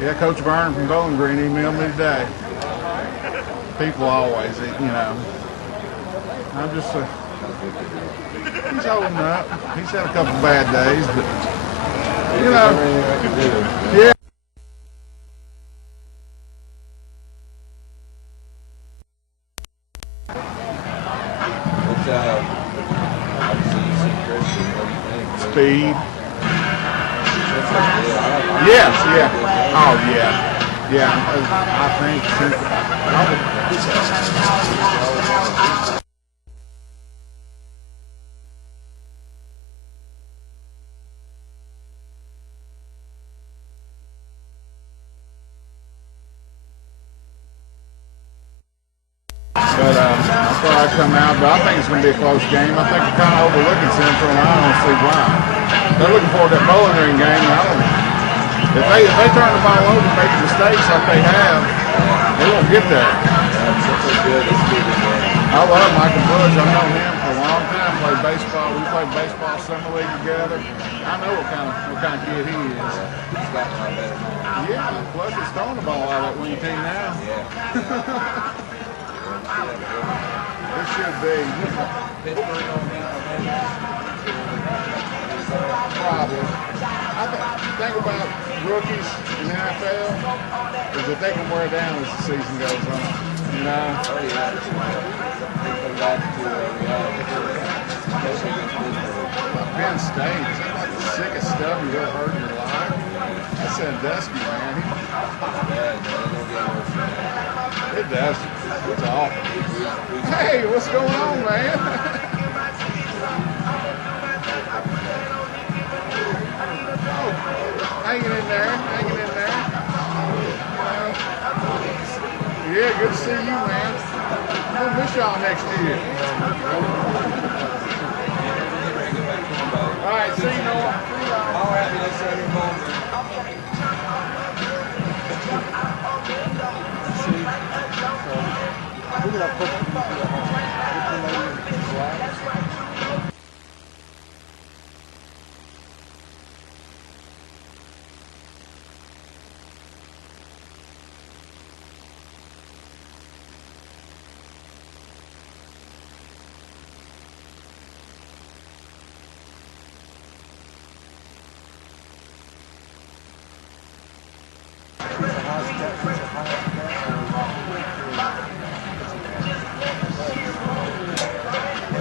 Yeah, Coach Byrne from Bowling Green emailed me today. People always, I'm just, he's holding up. He's had a couple bad days, but, yeah. Speed. Yes, yeah. Oh, yeah. Yeah, I think. But I thought I'd come out, but I think it's going to be a close game. I think they're kind of overlooking Central, and I don't see why. They're looking forward to that Bowling Green game, and I don't know. If they turn the ball over and make mistakes like they have, they won't get there. I love Michael Bush. I've known him for a long time. Played baseball. We played baseball summer league together. I know what kind of kid he is. Yeah, plus he's throwing the ball out of that wing team now. This should be. Probably. The thing about rookies in the NFL is that they can wear down as the season goes on. You know? Penn State is like the sickest stuff you've ever heard in your life. That's Sandusky, man. It does. It's awful. Hey, what's going on, man? Hanging in there. Yeah, good to see you, man. We'll miss y'all next year. All right, see you, Noah. All right, let's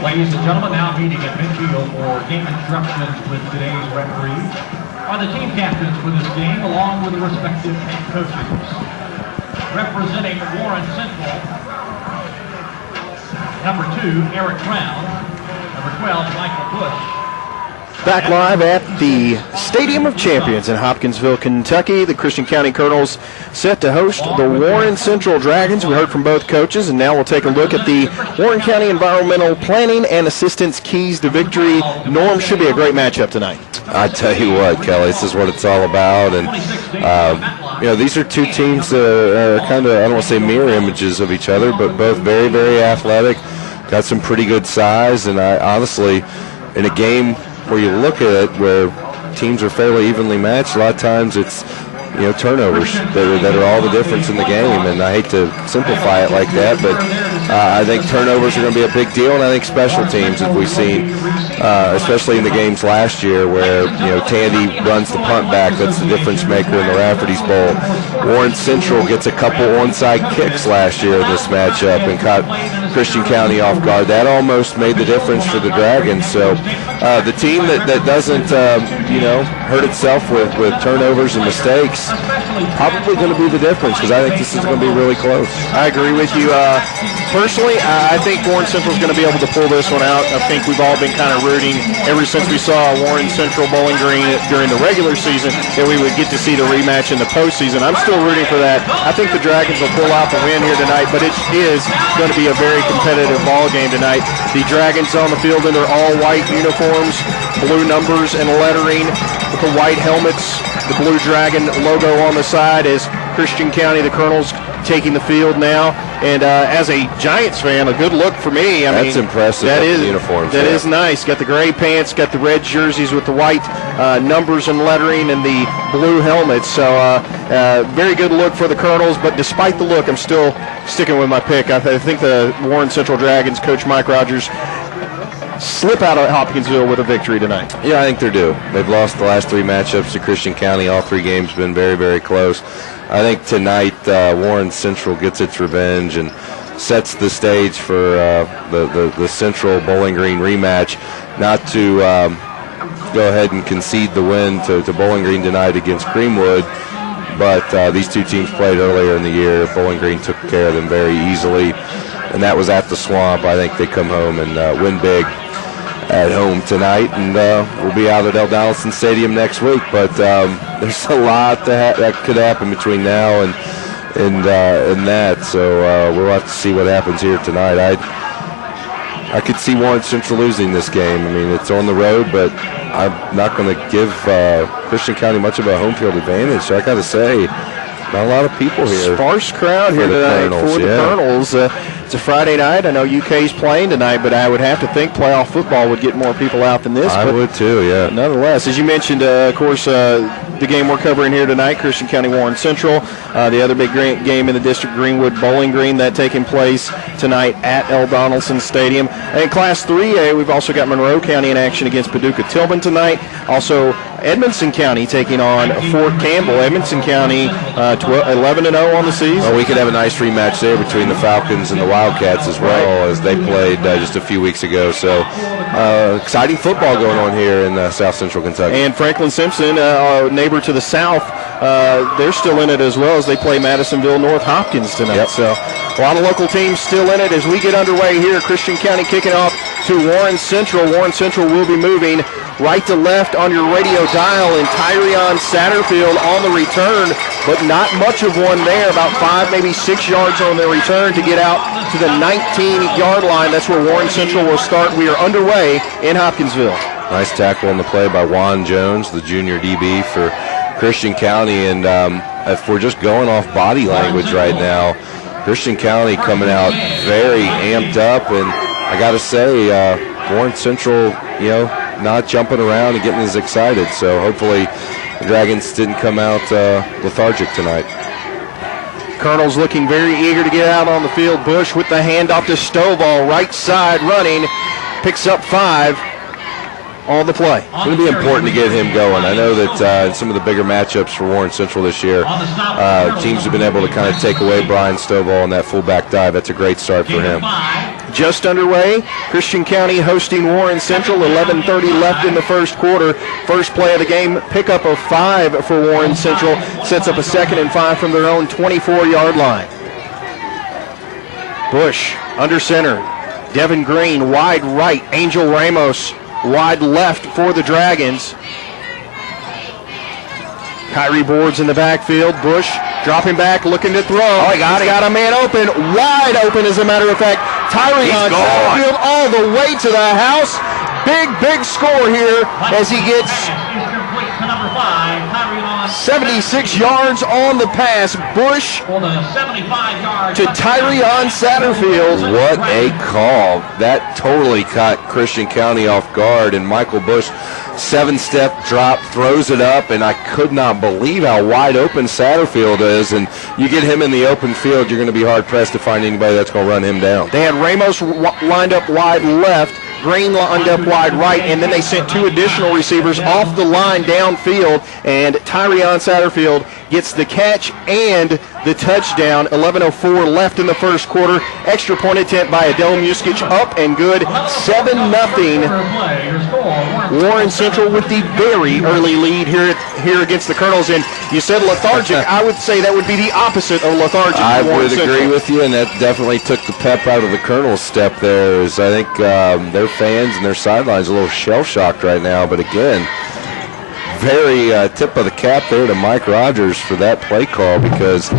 Ladies and gentlemen, now meeting at midfield for game instructions with today's referees are the team captains for this game, along with the respective head coaches. Representing Warren Central, number 2, Eric Brown, number 12, Michael Bush. Back live at the Stadium of Champions in Hopkinsville, Kentucky. The Christian County Colonels set to host the Warren Central Dragons. We heard from both coaches, and now we'll take a look at the Warren County Environmental Planning and Assistance keys to victory. Norm, should be a great matchup tonight. I tell you what, Kelly, this is what it's all about. And, these are two teams that are kind of, I don't want to say mirror images of each other, but both very, very athletic, got some pretty good size. And I honestly, in a game where you look at it where teams are fairly evenly matched, a lot of times it's turnovers that are all the difference in the game, and I hate to simplify it like that, but I think turnovers are going to be a big deal, and I think special teams, as we've seen, especially in the games last year where Tandy runs the punt back, that's the difference maker in the Rafferty's Bowl. Warren Central gets a couple onside kicks last year in this matchup and caught Christian County off guard. That almost made the difference for the Dragons. So the team that doesn't hurt itself with turnovers and mistakes, probably going to be the difference, because I think this is going to be really close. I agree with you. Personally, I think Warren Central is going to be able to pull this one out. I think we've all been kind of rooting ever since we saw Warren Central Bowling Green during the regular season that we would get to see the rematch in the postseason. I'm still rooting for that. I think the Dragons will pull out the win here tonight, but it is going to be a very competitive ball game tonight. The Dragons on the field in their all-white uniforms, blue numbers and lettering with the white helmets, the Blue Dragon logo on the side, as Christian County, the Colonels, taking the field now. And as a Giants fan, a good look for me. That's impressive. That with is the uniforms. That is nice. Got the gray pants, got the red jerseys with the white numbers and lettering, and the blue helmets. So very good look for the Colonels. But despite the look, I'm still sticking with my pick. I think the Warren Central Dragons, Coach Mike Rogers, slip out of Hopkinsville with a victory tonight. Yeah, I think they're due. They've lost the last 3 matchups to Christian County. All 3 games been very, very close. I think tonight Warren Central gets its revenge and sets the stage for the Central Bowling Green rematch. Not to go ahead and concede the win to Bowling Green tonight against Greenwood, but these 2 teams played earlier in the year. Bowling Green took care of them very easily, and that was at the Swamp. I think they come home and win big at home tonight, and we'll be out at El Donaldson Stadium next week. But there's a lot that could happen between now and that, so we'll have to see what happens here tonight. I could see Warren Central losing this game. I mean, it's on the road, but I'm not going to give Christian County much of a home field advantage. So I got to say, not a lot of people here. Sparse crowd here tonight for the Colonels. It's a Friday night. I know UK's playing tonight, but I would have to think playoff football would get more people out than this. I would too, yeah. Nonetheless, as you mentioned, of course, the game we're covering here tonight, Christian County Warren Central. The other big game in the district, Greenwood Bowling Green, that taking place tonight at El Donaldson Stadium. And in Class 3A, we've also got Monroe County in action against Paducah Tillman tonight. Also, Edmondson County taking on Fort Campbell. Edmondson County 11-0 on the season. Well, we could have a nice rematch there between the Falcons and the Wildcats as well, as they played just a few weeks ago. So exciting football going on here in South Central Kentucky. And Franklin Simpson, our neighbor to the south, they're still in it as well as they play Madisonville North Hopkins tonight. Yep. So a lot of local teams still in it as we get underway here. Christian County kicking off to Warren Central. Warren Central will be moving right to left on your radio dial, and Tyrion Satterfield on the return, but not much of one there, about 5, maybe 6 yards on the return to get out to the 19-yard line. That's where Warren Central will start. We are underway in Hopkinsville. Nice tackle on the play by Juan Jones, the junior DB for Christian County. And if we're just going off body language right now, Christian County coming out very amped up, and I got to say, Warren Central, not jumping around and getting as excited. So hopefully the Dragons didn't come out lethargic tonight. Colonel's looking very eager to get out on the field. Bush with the handoff to Stovall, right side running, picks up 5 on the play. It's going to be important to get him going. I know that in some of the bigger matchups for Warren Central this year, teams have been able to kind of take away Brian Stovall on that fullback dive. That's a great start for him. Just underway, Christian County hosting Warren Central, 11:30 left in the first quarter. First play of the game, pickup of 5 for Warren Central, sets up a 2nd and 5 from their own 24-yard line. Bush under center, Devin Green wide right, Angel Ramos wide left for the Dragons. Kyrie Boards in the backfield. Bush dropping back, looking to throw. Oh, he got a man open, wide open as a matter of fact. Tyree on Satterfield all the way to the house. Big score here as he gets 76 yards on the pass. Bush to Tyree on Satterfield. What a call. That totally caught Christian County off guard, and Michael Bush 7-step drop, throws it up, and I could not believe how wide open Satterfield is. And you get him in the open field, you're going to be hard-pressed to find anybody that's going to run him down. They had Ramos lined up wide left, Green lined up wide right, and then they sent 2 additional receivers off the line downfield, and Tyrion Satterfield gets the catch and the touchdown. 11:04 left in the first quarter. Extra point attempt by Adele Muskic, up and good. 7-0. Warren Central with the very early lead here against the Colonels. And you said lethargic. I would say that would be the opposite of lethargic. I would agree with you, and that definitely took the pep out of the Colonel's step there. As I think their fans and their sidelines are a little shell-shocked right now. But again, very tip of the cap there to Mike Rogers for that play call, because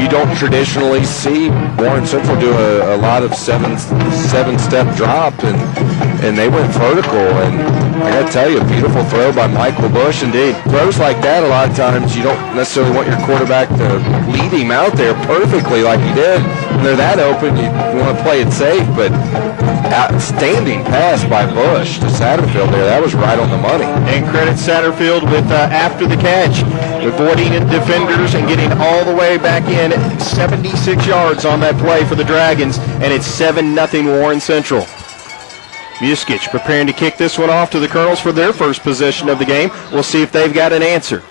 you don't traditionally see Warren Central do a lot of seven-step drop, and they went vertical. And I got to tell you, a beautiful throw by Michael Bush. Indeed, throws like that, a lot of times you don't necessarily want your quarterback to lead him out there perfectly like he did. When they're that open, you want to play it safe, but outstanding pass by Bush to Satterfield there. That was right on the money. And credit Satterfield with after the catch, avoiding defenders and getting all the way back in 76 yards on that play for the Dragons, and it's 7-0 Warren Central. Muskic preparing to kick this one off to the Colonels for their first possession of the game. We'll see if they've got an answer.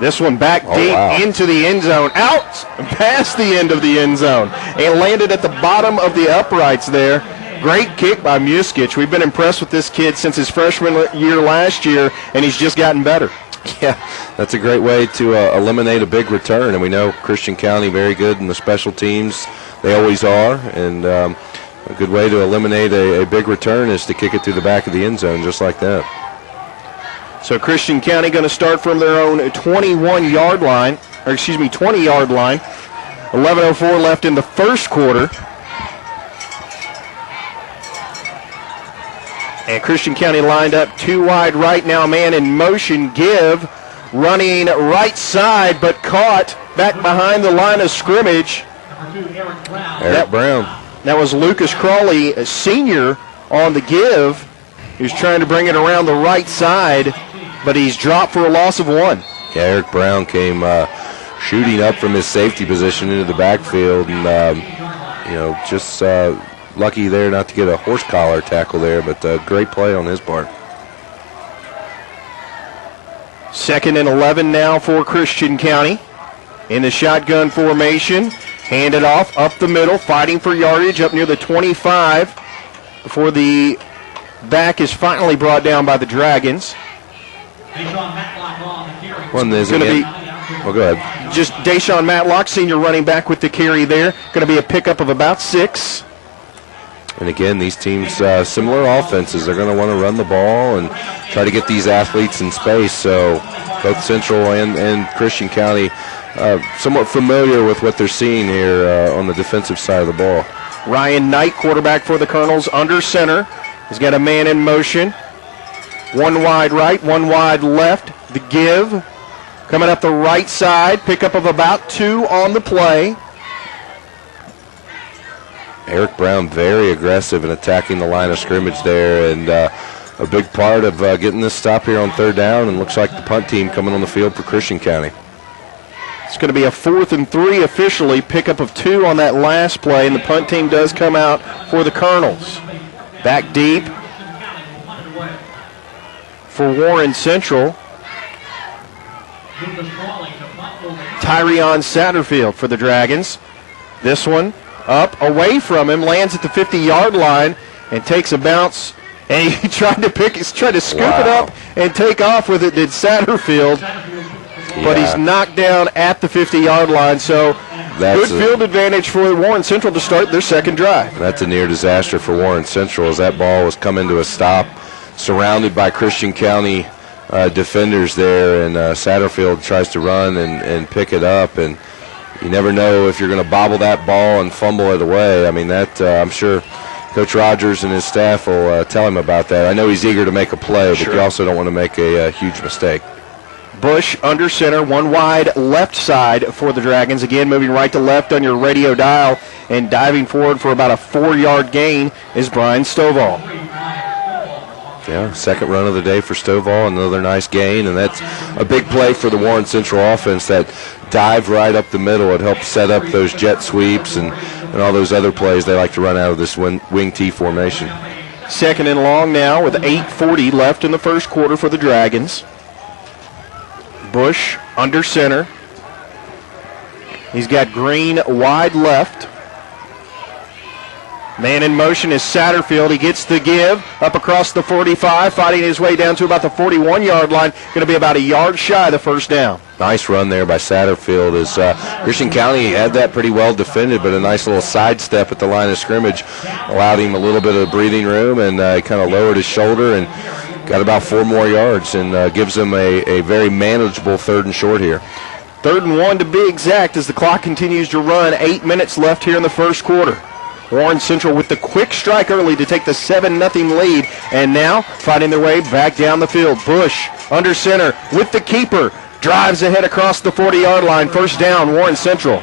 This one back deep into the end zone, out past the end of the end zone, and landed at the bottom of the uprights there. Great kick by Muskic. We've been impressed with this kid since his freshman year last year, and he's just gotten better. Yeah, that's a great way to eliminate a big return, and we know Christian County very good in the special teams. They always are, and a good way to eliminate a big return is to kick it through the back of the end zone just like that. So Christian County going to start from their own 20-yard line. 11:04 left in the first quarter. And Christian County lined up two wide right now, man in motion, give, running right side, but caught back behind the line of scrimmage. Eric Brown. That was Lucas Crawley, a senior, on the give. He was trying to bring it around the right side, but he's dropped for a loss of 1. Yeah, Eric Brown came shooting up from his safety position into the backfield, and just lucky there not to get a horse collar tackle there, but great play on his part. 2nd and 11 now for Christian County. In the shotgun formation, handed off up the middle, fighting for yardage up near the 25 before the back is finally brought down by the Dragons. Go ahead. Just Deshaun Matlock, senior running back with the carry there. Going to be a pickup of about 6. And again, these teams, similar offenses, they're going to want to run the ball and try to get these athletes in space. So both Central and Christian County somewhat familiar with what they're seeing here on the defensive side of the ball. Ryan Knight, quarterback for the Colonels, under center. He's got a man in motion. One wide right, one wide left. The give. Coming up the right side. Pickup of about 2 on the play. Eric Brown very aggressive in attacking the line of scrimmage there, and a big part of getting this stop here on 3rd down, and looks like the punt team coming on the field for Christian County. It's going to be a 4th and 3 officially. Pickup of 2 on that last play, and the punt team does come out for the Colonels. Back deep for Warren Central. Tyrion Satterfield for the Dragons. This one up away from him, lands at the 50-yard line and takes a bounce. And he tried to scoop it up and take off with it, did Satterfield. But he's knocked down at the 50-yard line. So good field advantage for Warren Central to start their second drive. That's a near disaster for Warren Central as that ball was coming to a stop, surrounded by Christian County defenders there, and Satterfield tries to run and pick it up, and you never know if you're going to bobble that ball and fumble it away. I mean, that I'm sure Coach Rogers and his staff will tell him about that. I know he's eager to make a play, but you also don't want to make a huge mistake. Bush under center, one wide left side for the Dragons. Again, moving right to left on your radio dial and diving forward for about a 4-yard gain is Brian Stovall. Yeah, second run of the day for Stovall, another nice gain, and that's a big play for the Warren Central offense, that dive right up the middle. It helps set up those jet sweeps and all those other plays they like to run out of this wing T formation. 2nd and long now with 8:40 left in the first quarter for the Dragons. Bush under center. He's got Green wide left. Man in motion is Satterfield. He gets the give up across the 45, fighting his way down to about the 41-yard line. Going to be about a yard shy of the first down. Nice run there by Satterfield as Christian County had that pretty well defended, but a nice little sidestep at the line of scrimmage allowed him a little bit of breathing room, and he kind of lowered his shoulder and got about 4 more yards and gives them a very manageable 3rd and short here. 3rd and 1 to be exact as the clock continues to run. 8 minutes left here in the first quarter. Warren Central with the quick strike early to take the 7-0 lead, and now fighting their way back down the field. Bush under center with the keeper. Drives ahead across the 40-yard line. First down, Warren Central.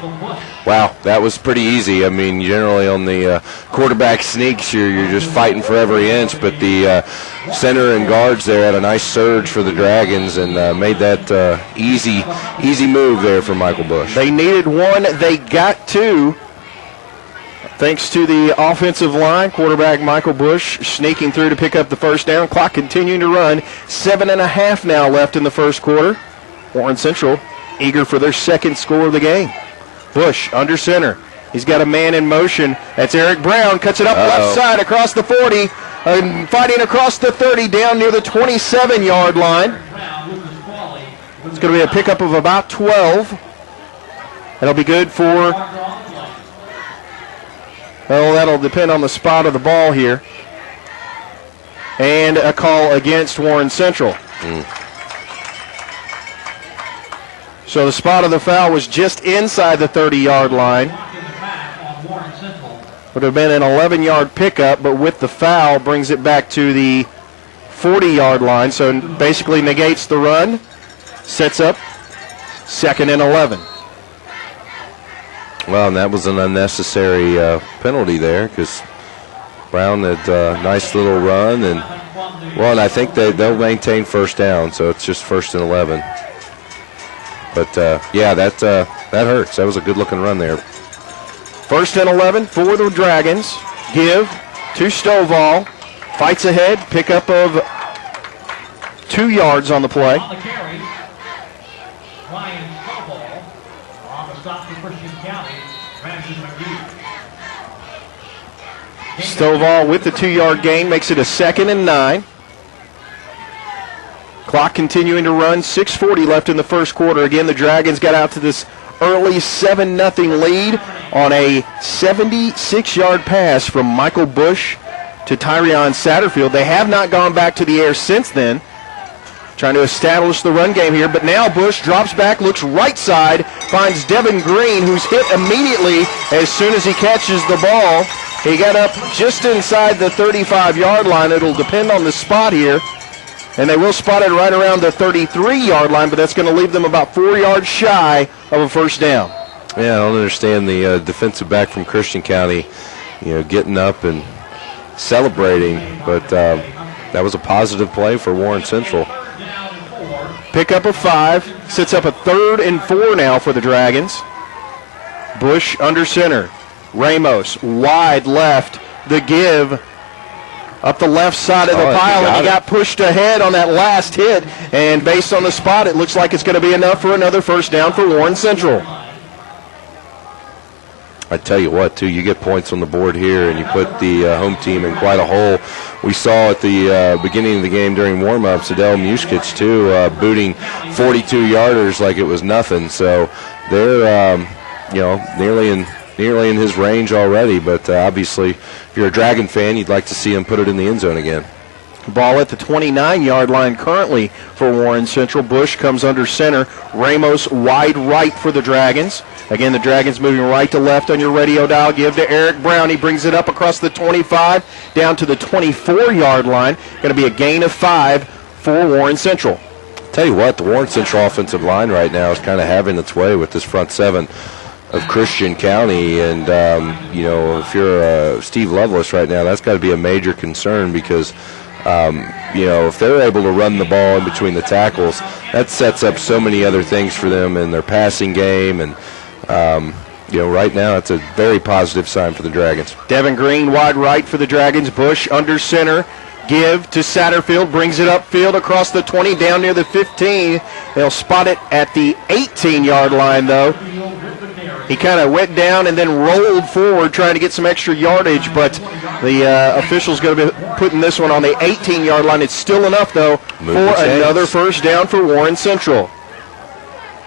Wow, that was pretty easy. I mean, generally on the quarterback sneaks, you're just fighting for every inch, but the center and guards there had a nice surge for the Dragons and made that easy move there for Michael Bush. They needed 1. They got 2. Thanks to the offensive line, quarterback Michael Bush sneaking through to pick up the first down. Clock continuing to run. 7.5 now left in the first quarter. Warren Central eager for their 2nd score of the game. Bush under center. He's got a man in motion. That's Eric Brown. Cuts it up left side across the 40. Fighting across the 30 down near the 27-yard line. It's going to be a pickup of about 12. That'll be good for, well, that'll depend on the spot of the ball here. And a call against Warren Central. So the spot of the foul was just inside the 30-yard line. Would have been an 11-yard pickup, but with the foul brings it back to the 40-yard line. So basically negates the run, sets up 2nd and 11. Well, and that was an unnecessary penalty there because Brown had a nice little run. And I think they'll maintain first down, so it's just 1st and 11. But, yeah, that hurts. That was a good-looking run there. 1st and 11 for the Dragons. Give to Stovall. Fights ahead. Pickup of 2 yards on the play. On the carry, Ryan Stovall. On the stop for Christian County, Ramsey McGee. Stovall with the 2-yard gain makes it a 2nd and 9. Clock continuing to run. 6:40 left in the first quarter. Again, the Dragons got out to this early 7-0 lead on a 76-yard pass from Michael Bush to Tyrion Satterfield. They have not gone back to the air since then. Trying to establish the run game here, but now Bush drops back, looks right side, finds Devin Green, who's hit immediately as soon as he catches the ball. He got up just inside the 35-yard line. It'll depend on the spot here. And they will spot it right around the 33-yard line, but that's going to leave them about 4 yards shy of a first down. Yeah, I don't understand the defensive back from Christian County, getting up and celebrating, but that was a positive play for Warren Central. Pickup of 5, sets up a 3rd and 4 now for the Dragons. Bush under center. Ramos wide left. The give up the left side of the pile, and he got pushed ahead on that last hit. And based on the spot, it looks like it's going to be enough for another first down for Warren Central. I tell you what, too, you get points on the board here, and you put the home team in quite a hole. We saw at the beginning of the game during warm-ups, Adele Muskic, too, booting 42-yarders like it was nothing. So they're, nearly in his range already. But obviously, if you're a Dragon fan, you'd like to see him put it in the end zone again. Ball at the 29-yard line currently for Warren Central. Bush comes under center. Ramos wide right for the Dragons. Again, the Dragons moving right to left on your radio dial. Give to Eric Brown. He brings it up across the 25 down to the 24-yard line. Going to be a gain of 5 for Warren Central. Tell you what, the Warren Central offensive line right now is kind of having its way with this front seven of Christian County. And, if you're Steve Lovelace right now, that's got to be a major concern because if they're able to run the ball in between the tackles, that sets up so many other things for them in their passing game. And, right now it's a very positive sign for the Dragons. Devin Green wide right for the Dragons. Bush under center. Give to Satterfield. Brings it upfield across the 20 down near the 15. They'll spot it at the 18-yard line, though. He kind of went down and then rolled forward trying to get some extra yardage, but the official's going to be putting this one on the 18-yard line. It's still enough, though, for another first down for Warren Central.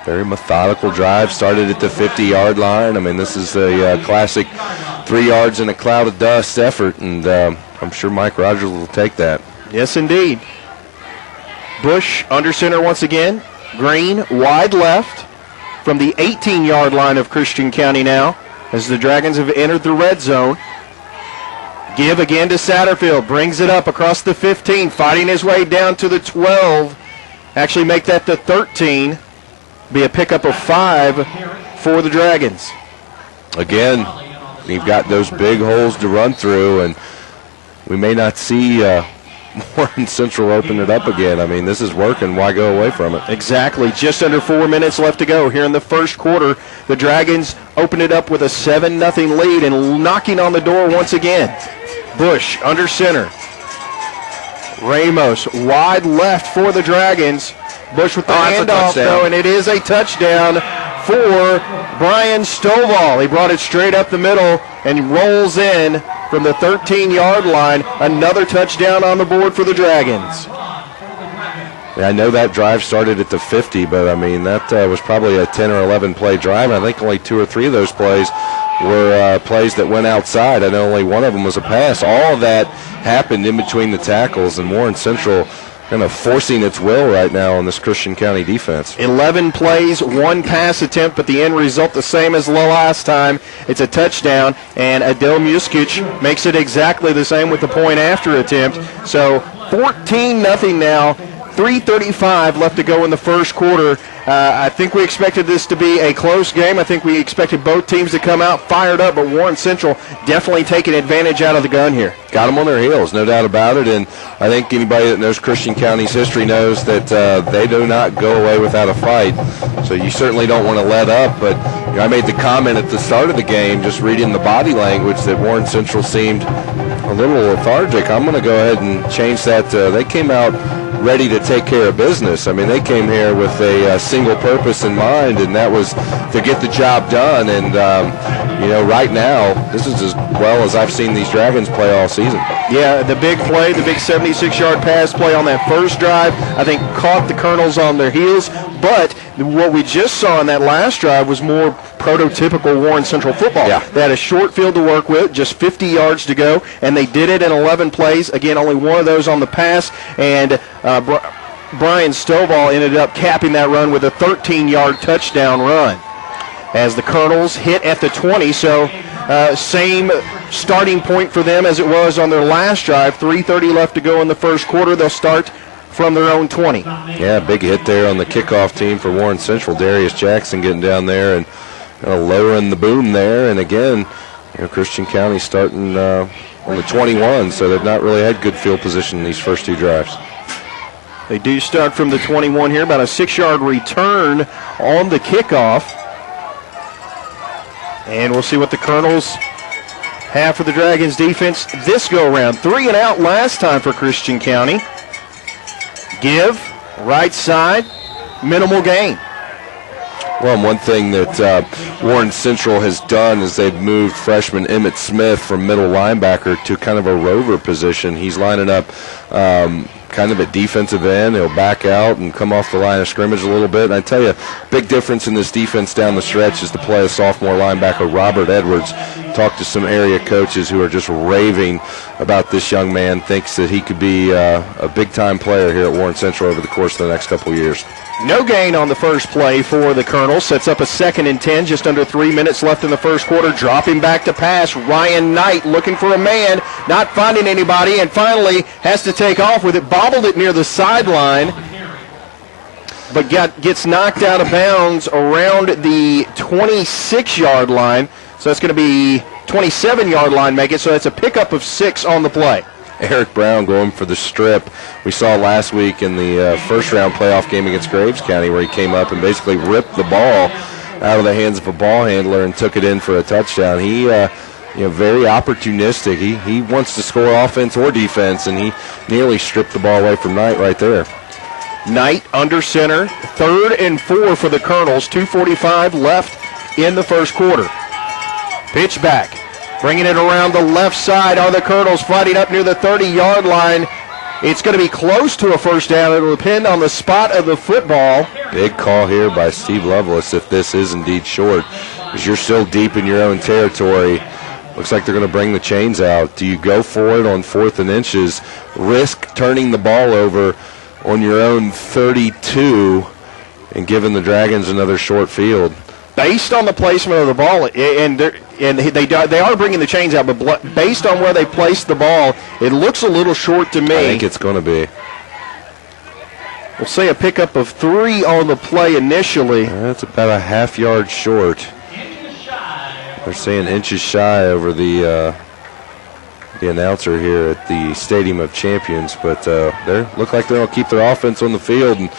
Very methodical drive. Started at the 50-yard line. I mean, this is a classic 3 yards in a cloud of dust effort, and I'm sure Mike Rogers will take that. Yes, indeed. Bush under center once again. Green wide left from the 18-yard line of Christian County now as the Dragons have entered the red zone. Give again to Satterfield. Brings it up across the 15, fighting his way down to the 12. Actually make that the 13. Be a pickup of 5 for the Dragons. Again, you've got those big holes to run through, and we may not see Warren Central open it up again. I mean, this is working. Why go away from it? Exactly. Just under 4 minutes left to go here in the first quarter. The Dragons open it up with a 7-0 lead and knocking on the door once again. Bush under center. Ramos wide left for the Dragons. Bush with the handoff, though, and it is a touchdown for Brian Stovall. He brought it straight up the middle and rolls in from the 13-yard line. Another touchdown on the board for the Dragons. Yeah, I know that drive started at the 50, but, I mean, that was probably a 10 or 11-play drive. I think only 2 or 3 of those plays were plays that went outside. I know only one of them was a pass. All of that happened in between the tackles, and Warren Central kind of forcing its will right now on this Christian County defense. 11 plays, 1 pass attempt, but the end result the same as the last time. It's a touchdown, and Adel Muskic makes it exactly the same with the point after attempt. So 14-0 now. 3:35 left to go in the first quarter. I think we expected this to be a close game. I think we expected both teams to come out fired up, but Warren Central definitely taking advantage out of the gun here. Got them on their heels, no doubt about it, and I think anybody that knows Christian County's history knows that they do not go away without a fight, so you certainly don't want to let up, but you know, I made the comment at the start of the game, just reading the body language, that Warren Central seemed a little lethargic. I'm going to go ahead and change that. They came out ready to take care of business. I mean, they came here with a single purpose in mind, and that was to get the job done. And, you know, right now, this is as well as I've seen these Dragons play all season. Yeah, the big play, the big 76-yard pass play on that first drive, I think caught the Colonels on their heels. But what we just saw in that last drive was more prototypical Warren Central football. Yeah. They had a short field to work with, just 50 yards to go, and they did it in 11 plays. Again, only one of those on the pass, and Brian Stovall ended up capping that run with a 13-yard touchdown run as the Colonels hit at the 20. So same starting point for them as it was on their last drive. 3:30 left to go in the first quarter. They'll start from their own 20. Yeah, big hit there on the kickoff team for Warren Central. Darius Jackson getting down there and lowering the boom there. And again, you know, Christian County starting on the 21, so they've not really had good field position in these first 2 drives. They do start from the 21 here, about a 6-yard return on the kickoff. And we'll see what the Colonels have for the Dragons defense this go-around. 3 and out last time for Christian County. Give, right side, minimal gain. Well, and one thing that Warren Central has done is they've moved freshman Emmett Smith from middle linebacker to kind of a rover position. He's lining up kind of at defensive end. He'll back out and come off the line of scrimmage a little bit. And I tell you, big difference in this defense down the stretch is to play a sophomore linebacker, Robert Edwards. Talked to some area coaches who are just raving about this young man, thinks that he could be a big-time player here at Warren Central over the course of the next couple of years. No gain on the first play for the Colonels. Sets up a 2nd and 10, just under 3 minutes left in the first quarter. Dropping back to pass, Ryan Knight looking for a man, not finding anybody, and finally has to take off with it. Bobbled it near the sideline, but gets knocked out of bounds around the 26-yard line. So that's going to be 27-yard line make it, so that's a pickup of 6 on the play. Eric Brown going for the strip. We saw last week in the first-round playoff game against Graves County where he came up and basically ripped the ball out of the hands of a ball handler and took it in for a touchdown. He, very opportunistic. He wants to score offense or defense, and he nearly stripped the ball away from Knight right there. Knight under center, 3rd and 4 for the Colonels. 2:45 left in the first quarter. Pitch back. Bringing it around the left side are the Colonels, fighting up near the 30-yard line. It's going to be close to a first down. It will depend on the spot of the football. Big call here by Steve Lovelace if this is indeed short, because you're still deep in your own territory. Looks like they're going to bring the chains out. Do you go for it on 4th and inches, risk turning the ball over on your own 32 and giving the Dragons another short field. Based on the placement of the ball, and they are bringing the chains out, but based on where they placed the ball, it looks a little short to me. I think it's going to be. We'll say a pickup of 3 on the play initially. That's about a half yard short. They're saying inches shy over the announcer here at the Stadium of Champions, but they look like they're going to keep their offense on the field. And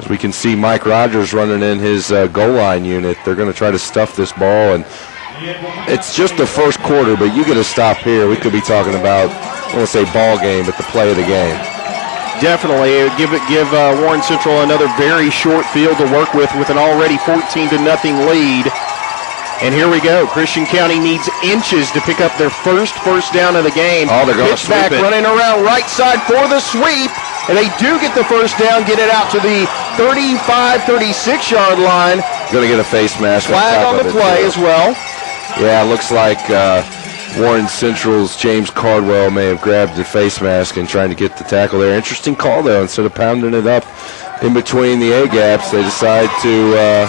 as we can see, Mike Rogers running in his goal line unit. They're going to try to stuff this ball, and it's just the first quarter, but you get to stop here. We could be talking about, I don't want to say ball game, but the play of the game. Definitely. It would give Warren Central another very short field to work with an already 14-0 lead. And here we go. Christian County needs inches to pick up their first down of the game. Oh, they're going to sweep back, running around right side for the sweep. And they do get the first down, get it out to the 35, 36-yard line. Going to get a face mask. Flag on the play as well. Yeah, it looks like Warren Central's James Cardwell may have grabbed the face mask and trying to get the tackle there. Interesting call, though. Instead of pounding it up in between the A-gaps, they decide to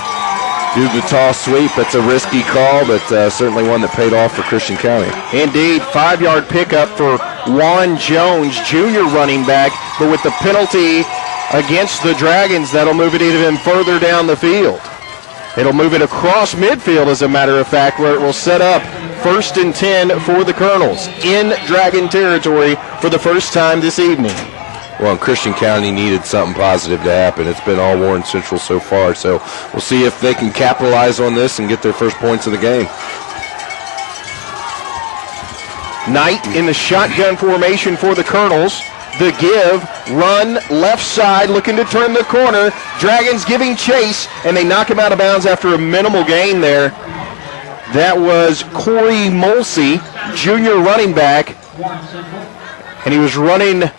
do the toss sweep. That's a risky call, but certainly one that paid off for Christian County. Indeed, 5-yard pickup for Juan Jones, junior running back, but with the penalty against the Dragons, that'll move it even further down the field. It'll move it across midfield, as a matter of fact, where it will set up 1st and 10 for the Colonels in Dragon territory for the first time this evening. Well, Christian County needed something positive to happen. It's been all Warren Central so far, so we'll see if they can capitalize on this and get their first points of the game. Knight in the shotgun formation for the Colonels. The give, run, left side, looking to turn the corner. Dragons giving chase, and they knock him out of bounds after a minimal gain there. That was Corey Molsey, junior running back, and he was running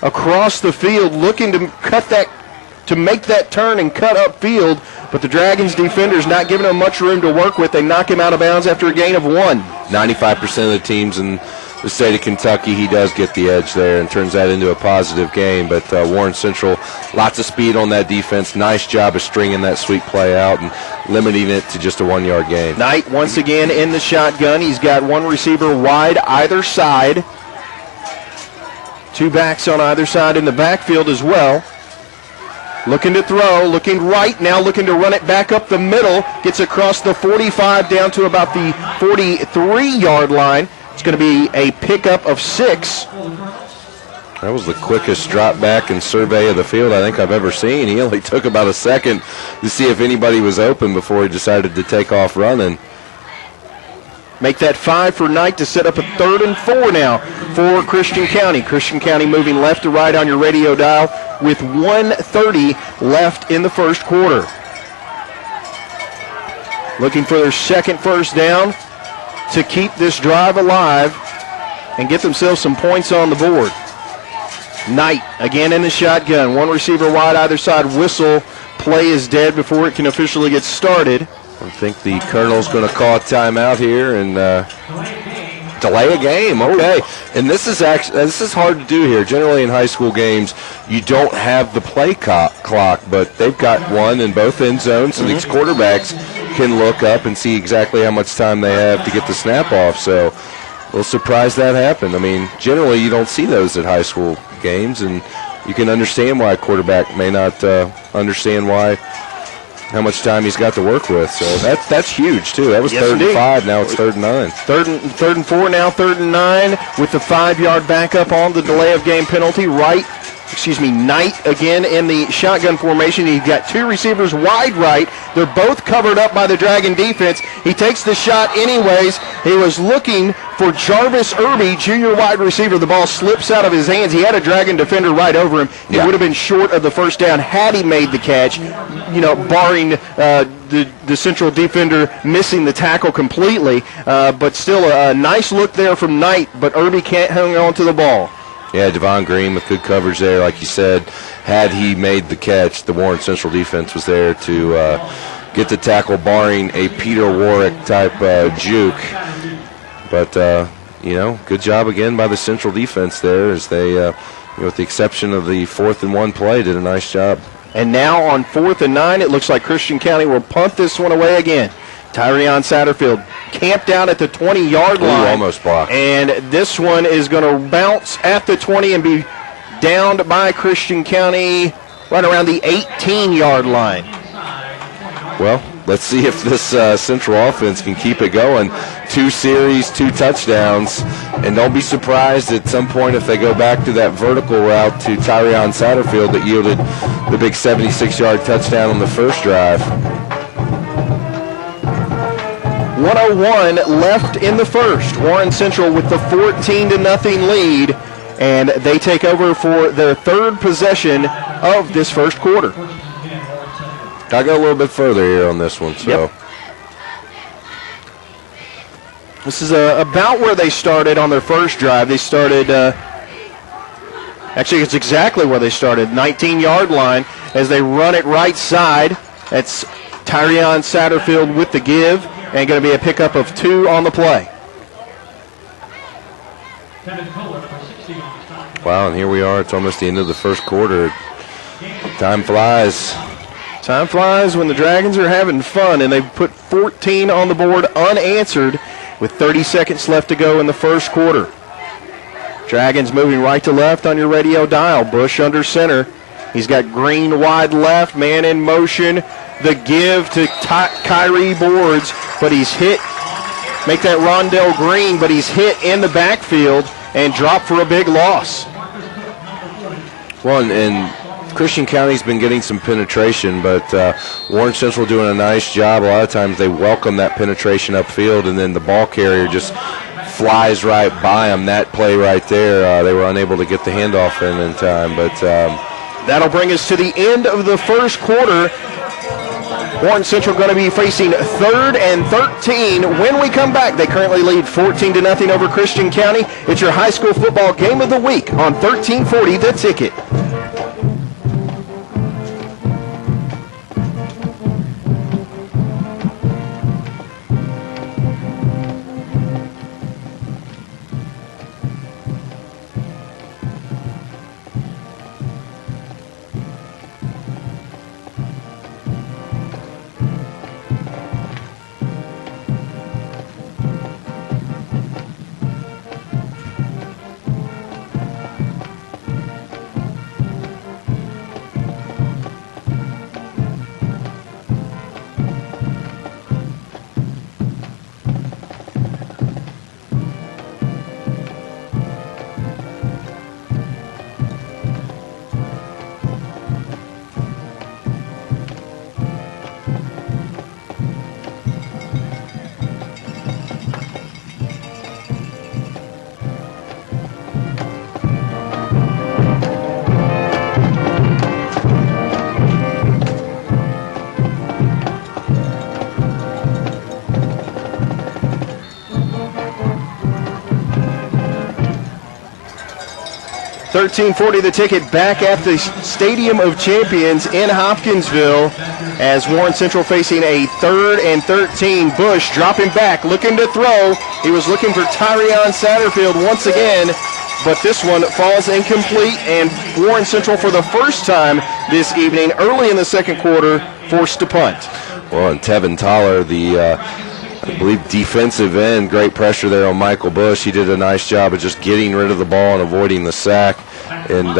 across the field, looking to make that turn and cut upfield, but the Dragons defenders not giving him much room to work with. They knock him out of bounds after a gain of 1. 95% of the teams in the state of Kentucky, he does get the edge there and turns that into a positive game. But Warren Central, lots of speed on that defense. Nice job of stringing that sweep play out and limiting it to just a 1-yard gain. Knight once again in the shotgun. He's got one receiver wide either side. 2 backs on either side in the backfield as well. Looking to throw, looking right now, looking to run it back up the middle. Gets across the 45 down to about the 43-yard line. It's going to be a pickup of 6. That was the quickest drop back and survey of the field I think I've ever seen. He only took about a second to see if anybody was open before he decided to take off running. Make that 5 for Knight to set up a 3rd and 4 now for Christian County. Christian County moving left to right on your radio dial with 1:30 left in the first quarter. Looking for their second first down to keep this drive alive and get themselves some points on the board. Knight again in the shotgun. One receiver wide either side. Whistle. Play is dead before it can officially get started. I think the Colonel's going to call a timeout here and delay a game. Okay, and this is hard to do here. Generally in high school games, you don't have the play clock, but they've got one in both end zones, so these quarterbacks can look up and see exactly how much time they have to get the snap off. So a little surprised that happened. I mean, generally you don't see those at high school games, and you can understand why a quarterback may not understand how much time he's got to work with. So that's huge, too. That was 3rd and 5. Now it's 3rd and 9. 3rd and 4, now 3rd and 9 with the 5-yard backup on the delay of game penalty. Knight again in the shotgun formation. He's got 2 receivers wide right. They're both covered up by the Dragon defense. He takes the shot anyways. He was looking for Jarvis Irby, junior wide receiver. The ball slips out of his hands. He had a Dragon defender right over him. He would have been short of the first down had he made the catch, barring the Central defender missing the tackle completely. But still a nice look there from Knight, but Irby can't hang on to the ball. Yeah, Devon Green with good coverage there. Like you said, had he made the catch, the Warren Central defense was there to get the tackle, barring a Peter Warwick-type juke. But, good job again by the Central defense there as they with the exception of the 4th and 1 play, did a nice job. And now on 4th and 9, it looks like Christian County will punt this one away again. Tyrion Satterfield camped out at the 20-yard line. Almost blocked. And this one is going to bounce at the 20 and be downed by Christian County right around the 18-yard line. Well, let's see if this Central offense can keep it going. 2 series, 2 touchdowns. And don't be surprised at some point if they go back to that vertical route to Tyrion Satterfield that yielded the big 76-yard touchdown on the first drive. 1:01 left in the first. Warren Central with the 14-0 lead, and they take over for their 3rd possession of this first quarter. I go a little bit further here on this one. So. Yep. This is about where they started on their first drive. They started, actually it's exactly where they started, 19-yard line as they run it right side. That's Tyrion Satterfield with the give, and going to be a pickup of 2 on the play. Wow, and here we are. It's almost the end of the first quarter. Time flies. Time flies when the Dragons are having fun, and they've put 14 on the board unanswered with 30 seconds left to go in the first quarter. Dragons moving right to left on your radio dial. Bush under center. He's got Green wide left, man in motion. The give to Kyrie Boards, but he's hit. Make that Rondell Green, but he's hit in the backfield and dropped for a big loss. Well, and Christian County's been getting some penetration, but Warren Central doing a nice job. A lot of times they welcome that penetration upfield, and then the ball carrier just flies right by them. That play right there, they were unable to get the handoff in time. But that'll bring us to the end of the first quarter. Warren Central going to be facing 3rd and 13 when we come back. They currently lead 14-0 over Christian County. It's your high school football game of the week on 1340 The Ticket. $13.40 The Ticket back at the Stadium of Champions in Hopkinsville as Warren Central facing a 3rd and 13. Bush dropping back, looking to throw. He was looking for Tyrion Satterfield once again, but this one falls incomplete, and Warren Central for the first time this evening, early in the second quarter, forced to punt. Well, and Tevin Toller, the I believe defensive end, great pressure there on Michael Bush. He did a nice job of just getting rid of the ball and avoiding the sack. And,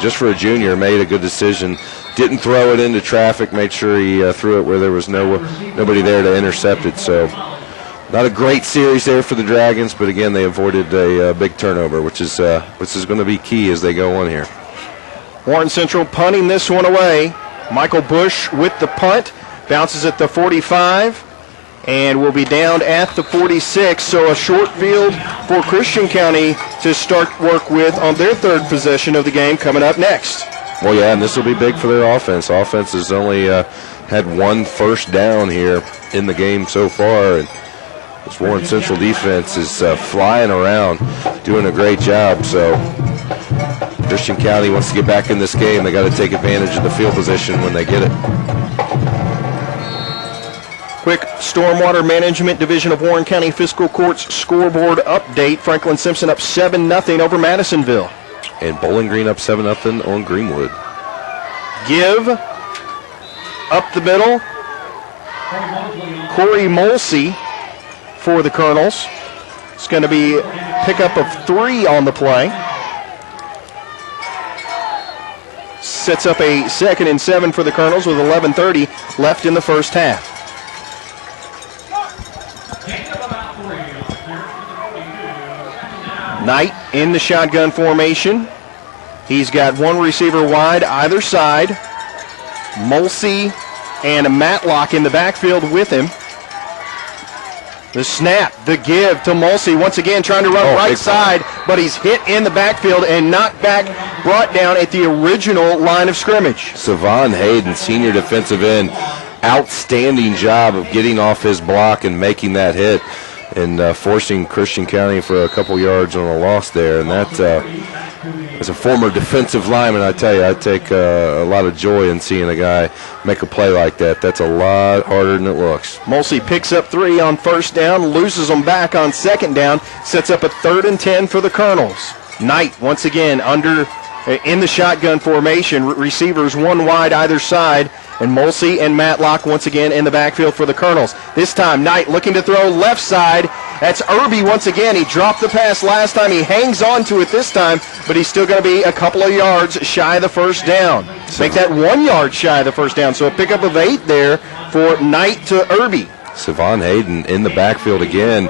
just for a junior, made a good decision. Didn't throw it into traffic, made sure he threw it where there was nobody there to intercept it. So not a great series there for the Dragons, but, again, they avoided a big turnover, which is going to be key as they go on here. Warren Central punting this one away. Michael Bush with the punt, bounces at the 45. And will be down at the 46, so a short field for Christian County to start work with on their 3rd possession of the game coming up next. Well, yeah, and this will be big for their offense. Offense has only had 1 first down here in the game so far, and this Warren Central defense is flying around, doing a great job. So Christian County wants to get back in this game. They got to take advantage of the field position when they get it. Quick Stormwater Management Division of Warren County Fiscal Court's scoreboard update. Franklin Simpson up 7-0 over Madisonville. And Bowling Green up 7-0 on Greenwood. Give up the middle. Corey Molsey for the Colonels. It's going to be pickup of 3 on the play. Sets up a 2nd and 7 for the Colonels with 11:30 left in the first half. Knight in the shotgun formation. He's got 1 receiver wide either side. Molsey and Matlock in the backfield with him. The snap, the give to Molsey. Once again trying to run right side, but he's hit in the backfield and knocked back, brought down at the original line of scrimmage. Savon Hayden, senior defensive end, outstanding job of getting off his block and making that hit and forcing Christian County for a couple yards on a loss there. And that, as a former defensive lineman, I tell you, I take a lot of joy in seeing a guy make a play like that. That's a lot harder than it looks. Molsey picks up 3 on first down, loses them back on second down, sets up a 3rd and 10 for the Colonels. Knight, once again, in the shotgun formation, receivers 1 wide either side, and Molsey and Matlock once again in the backfield for the Colonels. This time, Knight looking to throw left side. That's Irby once again. He dropped the pass last time. He hangs on to it this time, but he's still going to be a couple of yards shy of the first down. Make that 1 yard shy of the first down. So a pickup of 8 there for Knight to Irby. Savon Hayden in the backfield again,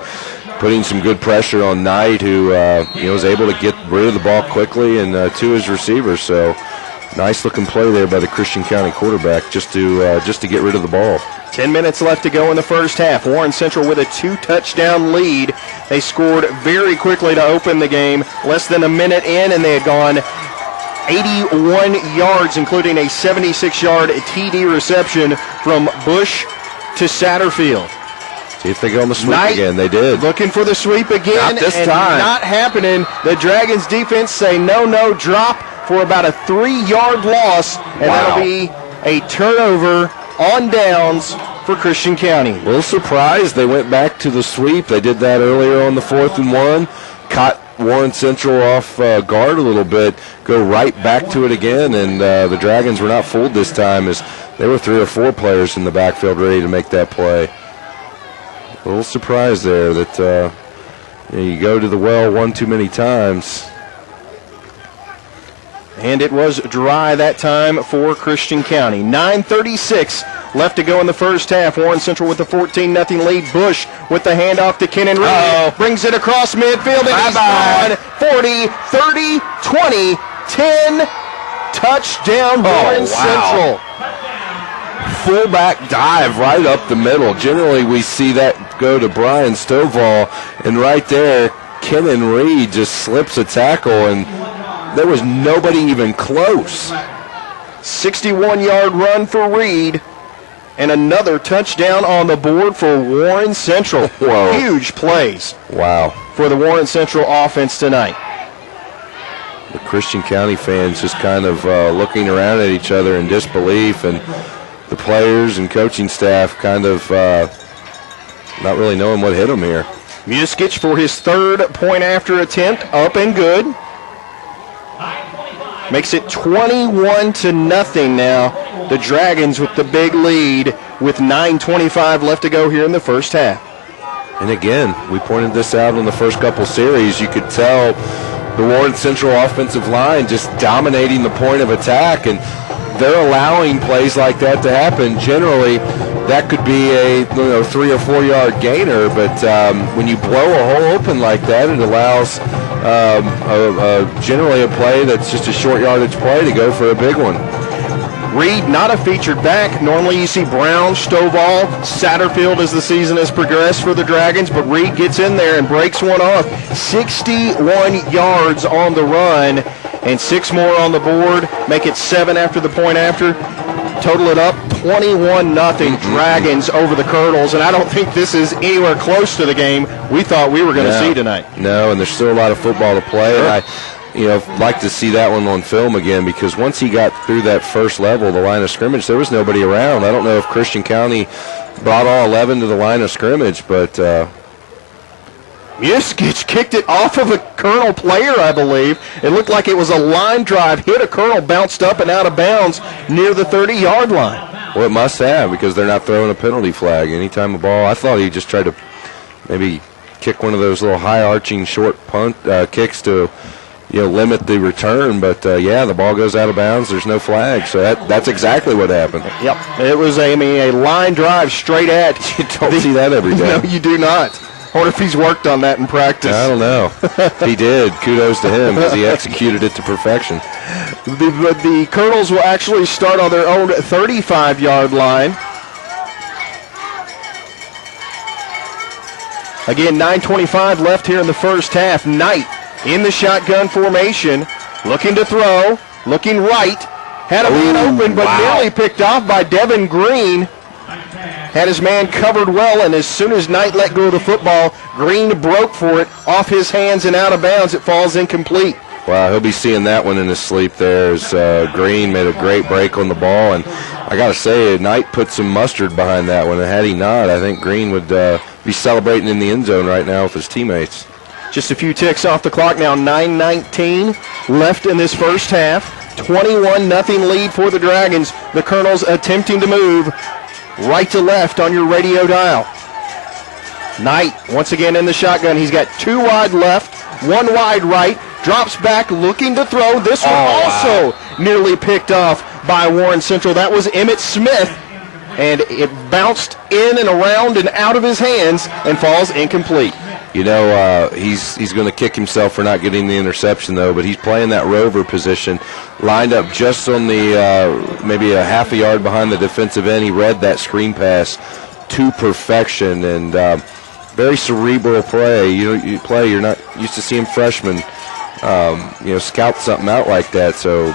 putting some good pressure on Knight, who was able to get rid of the ball quickly and to his receivers. So nice looking play there by the Christian County quarterback just to get rid of the ball. 10 minutes left to go in the first half. Warren Central with a 2-touchdown lead. They scored very quickly to open the game. Less than a minute in, and they had gone 81 yards, including a 76-yard TD reception from Bush to Satterfield. See if they go on the sweep again. They did. Looking for the sweep again. Not this time. Not happening. The Dragons defense say no, drop for about a 3-yard loss, and that'll be a turnover on downs for Christian County. A little surprised they went back to the sweep. They did that earlier on the 4th and 1. Caught Warren Central off guard a little bit. Go right back to it again, and the Dragons were not fooled this time as there were 3 or 4 players in the backfield ready to make that play. A little surprised there that you go to the well one too many times. And it was dry that time for Christian County. 9:36 left to go in the first half. Warren Central with the 14-0 lead. Bush with the handoff to Kenan Reed. Brings it across midfield, and he's gone. 40, 30, 20, 10. Touchdown, Warren Central. Fullback dive right up the middle. Generally, we see that go to Brian Stovall, and right there, Kenan Reed just slips a tackle, and there was nobody even close. 61-yard run for Reed, and another touchdown on the board for Warren Central. Whoa. Huge plays. Wow. For the Warren Central offense tonight. The Christian County fans just kind of looking around at each other in disbelief, and the players and coaching staff kind of not really knowing what hit them here. Muskic for his 3rd point after attempt, up and good. Makes it 21-0 now. The Dragons with the big lead with 9:25 left to go here in the first half. And again, we pointed this out in the first couple series. You could tell the Warren Central offensive line just dominating the point of attack, and they're allowing plays like that to happen. Generally, that could be a 3 or 4 yard gainer, but when you blow a hole open like that, it allows generally a play that's just a short yardage play to go for a big one. Reed, not a featured back. Normally you see Brown, Stovall, Satterfield as the season has progressed for the Dragons, but Reed gets in there and breaks one off. 61 yards on the run and 6 more on the board. Make it 7 after the point after. Total it up, 21-0 Dragons over the Colonels, and I don't think this is anywhere close to the game we thought we were going to see tonight. No, and there's still a lot of football to play, and I like to see that one on film again, because once he got through that first level, the line of scrimmage, there was nobody around. I don't know if Christian County brought all 11 to the line of scrimmage, but Muskic kicked it off of a Colonel player, I believe. It looked like it was a line drive, hit a Colonel, bounced up and out of bounds near the 30-yard line. Well, it must have, because they're not throwing a penalty flag. Anytime a ball, I thought he just tried to maybe kick one of those little high-arching short punt kicks to, limit the return. But, the ball goes out of bounds. There's no flag. So that's exactly what happened. Yep. It was a line drive straight at. You don't see that every day. No, you do not. I wonder if he's worked on that in practice. I don't know. He did. Kudos to him, because he executed it to perfection. The Colonels will actually start on their own 35-yard line. Again, 9:25 left here in the first half. Knight in the shotgun formation, looking to throw, looking right. Had a man open, but nearly picked off by Devin Green. Had his man covered well, and as soon as Knight let go of the football, Green broke for it off his hands and out of bounds. It falls incomplete. Wow, he'll be seeing that one in his sleep there, as Green made a great break on the ball. And I got to say, Knight put some mustard behind that one, and had he not, I think Green would be celebrating in the end zone right now with his teammates. Just a few ticks off the clock now. 9:19 left in this first half. 21-0 lead for the Dragons. The Colonels attempting to move right to left on your radio dial. Knight once again in the shotgun. He's got 2 wide left, 1 wide right. Drops back looking to throw. This one also nearly picked off by Warren Central. That was Emmett Smith. And it bounced in and around and out of his hands and falls incomplete. He's going to kick himself for not getting the interception, though, but he's playing that rover position, lined up just on the maybe a half a yard behind the defensive end. He read that screen pass to perfection, and very cerebral play. You're not used to seeing freshmen, scout something out like that. So,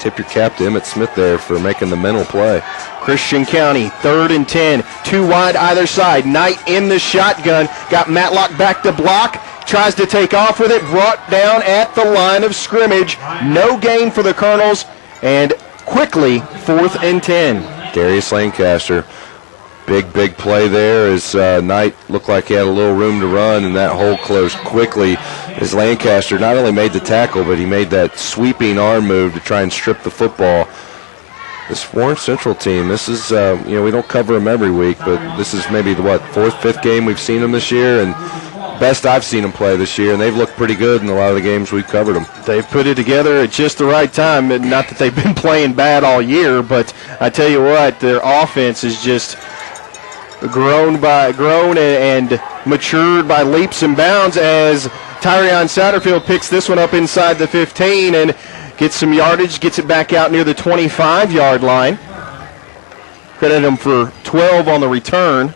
tip your cap to Emmett Smith there for making the mental play. Christian County, 3rd and 10, 2 wide either side. Knight in the shotgun, got Matlock back to block, tries to take off with it, brought down at the line of scrimmage. No gain for the Colonels, and quickly 4th and 10. Darius Lancaster, big play there as Knight looked like he had a little room to run, and that hole closed quickly as Lancaster not only made the tackle, but he made that sweeping arm move to try and strip the football. This Warren Central team, this is, we don't cover them every week, but this is maybe the, 4th, 5th game we've seen them this year, and best I've seen them play this year, and they've looked pretty good in a lot of the games we've covered them. They've put it together at just the right time. Not that they've been playing bad all year, but I tell you what, their offense is just grown and matured by leaps and bounds as Tyrion Satterfield picks this one up inside the 15 and gets some yardage, gets it back out near the 25-yard line. Credit him for 12 on the return.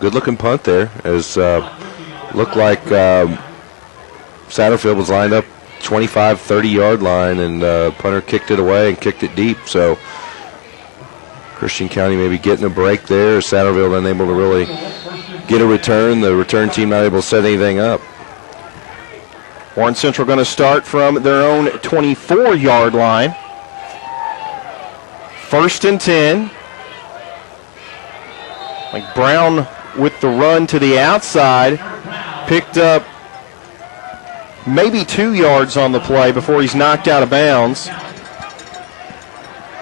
Good-looking punt there, as looked like Satterfield was lined up 25, 30-yard line, and punter kicked it away and kicked it deep. So Christian County maybe getting a break there. Satterfield unable to really get a return. The return team not able to set anything up. Warren Central going to start from their own 24-yard line. 1st and 10. Like Brown with the run to the outside. Picked up maybe 2 yards on the play before he's knocked out of bounds.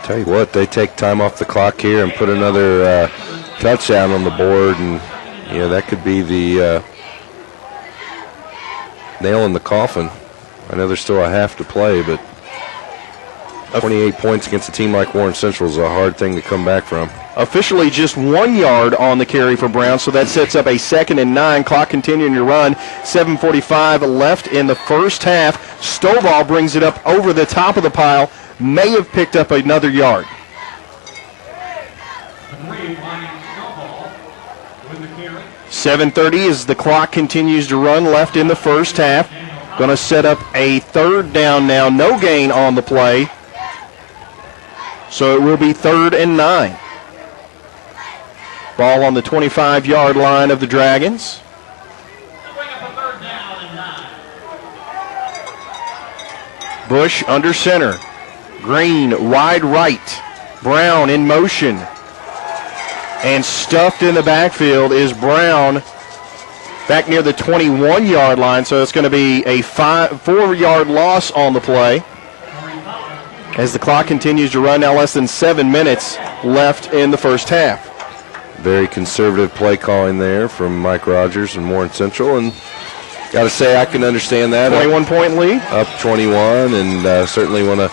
Tell you what, they take time off the clock here and put another touchdown on the board, and that could be the nail in the coffin. I know there's still a half to play, but 28 points against a team like Warren Central is a hard thing to come back from. Officially just 1 yard on the carry for Brown, so that sets up a 2nd and 9. Clock continuing to run. 7:45 left in the first half. Stovall brings it up over the top of the pile. May have picked up another yard. 7:30 as the clock continues to run left in the first half. Going to set up a 3rd down now. No gain on the play. So it will be 3rd and 9. Ball on the 25-yard line of the Dragons. Bush under center. Green wide right. Brown in motion. And stuffed in the backfield is Brown. back near the 21-yard line, so it's going to be a 4-yard loss on the play. As the clock continues to run, now less than 7 minutes left in the first half. Very conservative play calling there from Mike Rogers and Warren Central, and got to say I can understand that. 21-point lead. Up 21, and certainly want to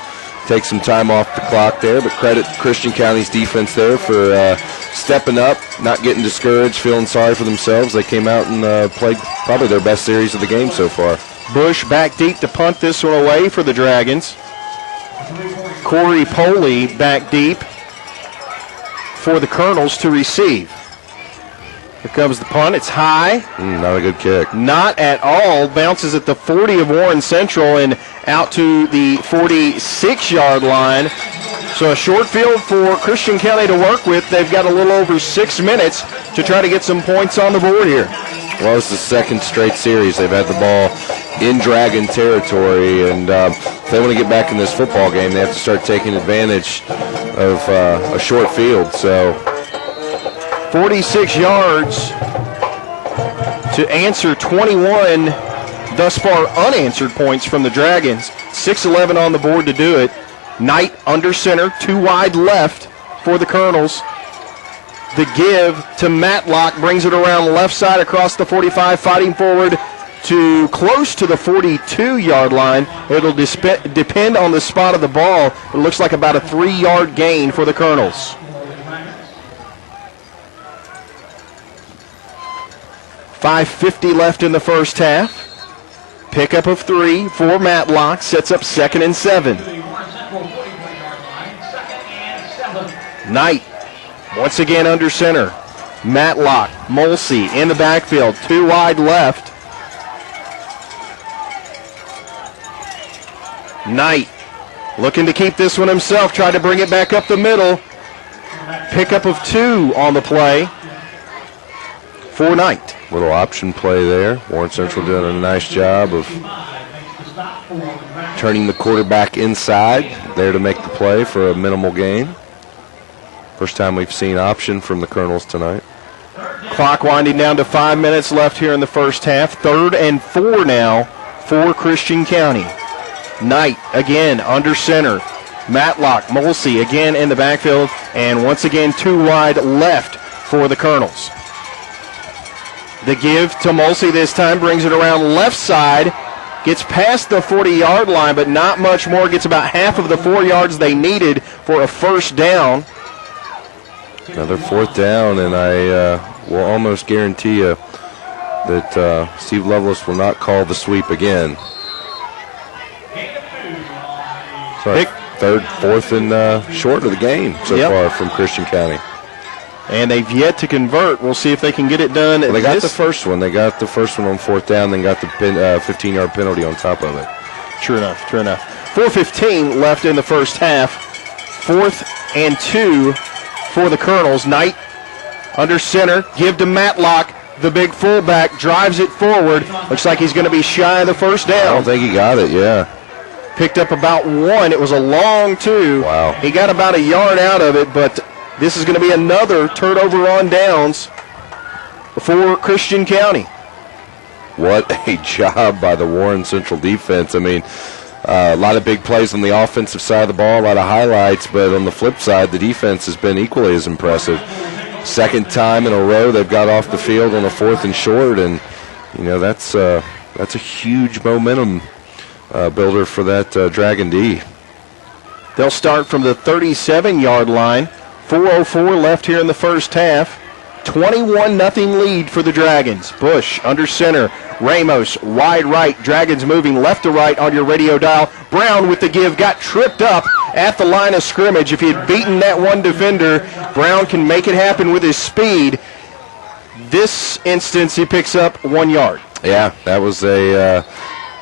take some time off the clock there, but credit Christian County's defense there for stepping up, not getting discouraged, feeling sorry for themselves. They came out and played probably their best series of the game so far. Bush back deep to punt this one away for the Dragons. Corey Poley back deep for the Colonels to receive. Here comes the punt. It's high. Not a good kick. Not at all. Bounces at the 40 of Warren Central and out to the 46-yard line. So a short field for Christian County to work with. They've got a little over 6 minutes to try to get some points on the board here. Well, it's the second straight series they've had the ball in Dragon territory, and if they want to get back in this football game, they have to start taking advantage of a short field. So 46 yards to answer 21 thus far unanswered points from the Dragons. 6-11 on the board to do it. Knight under center, 2 wide left for the Colonels. The give to Matlock brings it around left side across the 45, fighting forward to close to the 42-yard line. It'll depend on the spot of the ball. It looks like about a 3-yard gain for the Colonels. .550 left in the first half. Pickup of 3 for Matlock, sets up 2nd and 7. Knight once again under center. Matlock, Mulsey in the backfield, 2 wide left. Knight looking to keep this one himself, tried to bring it back up the middle. Pickup of 2 on the play for Knight. Little option play there. Warren Central doing a nice job of turning the quarterback inside there to make the play for a minimal gain. First time we've seen option from the Colonels tonight. Clock winding down to 5 minutes left here in the first half. 3rd and 4 now for Christian County. Knight again under center. Matlock, Mulsey again in the backfield, and once again 2 wide left for the Colonels. The give to Mulsey this time brings it around left side. Gets past the 40-yard line, but not much more. Gets about half of the 4 yards they needed for a first down. Another 4th down, and I will almost guarantee you that Steve Lovelace will not call the sweep again. Sorry, 3rd, 4th, and short of the game so far from Christian County. And they've yet to convert. We'll see if they can get it done. Well, they got the first one. They got the first one on 4th down, then got the 15-yard penalty on top of it. True enough, true enough. 4:15 left in the first half. 4th and 2 for the Colonels. Knight under center. Give to Matlock. The big fullback drives it forward. Looks like he's going to be shy of the first down. I don't think he got it, yeah. Picked up about 1. It was a long 2. Wow. He got about a yard out of it, but this is going to be another turnover on downs for Christian County. What a job by the Warren Central defense. I mean, a lot of big plays on the offensive side of the ball, a lot of highlights, but on the flip side, the defense has been equally as impressive. Second time in a row they've got off the field on a 4th and short, and you know that's a huge momentum builder for that Dragon D. They'll start from the 37-yard line. 4:04 left here in the first half. 21-0 lead for the Dragons. Bush under center. Ramos wide right. Dragons moving left to right on your radio dial. Brown with the give. Got tripped up at the line of scrimmage. If he had beaten that one defender, Brown can make it happen with his speed. This instance, he picks up 1 yard. Yeah, that was a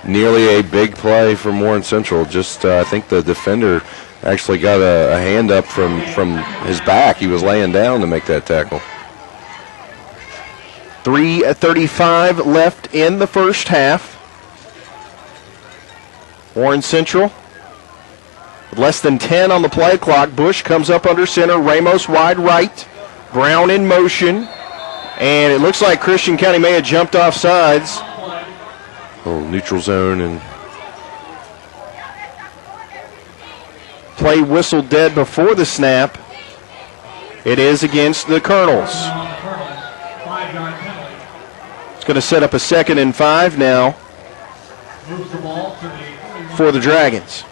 nearly a big play from Warren Central. Just I think the defender actually got a hand up from his back. He was laying down to make that tackle. 3:35 left in the first half. Warren Central with less than 10 on the play clock. Bush comes up under center. Ramos wide right. Brown in motion. And it looks like Christian County may have jumped off sides. Little neutral zone and Play whistled dead before the snap. It is against the Colonels. It's going to set up a 2nd and 5 now for the Dragons.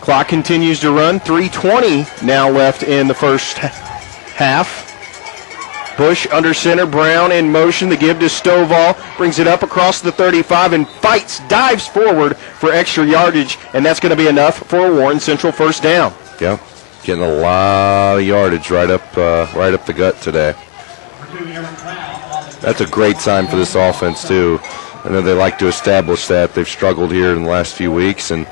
Clock continues to run. 3:20 now left in the first half. Bush under center, Brown in motion. The give to Stovall, brings it up across the 35 and fights, dives forward for extra yardage, and that's going to be enough for a Warren Central first down. yeah, getting a lot of yardage right up the gut today. That's a great sign for this offense too. I know they like to establish that. They've struggled here in the last few weeks, and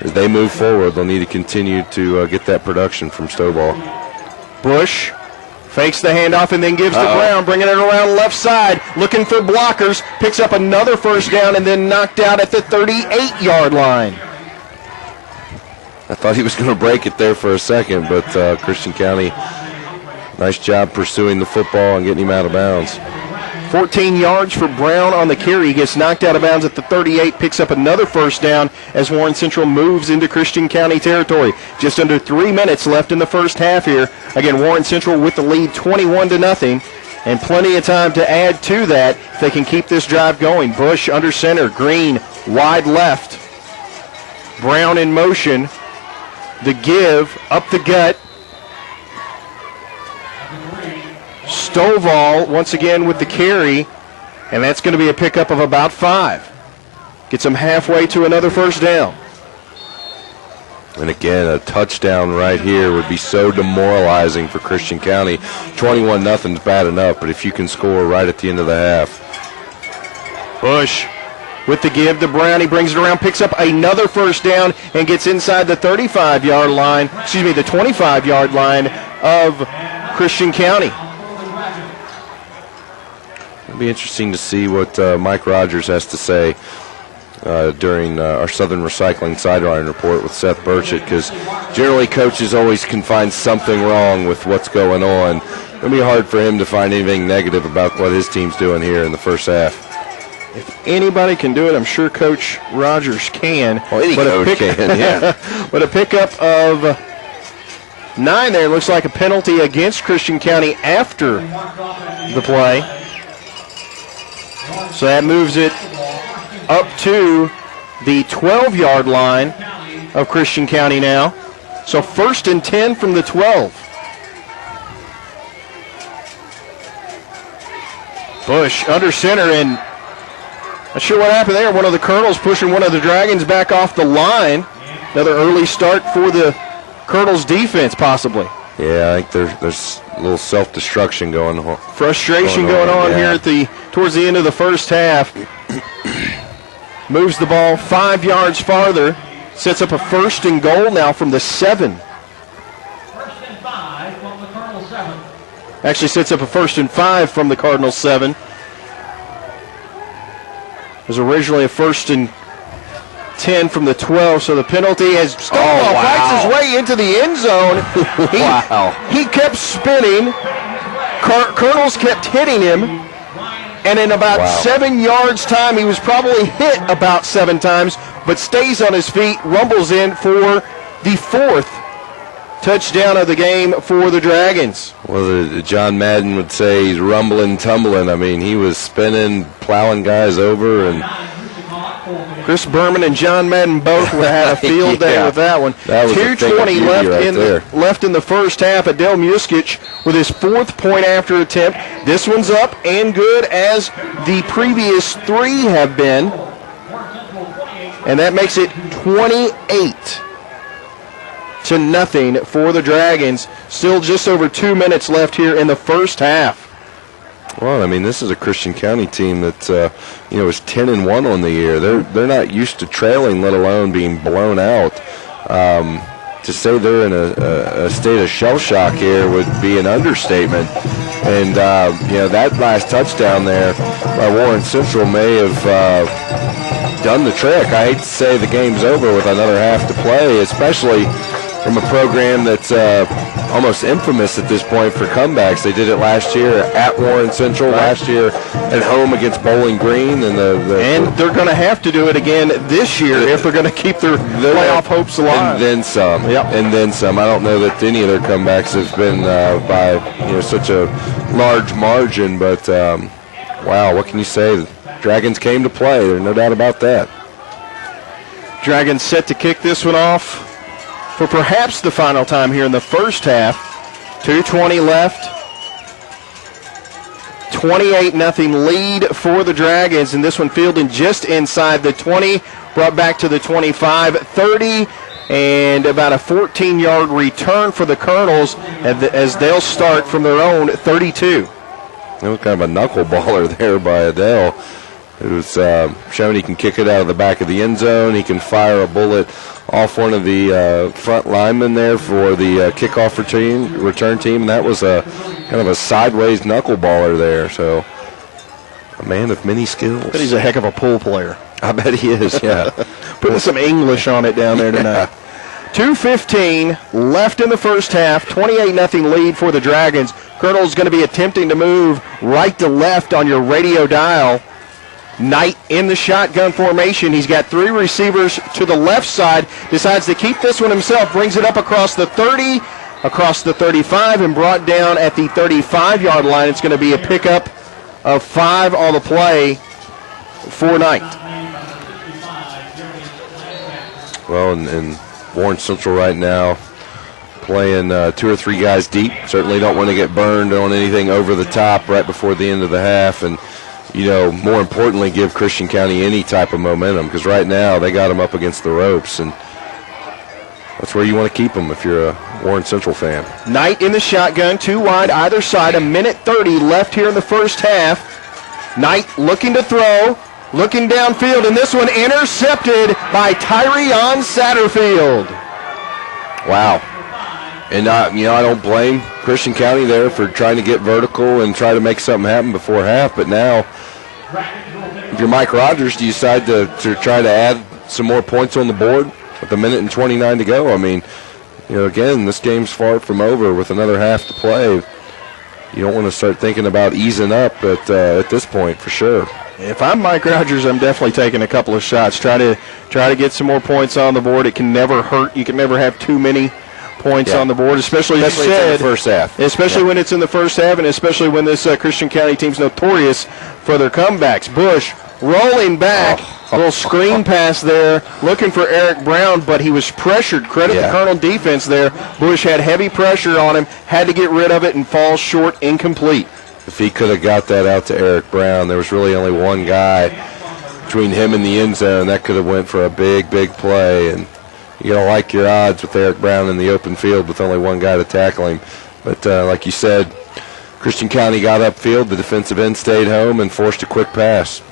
as they move forward, they'll need to continue to get that production from Stovall. Bush fakes the handoff and then gives to Brown, bringing it around left side, looking for blockers, picks up another first down and then knocked out at the 38-yard line. I thought he was going to break it there for a second, but Christian County, nice job pursuing the football and getting him out of bounds. 14 yards for Brown on the carry. He gets knocked out of bounds at the 38, picks up another first down as Warren Central moves into Christian County territory. Just under 3 minutes left in the first half here. Again, Warren Central with the lead 21-0, and plenty of time to add to that if they can keep this drive going. Bush under center, Green wide left. Brown in motion. The give up the gut. Stovall once again with the carry, and that's going to be a pickup of about 5. Gets them halfway to another first down. And again, a touchdown right here would be so demoralizing for Christian County. 21-0 is bad enough, but if you can score right at the end of the half. Bush with the give to Brown. He brings it around, picks up another first down, and gets inside the 35-yard line, the 25-yard line of Christian County. It'll be interesting to see what Mike Rogers has to say during our Southern Recycling Sideline report with Seth Burchett, because generally coaches always can find something wrong with what's going on. It'll be hard for him to find anything negative about what his team's doing here in the first half. If anybody can do it, I'm sure Coach Rogers can. Well, any coach can, yeah. But a pickup of 9 there. Looks like a penalty against Christian County after the play. So that moves it up to the 12-yard line of Christian County now. So 1st and 10 from the 12. Bush under center, and not sure what happened there. One of the Colonels pushing one of the Dragons back off the line. Another early start for the Colonels defense possibly. Yeah, I think there's a little self-destruction going on. Frustration going on here towards the end of the first half. Moves the ball 5 yards farther. Sets up a 1st and goal now from the 7. 1st and 5 from the Cardinal 7. Actually sets up a 1st and 5 from the Cardinal 7. It was originally a 1st and 10 from the 12, so the penalty has fights his way into the end zone. He kept spinning. Colonels kept hitting him, and in about 7 yards time, he was probably hit about 7 times, but stays on his feet, rumbles in for the 4th touchdown of the game for the Dragons. Well, John Madden would say he's rumbling, tumbling. I mean, he was spinning, plowing guys over, and Chris Berman and John Madden both had a field day with that one. That was 2:20 left in the first half. Adele Muskic with his 4th point after attempt. This one's up and good, as the previous 3 have been. And that makes it 28-0 for the Dragons. Still just over 2 minutes left here in the first half. Well, I mean, this is a Christian County team that is 10-1 on the year. They're not used to trailing, let alone being blown out. To say they're in a state of shell shock here would be an understatement. And that last touchdown there by Warren Central may have done the trick. I hate to say the game's over with another half to play, especially from a program that's almost infamous at this point for comebacks. They did it last year at Warren Central, last year at home against Bowling Green, and they're going to have to do it again this year if they're going to keep their playoff hopes alive. And then some. Yep. And then some. I don't know that any of their comebacks have been by such a large margin, but wow, what can you say? The Dragons came to play. There's no doubt about that. Dragons set to kick this one off for perhaps the final time here in the first half. 2:20 left. 28-0 lead for the Dragons, and this one fielding just inside the 20, brought back to the 25, 30, and about a 14-yard return for the Colonels as they'll start from their own 32. It was kind of a knuckleballer there by Adele. It was showing he can kick it out of the back of the end zone. He can fire a bullet off one of the front linemen there for the kickoff return team. And that was a kind of a sideways knuckleballer there. So a man of many skills. But he's a heck of a pool player. I bet he is, yeah. Putting some English on it down there tonight. 2:15 left in the first half. 28-0 lead for the Dragons. Colonel's going to be attempting to move right to left on your radio dial. Knight in the shotgun formation. He's got three receivers to the left side. Decides to keep this one himself. Brings it up across the 30, across the 35, and brought down at the 35-yard line. It's going to be a pickup of 5 on the play for Knight. Well, and Warren Central right now playing 2 or 3 guys deep. Certainly don't want to get burned on anything over the top right before the end of the half. And more importantly, give Christian County any type of momentum, because right now they got them up against the ropes, and that's where you want to keep them if you're a Warren Central fan. Knight in the shotgun, 2 wide either side, 1:30 left here in the first half. Knight looking to throw, looking downfield, and this one intercepted by Tyrion Satterfield. Wow. And I don't blame Christian County there for trying to get vertical and try to make something happen before half. But now, if you're Mike Rogers, do you decide to try to add some more points on the board with 1:29 to go? I mean, again, this game's far from over with another half to play. You don't want to start thinking about easing up at this point for sure. If I'm Mike Rogers, I'm definitely taking a couple of shots. Try to get some more points on the board. It can never hurt. You can never have too many points on the board, especially as you said, in the first half. Especially when it's in the first half, and especially when this Christian County team's notorious for their comebacks. Bush rolling back, a little screen pass there, looking for Eric Brown, but he was pressured. Credit the Colonel defense there. Bush had heavy pressure on him, had to get rid of it, and falls short, incomplete. If he could have got that out to Eric Brown, there was really only one guy between him and the end zone that could have went for a big, big play. And you got to like your odds with Eric Brown in the open field with only one guy to tackle him. But like you said, Christian County got upfield. The defensive end stayed home and forced a quick pass.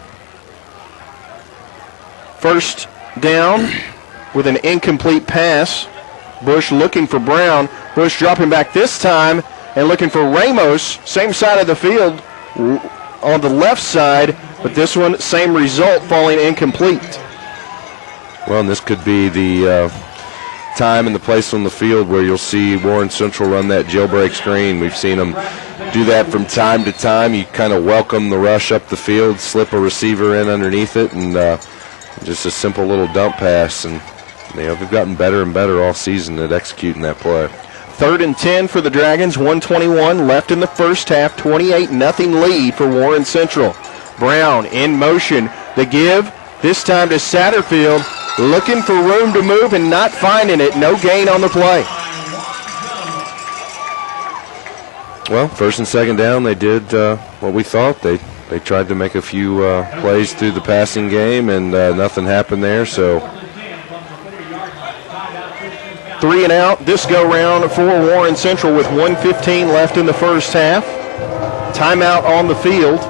First down with an incomplete pass. Bush looking for Brown. Bush dropping back this time and looking for Ramos. Same side of the field on the left side, but this one, same result, falling incomplete. Well, and this could be the time and the place on the field where you'll see Warren Central run that jailbreak screen. We've seen them do that from time to time. You kind of welcome the rush up the field, slip a receiver in underneath it, and just a simple little dump pass. And they've gotten better and better all season at executing that play. 3rd and 10 for the Dragons, 1:21 left in the first half, 28-0 lead for Warren Central. Brown in motion, the give, this time to Satterfield, looking for room to move and not finding it. No gain on the play. Well, 1st and 2nd down, they did what we thought. They tried to make a few plays through the passing game, and nothing happened there. So 3 and out this go-round for Warren Central with 1:15 left in the first half. Timeout on the field.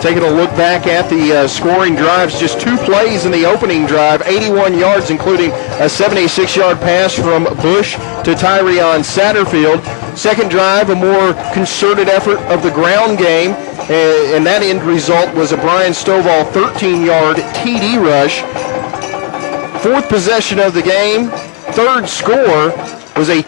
Taking a look back at the scoring drives, just 2 plays in the opening drive, 81 yards, including a 76-yard pass from Bush to Tyrion Satterfield. Second drive, a more concerted effort of the ground game, and that end result was a Brian Stovall 13-yard TD rush. 4th possession of the game third score was a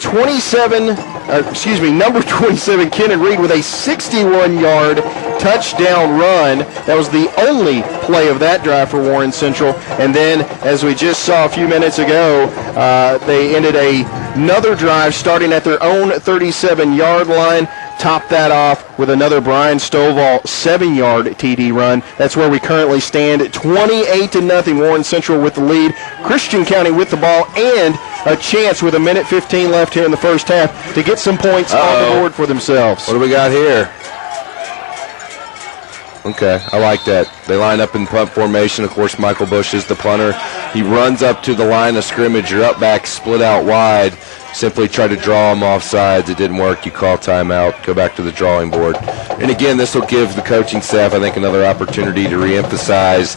number 27, Kenan Reed, with a 61-yard touchdown run. That was the only play of that drive for Warren Central. And then, as we just saw a few minutes ago, they ended another drive starting at their own 37-yard line. Top that off with another Brian Stovall 7-yard TD run. That's where we currently stand at 28-0. Warren Central with the lead. Christian County with the ball and a chance with 1:15 left here in the first half to get some points on the board for themselves. What do we got here? Okay, I like that. They line up in punt formation. Of course, Michael Bush is the punter. He runs up to the line of scrimmage. Your up back split out wide. Simply try to draw them off sides. It didn't work. You call timeout. Go back to the drawing board. And again, this will give the coaching staff, I think, another opportunity to reemphasize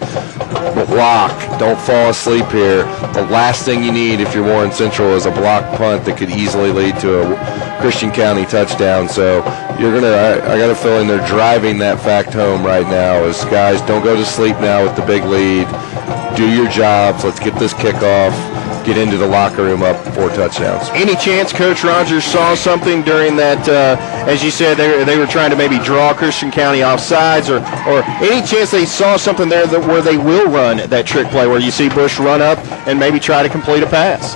block. Don't fall asleep here. The last thing you need if you're Warren Central is a block punt that could easily lead to a Christian County touchdown. So you're gonna. I got a feeling they're driving that fact home right now. As guys, don't go to sleep now with the big lead. Do your jobs. Let's get this kickoff. Get into the locker room up 4 touchdowns. Any chance Coach Rogers saw something during that, as you said, they were trying to maybe draw Christian County off sides, or any chance they saw something there where they will run that trick play where you see Bush run up and maybe try to complete a pass?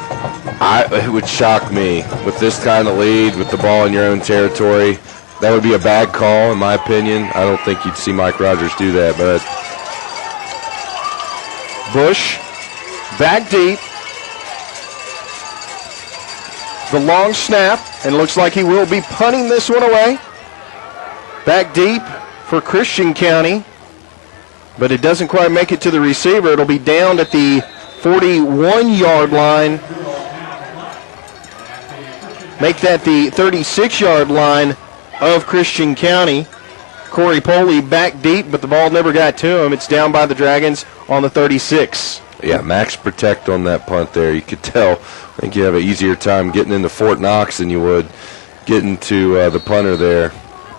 It would shock me with this kind of lead, with the ball in your own territory. That would be a bad call, in my opinion. I don't think you'd see Mike Rogers do that. But Bush back deep. The long snap, and looks like he will be punting this one away. Back deep for Christian County, but it doesn't quite make it to the receiver. It'll be down at the 41-yard line. Make that the 36-yard line of Christian County. Corey Poley back deep, but the ball never got to him. It's down by the Dragons on the 36. Yeah, max protect on that punt there. You could tell. I think you have an easier time getting into Fort Knox than you would getting to the punter there.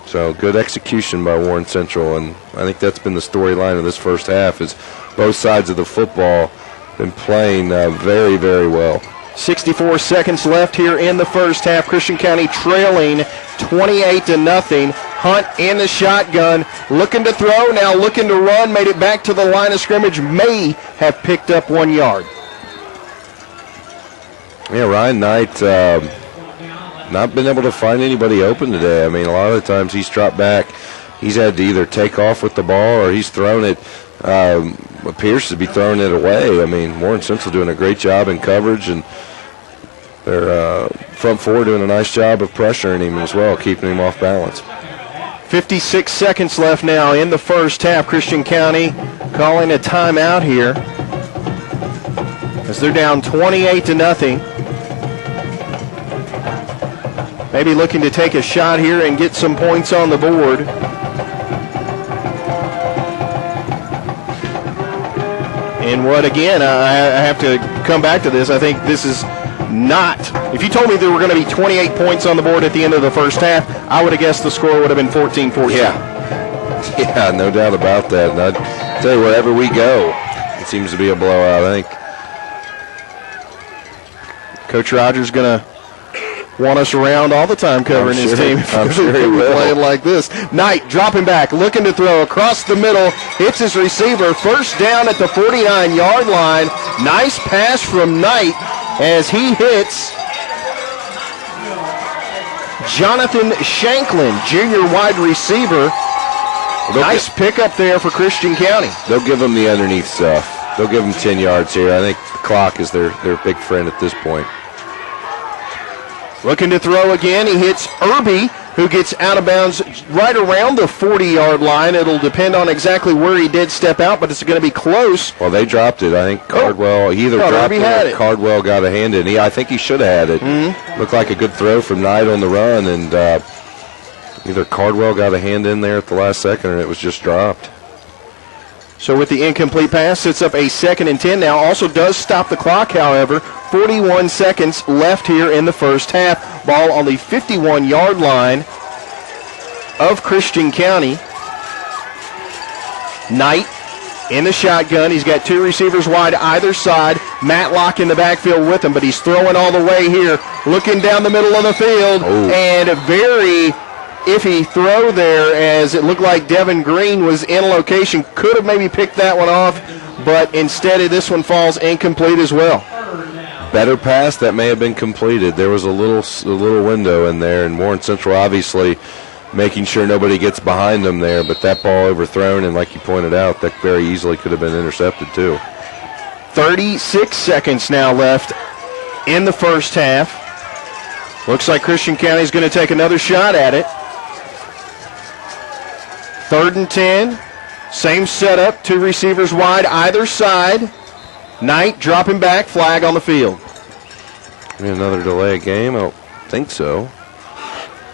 So good execution by Warren Central, and I think that's been the storyline of this first half is both sides of the football been playing very, very well. 64 seconds left here in the first half. Christian County trailing 28-0. Hunt in the shotgun, looking to throw, now looking to run, made it back to the line of scrimmage, may have picked up 1 yard. Yeah, Ryan Knight not been able to find anybody open today. I mean, a lot of the times he's dropped back. He's had to either take off with the ball or he's thrown it, appears to be throwing it away. I mean, Warren Central doing a great job in coverage, and their front four doing a nice job of pressuring him as well, keeping him off balance. 56 seconds left now in the first half. Christian County calling a timeout here as they're down 28-0. Maybe looking to take a shot here and get some points on the board. And what, again, I have to come back to this. I think this is not. If you told me there were going to be 28 points on the board at the end of the first half, I would have guessed the score would have been 14-14. Yeah, no doubt about that. And I'd tell you, wherever we go, it seems to be a blowout, I think. Coach Rogers going to want us around all the time covering his team. I'm sure he will. Playing like this. Knight dropping back, looking to throw across the middle, hits his receiver. First down at the 49-yard line. Nice pass from Knight as he hits Jonathan Shanklin, junior wide receiver. Nice pickup there for Christian County. They'll give them the underneath stuff. They'll give them 10 yards here. I think the clock is their big friend at this point. Looking to throw again. He hits Irby, who gets out of bounds right around the 40-yard line. It'll depend on exactly where he did step out, but it's going to be close. Well, they dropped it. I think Cardwell either dropped it or Cardwell got a hand in. I think he should have had it. Mm-hmm. Looked like a good throw from Knight on the run, and either Cardwell got a hand in there at the last second or it was just dropped. So with the incomplete pass, sets up a 2nd and 10 now. Also does stop the clock, however. 41 seconds left here in the first half. Ball on the 51-yard line of Christian County. Knight in the shotgun. He's got 2 receivers wide either side. Matlock in the backfield with him, but he's throwing all the way here, looking down the middle of the field, and a very iffy throw there as it looked like Devin Green was in location. Could have maybe picked that one off, but instead this one falls incomplete as well. Better pass that may have been completed. There was a little window in there, and Warren Central obviously making sure nobody gets behind them there, but that ball overthrown, and like you pointed out, that very easily could have been intercepted too. 36 seconds now left in the first half. Looks like Christian County is going to take another shot at it. 3rd and 10. Same setup, 2 receivers wide either side. Knight dropping back, flag on the field. Another delay game? I don't think so.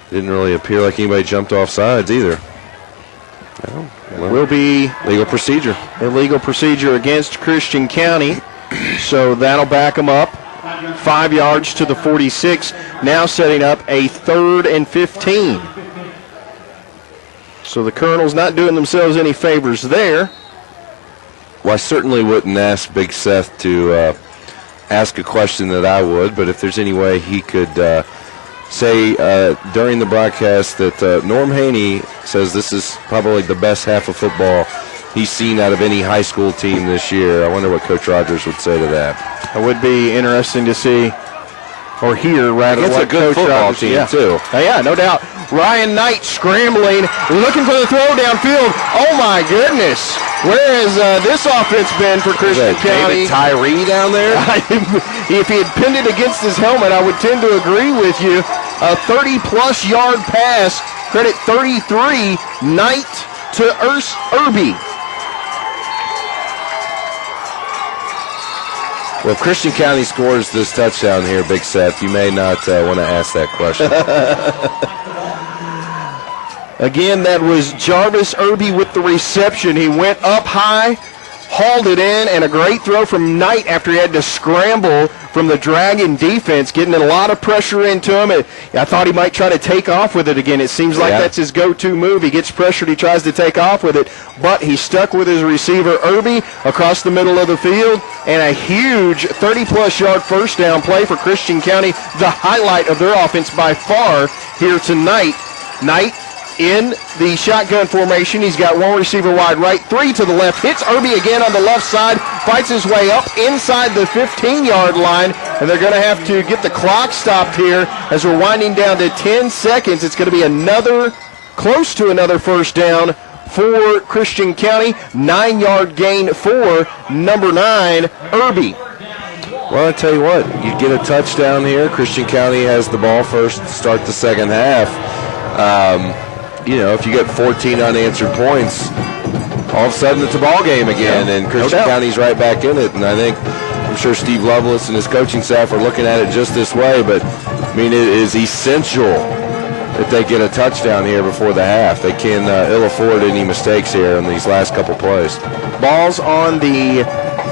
Didn't really appear like anybody jumped off sides either. Will be legal procedure. Illegal procedure against Christian County. So that'll back them up 5 yards to the 46. Now setting up a 3rd and 15. So the Colonels not doing themselves any favors there. Well, I certainly wouldn't ask Big Seth to ask a question that I would, but if there's any way he could say during the broadcast that Norm Haney says this is probably the best half of football he's seen out of any high school team this year. I wonder what Coach Rogers would say to that. It would be interesting to see or hear rather it's what a good Coach football Rogers, team too. Yeah, no doubt. Ryan Knight scrambling, looking for the throw downfield. Oh my goodness! Where has this offense been for Christian County? David Tyree down there? If he had pinned it against his helmet, I would tend to agree with you. A 30-plus yard pass. Credit 33. Knight to Irby. Well, if Christian County scores this touchdown here, Big Seth, you may not want to ask that question. Again, that was Jarvis Irby with the reception. He went up high, hauled it in, and a great throw from Knight after he had to scramble from the Dragon defense, getting a lot of pressure into him. I thought he might try to take off with it again. It seems like that's his go-to move. He gets pressured, he tries to take off with it, but he stuck with his receiver, Irby, across the middle of the field, and a huge 30-plus yard first down play for Christian County, the highlight of their offense by far here tonight. Knight in the shotgun formation. He's got 1 receiver wide right, 3 to the left, hits Irby again on the left side, fights his way up inside the 15-yard line, and they're going to have to get the clock stopped here as we're winding down to 10 seconds. It's going to be close to another first down for Christian County. 9-yard gain for number 9, Irby. Well, I tell you what, you get a touchdown here. Christian County has the ball first to start the second half. If you get 14 unanswered points, all of a sudden it's a ball game again, and Christian County's right back in it. And I'm sure Steve Lovelace and his coaching staff are looking at it just this way, but it is essential that they get a touchdown here before the half. They can ill afford any mistakes here in these last couple plays. Ball's on the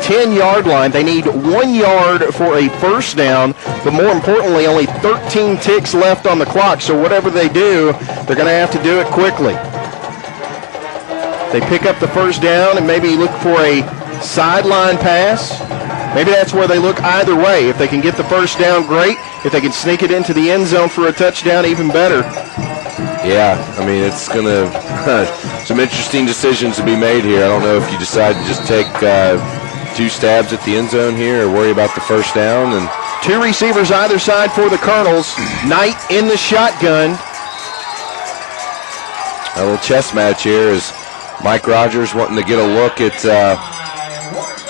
10-yard line. They need 1 yard for a first down, but more importantly, only 13 ticks left on the clock, so whatever they do, they're going to have to do it quickly. They pick up the first down and maybe look for a sideline pass. Maybe that's where they look either way. If they can get the first down, great. If they can sneak it into the end zone for a touchdown, even better. Yeah, it's going to some interesting decisions to be made here. I don't know if you decide to just take 2 stabs at the end zone here or worry about the first down. And 2 receivers either side for the Colonels. Knight in the shotgun. A little chess match here is Mike Rogers wanting to get a look at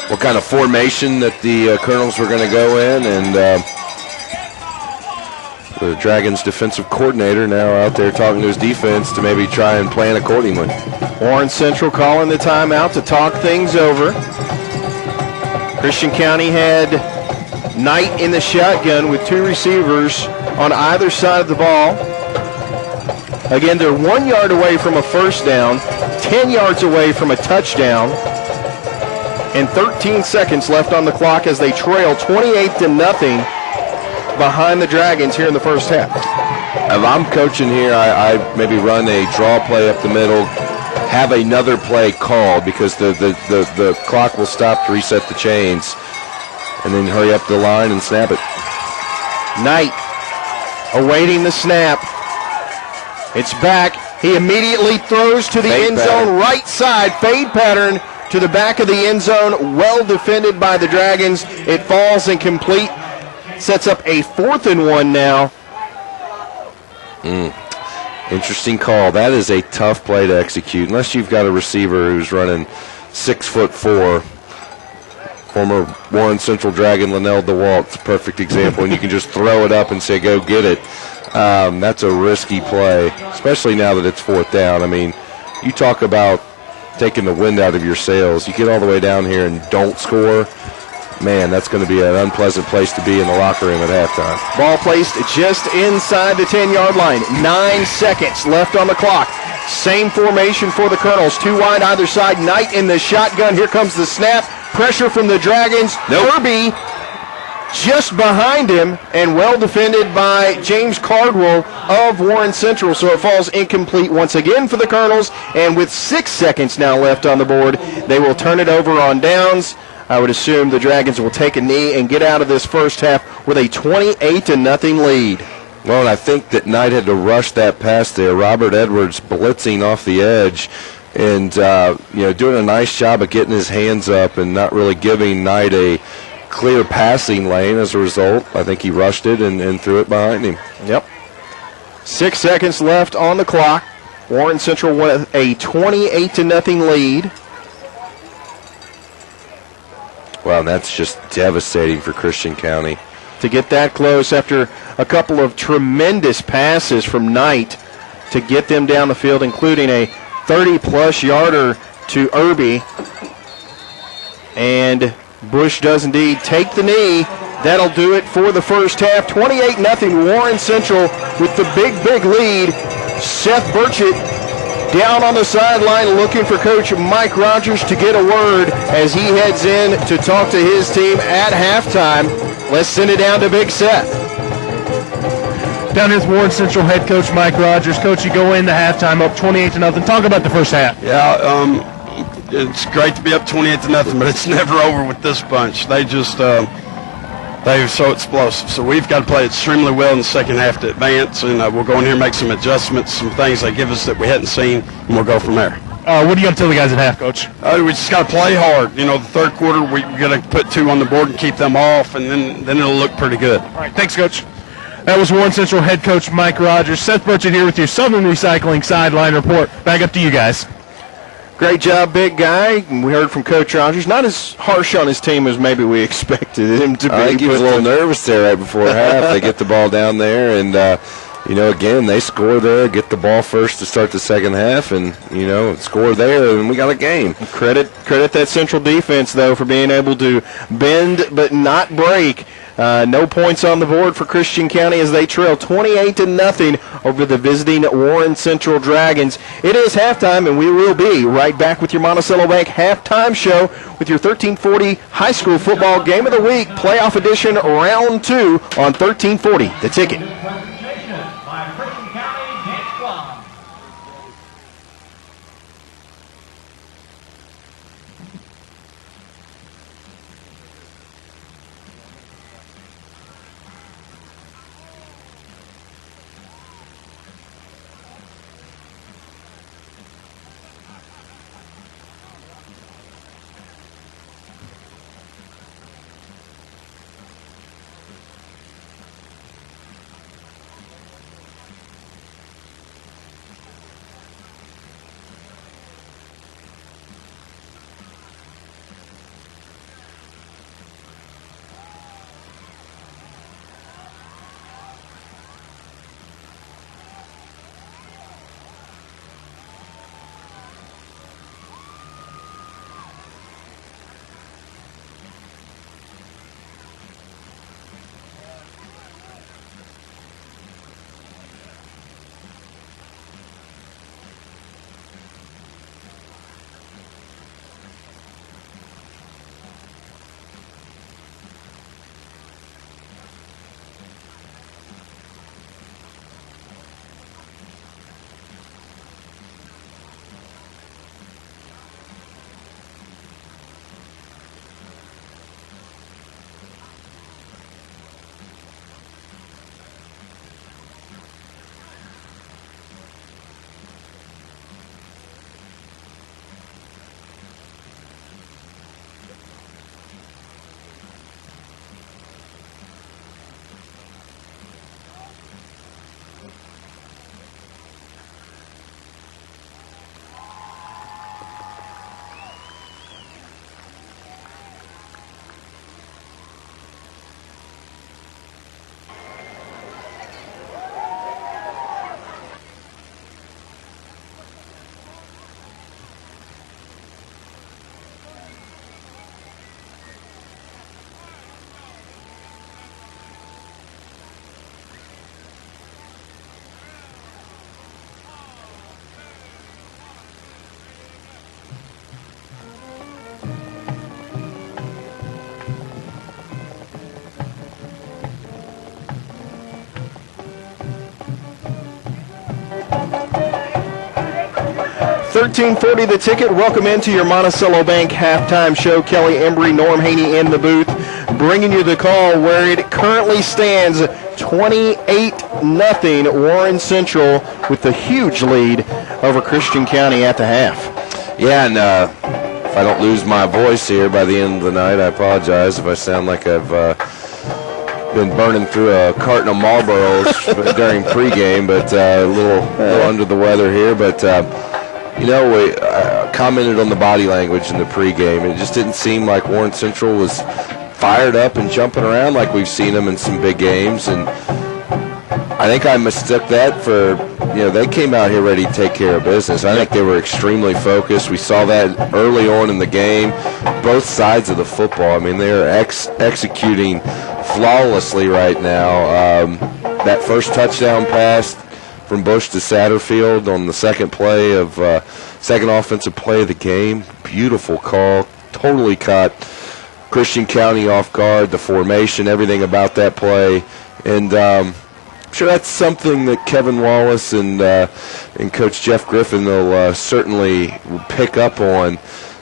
what kind of formation that the Colonels were going to go in, and the Dragons defensive coordinator now out there talking to his defense to maybe try and plan accordingly. Warren Central calling the timeout to talk things over. Christian County had Knight in the shotgun with 2 receivers on either side of the ball. Again, they're 1 yard away from a first down, 10 yards away from a touchdown, and 13 seconds left on the clock as they trail 28-0 behind the Dragons here in the first half. If I'm coaching here, I maybe run a draw play up the middle, have another play called because the clock will stop to reset the chains, and then hurry up the line and snap it. Knight awaiting the snap. It's back. He immediately throws to the end zone right side. Fade pattern to the back of the end zone. Well defended by the Dragons. It falls incomplete. Sets up a 4th and 1 now. Interesting call. That is a tough play to execute unless you've got a receiver who's running 6'4". Former Warren Central Dragon Linnell DeWalt's a perfect example, and you can just throw it up and say, go get it. That's a risky play, especially now that it's 4th down. I mean, you talk about taking the wind out of your sails. You get all the way down here and don't score, man, that's going to be an unpleasant place to be in the locker room at halftime. Ball placed just inside the 10-yard line. 9 seconds left on the clock. Same formation for the Colonels. 2 wide either side. Knight in the shotgun. Here comes the snap. Pressure from the Dragons. Kirby just behind him and well defended by James Cardwell of Warren Central. So it falls incomplete once again for the Colonels. And with 6 seconds now left on the board, they will turn it over on downs. I would assume the Dragons will take a knee and get out of this first half with a 28-0 lead. Well, and I think that Knight had to rush that pass there. Robert Edwards blitzing off the edge and doing a nice job of getting his hands up and not really giving Knight a clear passing lane. As a result, I think he rushed it and threw it behind him. Yep. 6 seconds left on the clock. Warren Central with a 28-0 lead. Wow, that's just devastating for Christian County. To get that close after a couple of tremendous passes from Knight to get them down the field, including a 30-plus yarder to Irby. And Bush does indeed take the knee. That'll do it for the first half. 28-0 Warren Central with the big lead. Seth Burchett down on the sideline looking for Coach Mike Rogers to get a word as he heads in to talk to his team at halftime. Let's send it down to Big Seth. Down here's Warren Central head coach Mike Rogers. Coach, you go into halftime up 28-0. Talk about the first half. Yeah, it's great to be up 28-0, but it's never over with this bunch. They just they're so explosive. So we've got to play extremely well in the second half to advance, and we'll go in here and make some adjustments, some things they give us that we hadn't seen, and we'll go from there. What do you got to tell the guys at half, Coach? We just got to play hard. The third quarter we got to put 2 on the board and keep them off, and then it'll look pretty good. All right, thanks, Coach. That was Warren Central head coach Mike Rogers. Seth Burchett here with your Southern Recycling Sideline Report. Back up to you guys. Great job, big guy. We heard from Coach Rogers. Not as harsh on his team as maybe we expected him to be. I think he was a little nervous there right before half. They get the ball down there, and, again, they score there, get the ball first to start the second half, and, score there, and we got a game. Credit that Central defense, though, for being able to bend but not break. No points on the board for Christian County as they trail 28-0 over the visiting Warren Central Dragons. It is halftime, and we will be right back with your Monticello Bank halftime show with your 1340 high school football game of the week, playoff edition, round 2 on 1340. The Ticket. 1340 The Ticket. Welcome into your Monticello Bank halftime show. Kelly Embry, Norm Haney in the booth, bringing you the call where it currently stands 28-0 Warren Central with the huge lead over Christian County at the half. Yeah, and if I don't lose my voice here by the end of the night, I apologize if I sound like I've been burning through a carton of Marlboros during pregame, but a little under the weather here. But, we commented on the body language in the pregame. It just didn't seem like Warren Central was fired up and jumping around like we've seen them in some big games. And I think I mistook that for, they came out here ready to take care of business. I think they were extremely focused. We saw that early on in the game, both sides of the football. I mean, they are executing flawlessly right now. That first touchdown pass from Bush to Satterfield on the second play of second offensive play of the game. Beautiful call. Totally caught Christian County off guard, the formation, everything about that play. And I'm sure that's something that Kevin Wallace and Coach Jeff Griffin will certainly pick up on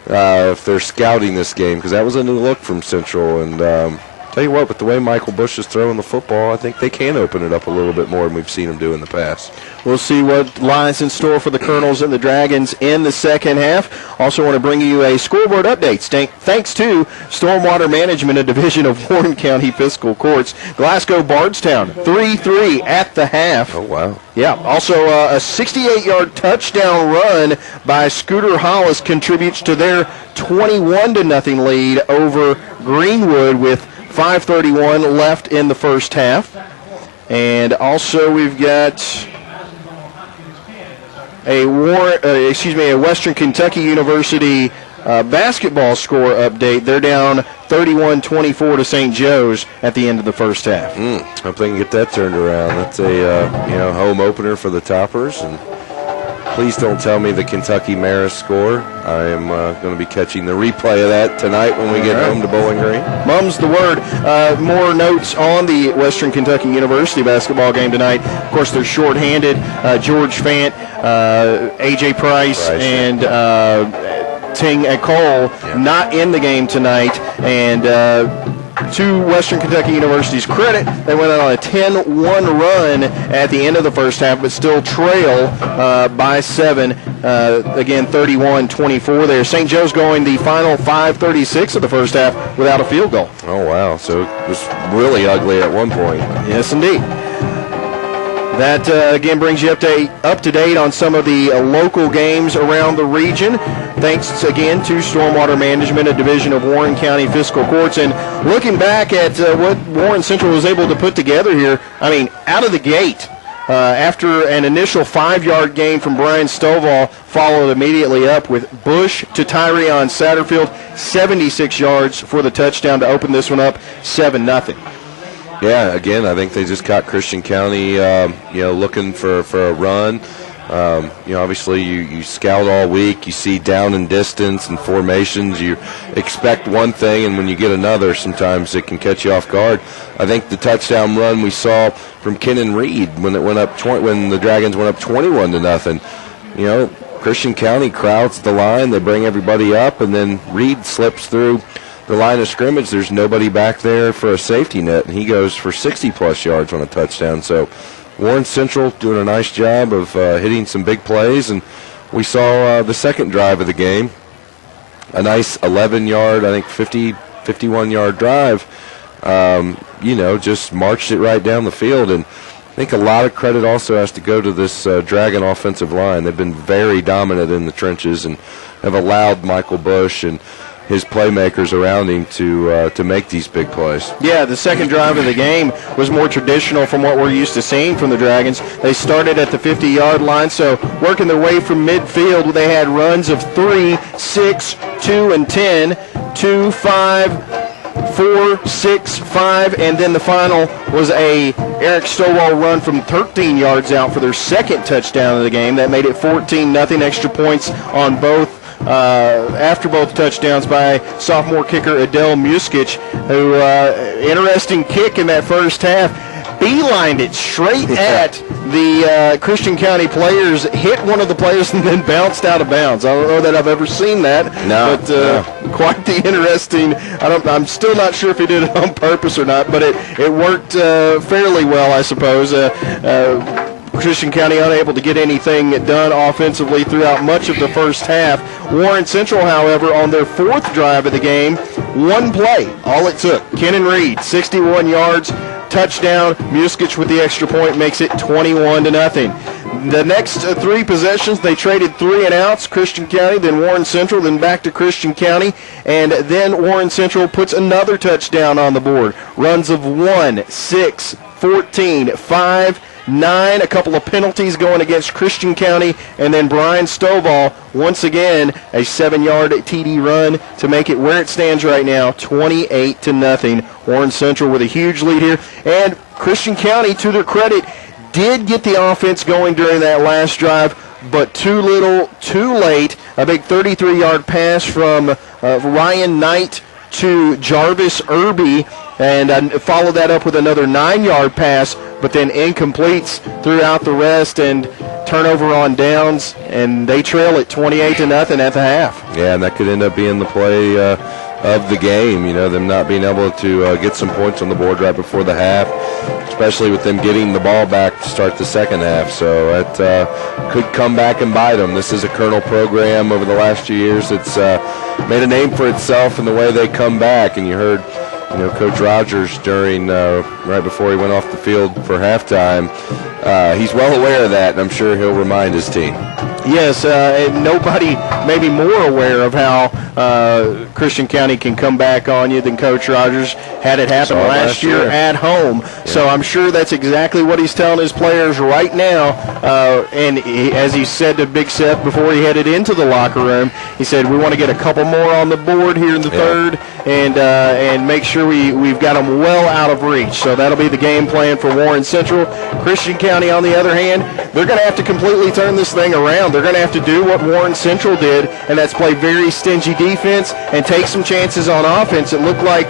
if they're scouting this game, because that was a new look from Central. And tell you what, with the way Michael Bush is throwing the football, I think they can open it up a little bit more than we've seen them do in the past. We'll see what lies in store for the Colonels and the Dragons in the second half. Also want to bring you a scoreboard update. Thanks to Stormwater Management, a division of Warren County Fiscal Courts. Glasgow Bardstown, 3-3 at the half. Oh, wow. Yeah, also a 68-yard touchdown run by Scooter Hollis contributes to their 21-0 lead over Greenwood with 5:31 left in the first half. And also we've got a Western Kentucky University basketball score update. They're down 31-24 to St. Joe's at the end of the first half. Hope they can get that turned around. That's a home opener for the Toppers, and please don't tell me the Kentucky Marist score. I am going to be catching the replay of that tonight when we get home to Bowling Green. Mum's the word. More notes on the Western Kentucky University basketball game tonight. Of course, they're shorthanded. George Fant, A.J. Price, and Ting Cole not in the game tonight. And to Western Kentucky University's credit, they went on a 10-1 run at the end of the first half, but still trail by 7. Again, 31-24 there. St. Joe's going the final 5:36 of the first half without a field goal. Oh, wow. So it was really ugly at one point. Yes, indeed. That, again, brings you up to date on some of the local games around the region. Thanks again to Stormwater Management, a division of Warren County Fiscal Courts. And looking back at what Warren Central was able to put together here, I mean, out of the gate, after an initial 5-yard gain from Brian Stovall, followed immediately up with Bush to Tyrion Satterfield, 76 yards for the touchdown to open this one up 7-0. Yeah, again, I think they just caught Christian County, looking for a run. Obviously you scout all week. You see down and distance and formations. You expect one thing, and when you get another, sometimes it can catch you off guard. I think the touchdown run we saw from Kenan Reed when it went up when the Dragons went up 21-0. Christian County crowds the line. They bring everybody up, and then Reed slips through the line of scrimmage. There's nobody back there for a safety net, and he goes for 60-plus yards on a touchdown. So Warren Central doing a nice job of hitting some big plays, and we saw the second drive of the game, a nice 11-yard, I think 51-yard drive, just marched it right down the field. And I think a lot of credit also has to go to this Dragon offensive line. They've been very dominant in the trenches and have allowed Michael Bush and his playmakers around him to make these big plays. Yeah, the second drive of the game was more traditional from what we're used to seeing from the Dragons. They started at the 50-yard line, so working their way from midfield, they had runs of 3, 6, 2, and 10, 2, 5, 4, 6, 5, and then the final was a Eric Stowall run from 13 yards out for their second touchdown of the game. That made it 14-0. Extra points on both. After both touchdowns by sophomore kicker Adele Muskic, who interesting kick in that first half. beelined it straight at the Christian County players, hit one of the players, and then bounced out of bounds. I don't know that I've ever seen that, but quite the interesting. I'm still not sure if he did it on purpose or not, but it worked fairly well, I suppose. Christian County unable to get anything done offensively throughout much of the first half. Warren Central, however, on their fourth drive of the game, one play, all it took. Kennan Reed, 61 yards, touchdown. Muskic with the extra point makes it 21-0. The next three possessions, they traded 3 and outs, Christian County, then Warren Central, then back to Christian County, and then Warren Central puts another touchdown on the board. Runs of 1, 6, 14, 5, 9, a couple of penalties going against Christian County, and then Brian Stovall, once again, a 7-yard TD run to make it where it stands right now, 28-0. Warren Central with a huge lead here, and Christian County, to their credit, did get the offense going during that last drive, but too little, too late. A big 33-yard pass from Ryan Knight to Jarvis Irby, and followed that up with another 9-yard pass, but then incompletes throughout the rest, and turnover on downs, and they trail it 28-0 at the half. Yeah, and that could end up being the play of the game, them not being able to get some points on the board right before the half, especially with them getting the ball back to start the second half. So it could come back and bite them. This is a Colonel program over the last few years. It's made a name for itself in the way they come back, and you heard Coach Rogers during right before he went off the field for halftime. He's well aware of that, and I'm sure he'll remind his team. Yes, and nobody maybe more aware of how Christian County can come back on you than Coach Rogers. Had it happen last year at home. Yeah. So I'm sure that's exactly what he's telling his players right now. And as he said to Big Seth before he headed into the locker room, he said, we want to get a couple more on the board here in the third and make sure we've got them well out of reach. So that'll be the game plan for Warren Central. Christian County, on the other hand, they're going to have to completely turn this thing around. They're going to have to do what Warren Central did, and that's play very stingy defense and take some chances on offense. It looked like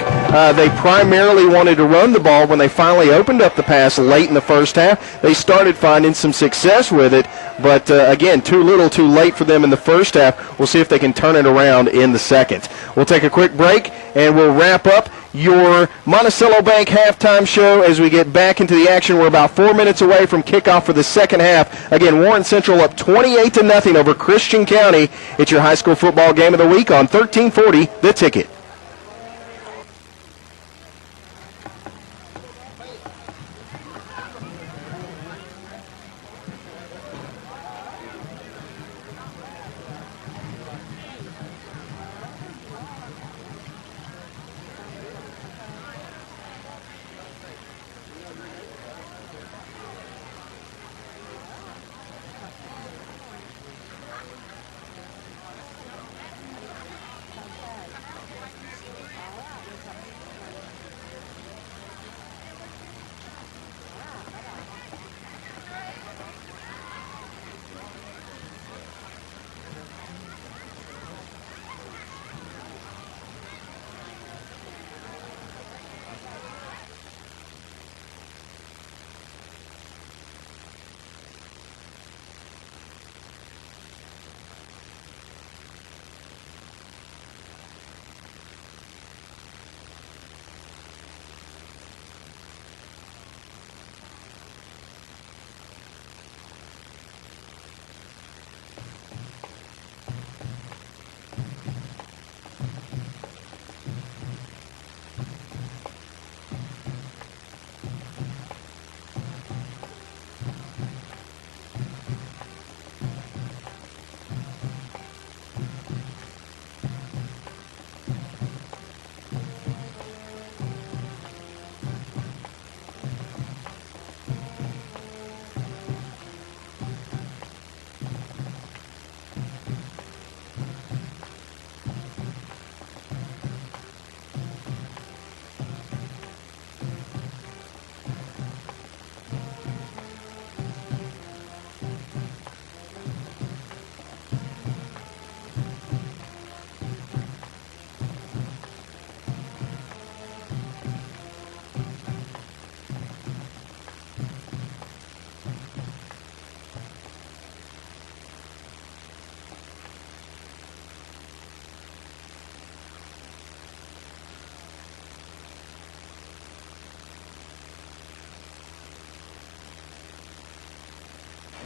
they primarily wanted to run the ball when they finally opened up the pass late in the first half. They started finding some success with it, but again, too little, too late for them in the first half. We'll see if they can turn it around in the second. We'll take a quick break, and we'll wrap up your Monticello Bank halftime show as we get back into the action. We're about 4 minutes away from kickoff for the second half. Again, Warren Central up 28-0 over Christian County. It's your high school football game of the week on 1340 The Ticket.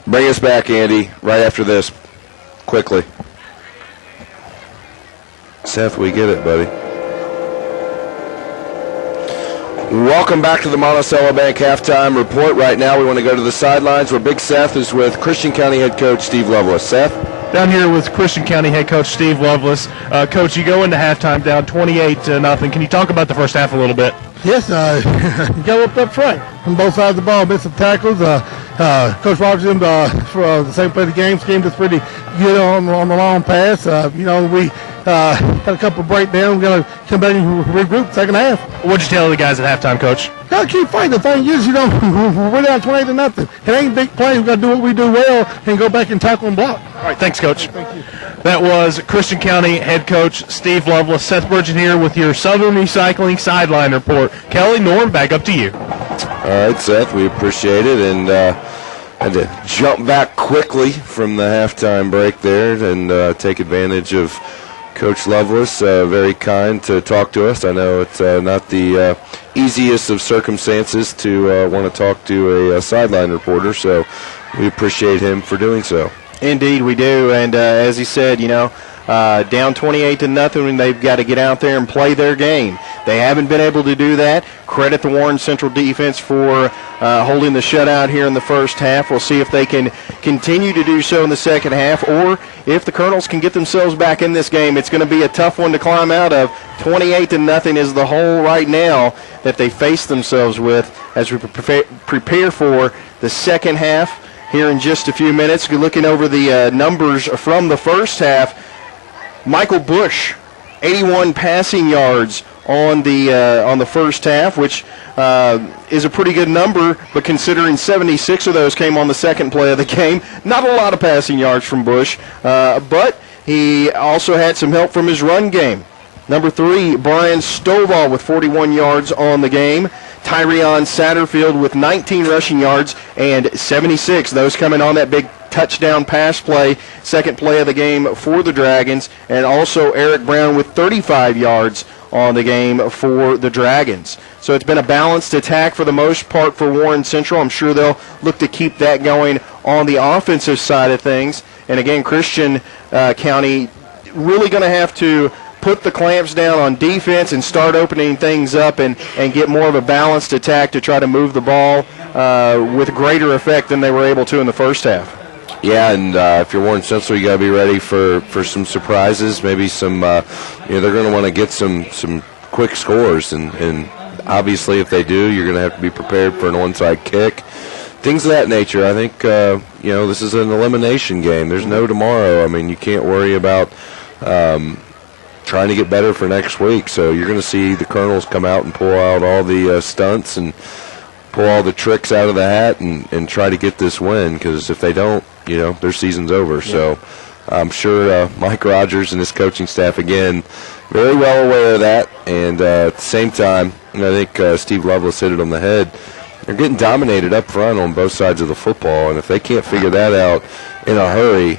Bring us back, Andy, right after this, quickly. Seth, we get it, buddy. Welcome back to the Monticello Bank Halftime Report. Right now we want to go to the sidelines where Big Seth is with Christian County head coach Steve Lovelace. Seth? Down here with Christian County head coach Steve Lovelace. Coach, you go into halftime down 28-0. Can you talk about the first half a little bit? Yes, you got up front from both sides of the ball, missed some tackles. Coach Robertson, for the same play of the game, schemed us pretty good on the long pass. We had a couple of breakdowns. We're going to come back and regroup second half. What'd you tell the guys at halftime, Coach? Got to keep fighting. The thing is, we're down 28-0. It ain't big plays. We've got to do what we do well and go back and tackle and block. All right, thanks, Coach. Thank you. That was Christian County head coach Steve Lovelace. Seth Burgett here with your Southern Recycling Sideline Report. Kelly, Norm, back up to you. All right, Seth, we appreciate it. And had to jump back quickly from the halftime break there and take advantage of Coach Lovelace. Very kind to talk to us. I know it's not the easiest of circumstances to want to talk to a sideline reporter, so we appreciate him for doing so. Indeed, we do. And as he said, down 28-0, and they've got to get out there and play their game. They haven't been able to do that. Credit the Warren Central defense for holding the shutout here in the first half. We'll see if they can continue to do so in the second half, or if the Colonels can get themselves back in this game. It's going to be a tough one to climb out of. 28-0 is the hole right now that they face themselves with as we prepare for the second half. Here in just a few minutes, we're looking over the numbers from the first half. Michael Bush, 81 passing yards on the first half, which is a pretty good number, but considering 76 of those came on the second play of the game, not a lot of passing yards from Bush, but he also had some help from his run game. Number 3, Brian Stovall with 41 yards on the game. Tyrion Satterfield with 19 rushing yards and 76. Those coming on that big touchdown pass play, second play of the game for the Dragons. And also Eric Brown with 35 yards on the game for the Dragons. So it's been a balanced attack for the most part for Warren Central. I'm sure they'll look to keep that going on the offensive side of things. And again, Christian County really going to have to put the clamps down on defense and start opening things up and get more of a balanced attack to try to move the ball with greater effect than they were able to in the first half. Yeah, and if you're Warren Central, you got to be ready for some surprises, maybe some, they're going to want to get some quick scores, and obviously if they do, you're going to have to be prepared for an onside kick. Things of that nature. I think, this is an elimination game. There's no tomorrow. I mean, you can't worry about trying to get better for next week. So you're going to see the Colonels come out and pull out all the stunts and pull all the tricks out of the hat and try to get this win, because if they don't, their season's over. Yeah. So I'm sure Mike Rogers and his coaching staff, again, very well aware of that. And at the same time, I think Steve Lovelace hit it on the head. They're getting dominated up front on both sides of the football, and if they can't figure that out in a hurry,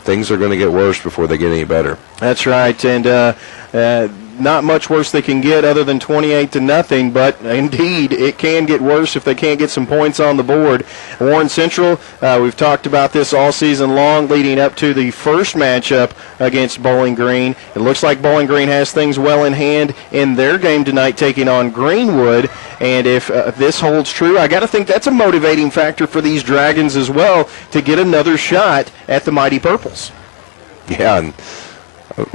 things are going to get worse before they get any better. That's right, and not much worse they can get other than 28-0, but indeed it can get worse if they can't get some points on the board. Warren Central, we've talked about this all season long leading up to the first matchup against Bowling Green. It looks like Bowling Green has things well in hand in their game tonight taking on Greenwood, and if this holds true, I got to think that's a motivating factor for these Dragons as well to get another shot at the Mighty Purples. Yeah, and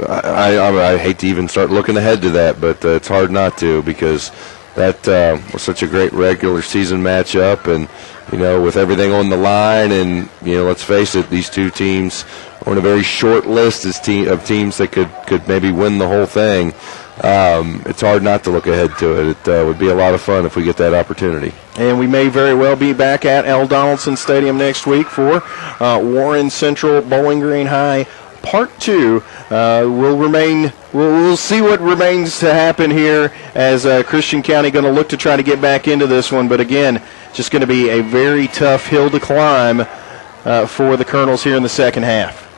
I hate to even start looking ahead to that, but it's hard not to, because that was such a great regular season matchup, and with everything on the line, and let's face it, these two teams are on a very short list of teams that could maybe win the whole thing. It's hard not to look ahead to it. It would be a lot of fun if we get that opportunity. And we may very well be back at L. Donaldson Stadium next week for Warren Central Bowling Green High Part 2. We'll see what remains to happen here as Christian County going to look to try to get back into this one. But again, just going to be a very tough hill to climb for the Colonels here in the second half.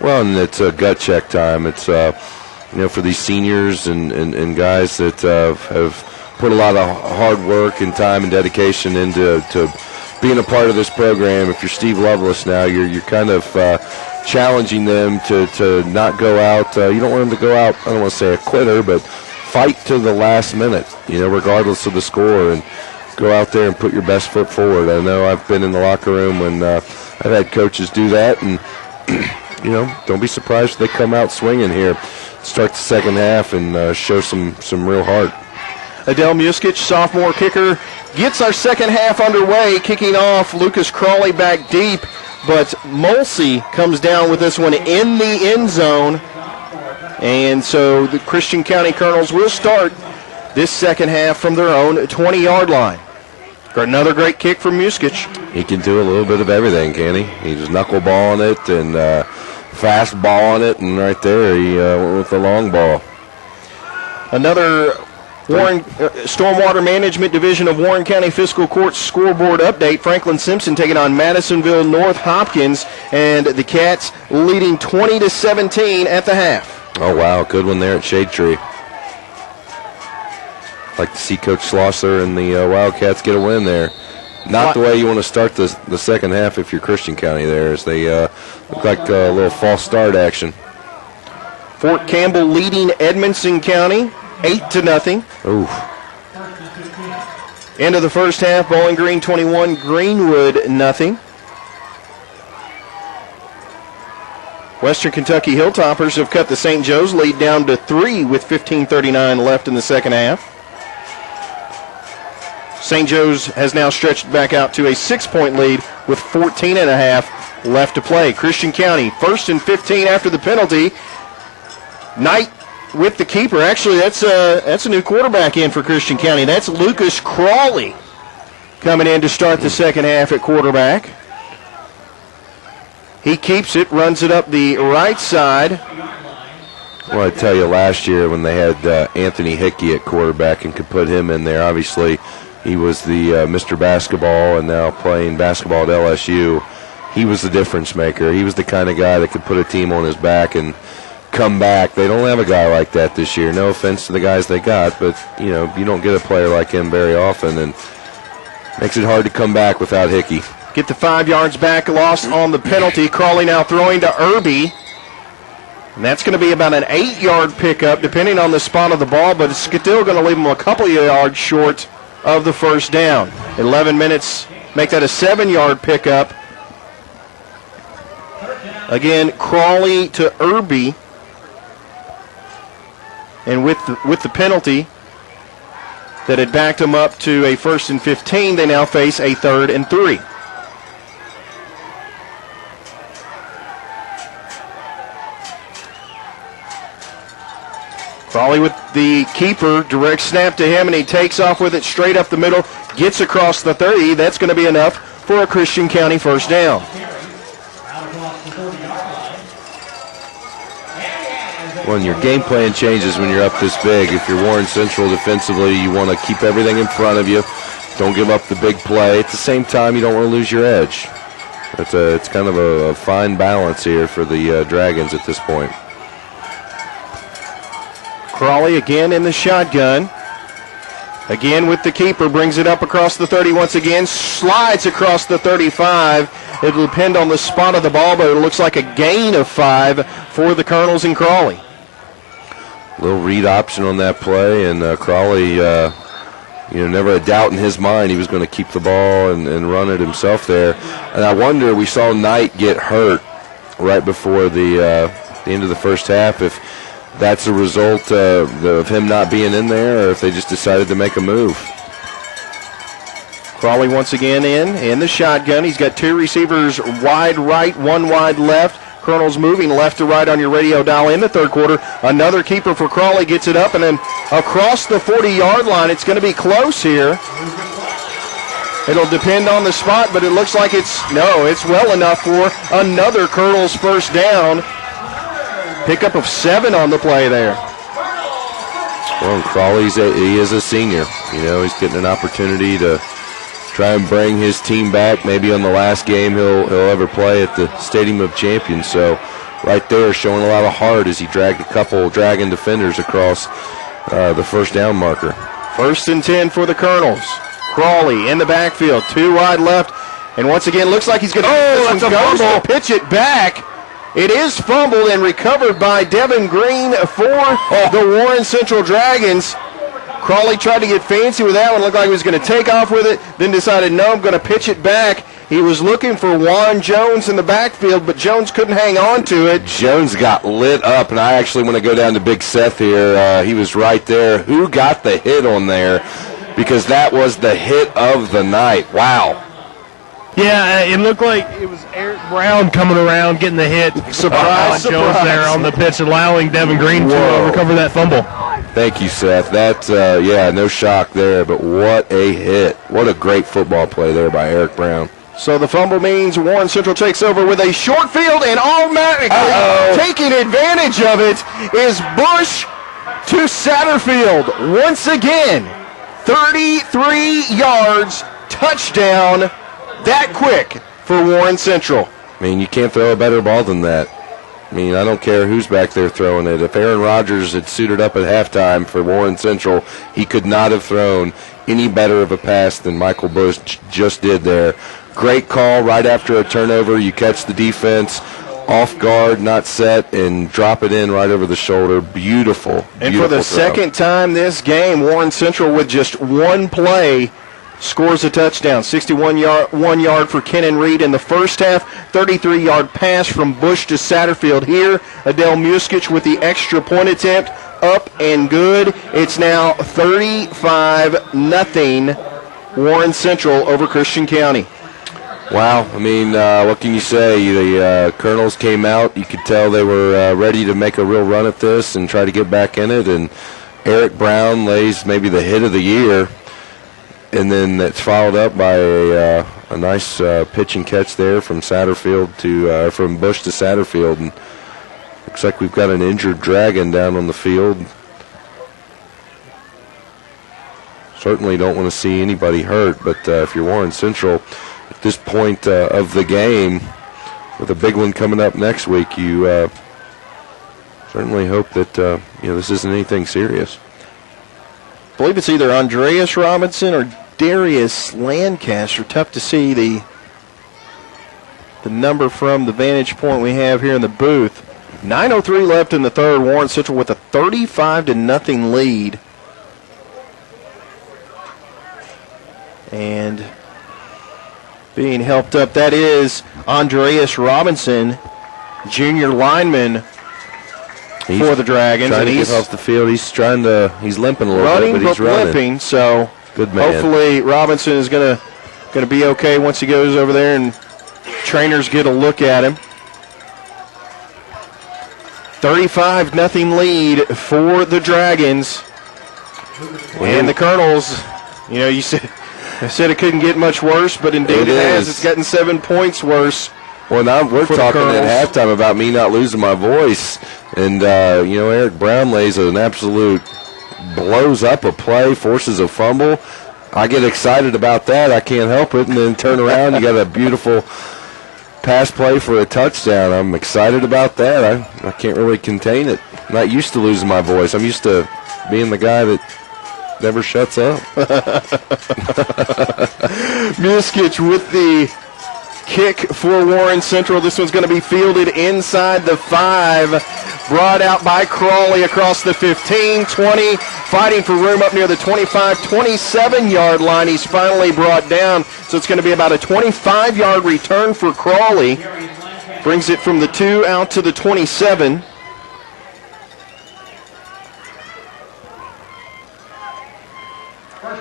Well, and it's a gut check time. It's for these seniors and guys that have put a lot of hard work and time and dedication into being a part of this program, if you're Steve Lovelace now, you're kind of challenging them to not go out. You don't want them to go out, I don't want to say a quitter, but fight to the last minute, regardless of the score, and go out there and put your best foot forward. I know I've been in the locker room when I've had coaches do that, and, don't be surprised if they come out swinging here, start the second half, and show some real heart. Adele Muskic, sophomore kicker, gets our second half underway, kicking off. Lucas Crawley back deep, but Mulsey comes down with this one in the end zone. And so the Christian County Colonels will start this second half from their own 20-yard line. Got another great kick from Muskic. He can do a little bit of everything, can he? He just knuckleballing it and fast ball on it, and right there he went with the long ball. Another Stormwater Management Division of Warren County Fiscal Court scoreboard update. Franklin Simpson taking on Madisonville North Hopkins, and the Cats leading 20-17 at the half. Oh, wow, good one there at Shade Tree. Like to see Coach Schlosser and the Wildcats get a win there. Not the way you want to start the second half if you're Christian County there, as they look like a little false start action. Fort Campbell leading Edmondson County 8-0. Ooh. End of the first half, Bowling Green 21, Greenwood 0. Western Kentucky Hilltoppers have cut the St. Joe's lead down to 3 with 15:39 left in the second half. St. Joe's has now stretched back out to a 6-point lead with 14.5 left to play. Christian County, 1st and 15 after the penalty. Knight with the keeper. Actually, that's a new quarterback in for Christian County. That's Lucas Crawley coming in to start the second half at quarterback. He keeps it, runs it up the right side. Well, I tell you, last year when they had Anthony Hickey at quarterback and could put him in there, obviously he was the Mr. Basketball and now playing basketball at LSU. He was the difference maker. He was the kind of guy that could put a team on his back and come back. They don't have a guy like that this year. No offense to the guys they got, but, you don't get a player like him very often, and makes it hard to come back without Hickey. Get the 5 yards back, lost on the penalty. Crawley now throwing to Irby. And that's going to be about an 8-yard pickup, depending on the spot of the ball, but it's still going to leave him a couple of yards short of the first down. 11 minutes, make that a 7-yard pickup. Again, Crawley to Irby. And with the penalty that had backed him up to a 1st and 15, they now face a 3rd and 3. Crawley with the keeper, direct snap to him, and he takes off with it straight up the middle, gets across the 30. That's going to be enough for a Christian County first down. Well, your game plan changes when you're up this big. If you're Warren Central defensively, you want to keep everything in front of you. Don't give up the big play. At the same time, you don't want to lose your edge. It's kind of a fine balance here for the Dragons at this point. Crawley again in the shotgun. Again with the keeper, brings it up across the 30 once again, slides across the 35. It'll depend on the spot of the ball, but it looks like a gain of 5 for the Colonels and Crawley. Little read option on that play, and Crawley, never a doubt in his mind he was going to keep the ball and run it himself there. And I wonder, we saw Knight get hurt right before the end of the first half, if that's a result of him not being in there, or if they just decided to make a move. Crawley once again in the shotgun. He's got 2 receivers wide right, 1 wide left. Colonels moving left to right on your radio dial in the third quarter. Another keeper for Crawley gets it up, and then across the 40-yard line. It's going to be close here. It'll depend on the spot, but it looks like it's well enough for another Colonels first down. Pickup of 7 on the play there. Well, Crawley, he is a senior. He's getting an opportunity to try and bring his team back. Maybe on the last game he'll ever play at the Stadium of Champions. So right there, showing a lot of heart as he dragged a couple Dragon defenders across the first down marker. 1st and 10 for the Colonels. Crawley in the backfield, 2 wide left. And once again, looks like he's going to that's a fumble. pitch it back. It is fumbled and recovered by Devin Green for the Warren Central Dragons. Crawley tried to get fancy with that one. Looked like he was going to take off with it. Then decided, no, I'm going to pitch it back. He was looking for Juan Jones in the backfield, but Jones couldn't hang on to it. Jones got lit up, and I actually want to go down to Big Seth here. He was right there. Who got the hit on there? Because that was the hit of the night. Wow. Yeah, it looked like it was Eric Brown coming around, getting the hit. Surprise, Jones there on the pitch, allowing Devin Green to recover that fumble. Thank you, Seth. That, no shock there, but what a hit. What a great football play there by Eric Brown. So the fumble means Warren Central takes over with a short field, and automatically taking advantage of it is Bush to Satterfield. Once again, 33 yards, touchdown, that quick for Warren Central. I mean, you can't throw a better ball than that. I mean, I don't care who's back there throwing it. If Aaron Rodgers had suited up at halftime for Warren Central, he could not have thrown any better of a pass than Michael Bush just did there. Great call right after a turnover. You catch the defense off guard, not set, and drop it in right over the shoulder. Beautiful. And for the second time this game, Warren Central with just one play scores a touchdown. 61 yard for Kennon Reed in the first half. 33-yard pass from Bush to Satterfield here. Adele Muskic with the extra point attempt. Up and good. It's now 35-0 Warren Central over Christian County. Wow. I mean, what can you say? The Colonels came out. You could tell they were ready to make a real run at this and try to get back in it. And Eric Brown lays maybe the hit of the year. And then it's followed up by a nice pitch and catch there from Satterfield to from Bush to Satterfield. And looks like we've got an injured Dragon down on the field. Certainly don't want to see anybody hurt, but if you're Warren Central at this point of the game, with a big one coming up next week, you certainly hope that this isn't anything serious. I believe it's either Andreas Robinson or Darius Lancaster. Tough to see the number from the vantage point we have here in the booth. 9:03 left in the third. Warren Central with a 35-0 lead. And being helped up, that is Andreas Robinson, junior lineman for the Dragons. Trying to get off the field. He's limping a little bit, but he's running. Limping, so good man. Hopefully Robinson is going to be okay once he goes over there and trainers get a look at him. 35-0 lead for the Dragons. And the Colonels, I said it couldn't get much worse, but indeed it has. It's gotten 7 points worse. Well, now we're talking at halftime about me not losing my voice. And, Eric Brown lays an absolute, blows up a play, forces a fumble. I get excited about that. I can't help it. And then turn around, you got a beautiful pass play for a touchdown. I'm excited about that. I can't really contain it. I'm not used to losing my voice. I'm used to being the guy that never shuts up. Muskic with the kick for Warren Central. This one's going to be fielded inside the 5. Brought out by Crawley across the 15, 20, fighting for room up near the 25, 27-yard line. He's finally brought down, so it's going to be about a 25-yard return for Crawley. Brings it from the 2 out to the 27.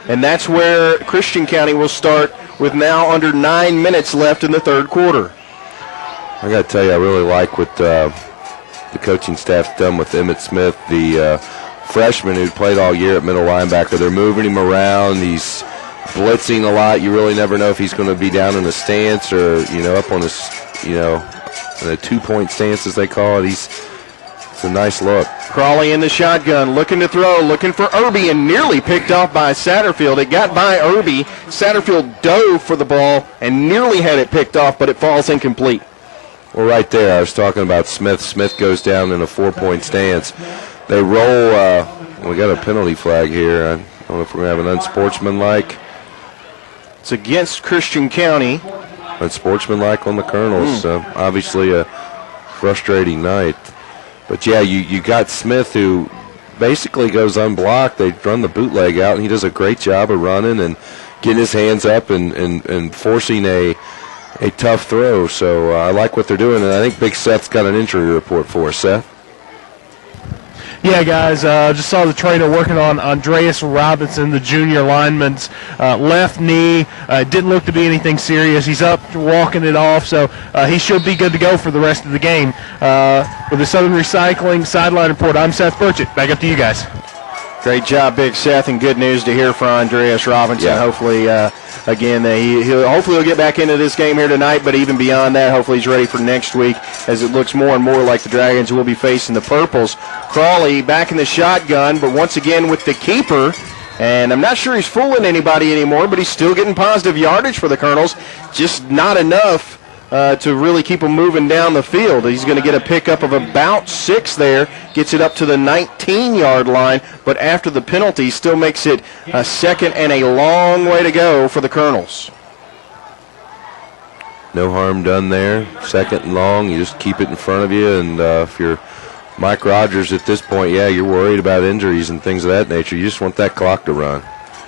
And that's where Christian County will start with now under 9 minutes left in the third quarter. I got to tell you, I really like what the coaching staff's done with Emmett Smith, the freshman who played all year at middle linebacker. They're moving him around. He's blitzing a lot. You really never know if he's going to be down in a stance or, up on his, in a 2-point stance, as they call it. It's a nice look. Crawley in the shotgun, looking to throw, looking for Irby, and nearly picked off by Satterfield. It got by Irby. Satterfield dove for the ball and nearly had it picked off, but it falls incomplete. Well, right there, I was talking about Smith. Smith goes down in a 4-point stance. They roll. We got a penalty flag here. I don't know if we're going to have an unsportsmanlike. It's against Christian County. unsportsmanlike on the Colonels. Obviously a frustrating night. But, yeah, you got Smith, who basically goes unblocked. They run the bootleg out, and he does a great job of running and getting his hands up and forcing a tough throw. So I like what they're doing, and I think Big Seth's got an injury report for us. Seth? Yeah, guys, just saw the trainer working on Andreas Robinson, the junior lineman's left knee. Didn't look to be anything serious. He's up, walking it off, so he should be good to go for the rest of the game. With the Southern Recycling Sideline Report, I'm Seth Burchett. Back up to you guys. Great job, Big Seth, and good news to hear from Andreas Robinson. Yeah. Hopefully, he'll get back into this game here tonight, but even beyond that, hopefully he's ready for next week, as it looks more and more like the Dragons will be facing the Purples. Crawley back in the shotgun, but once again with the keeper, and I'm not sure he's fooling anybody anymore, but he's still getting positive yardage for the Colonels, just not enough to really keep him moving down the field. He's going to get a pickup of about 6 there, gets it up to the 19-yard line, but after the penalty still makes it a second and a long way to go for the Colonels. No harm done there. Second and long, you just keep it in front of you, and if you're Mike Rogers at this point, yeah, you're worried about injuries and things of that nature. You just want that clock to run.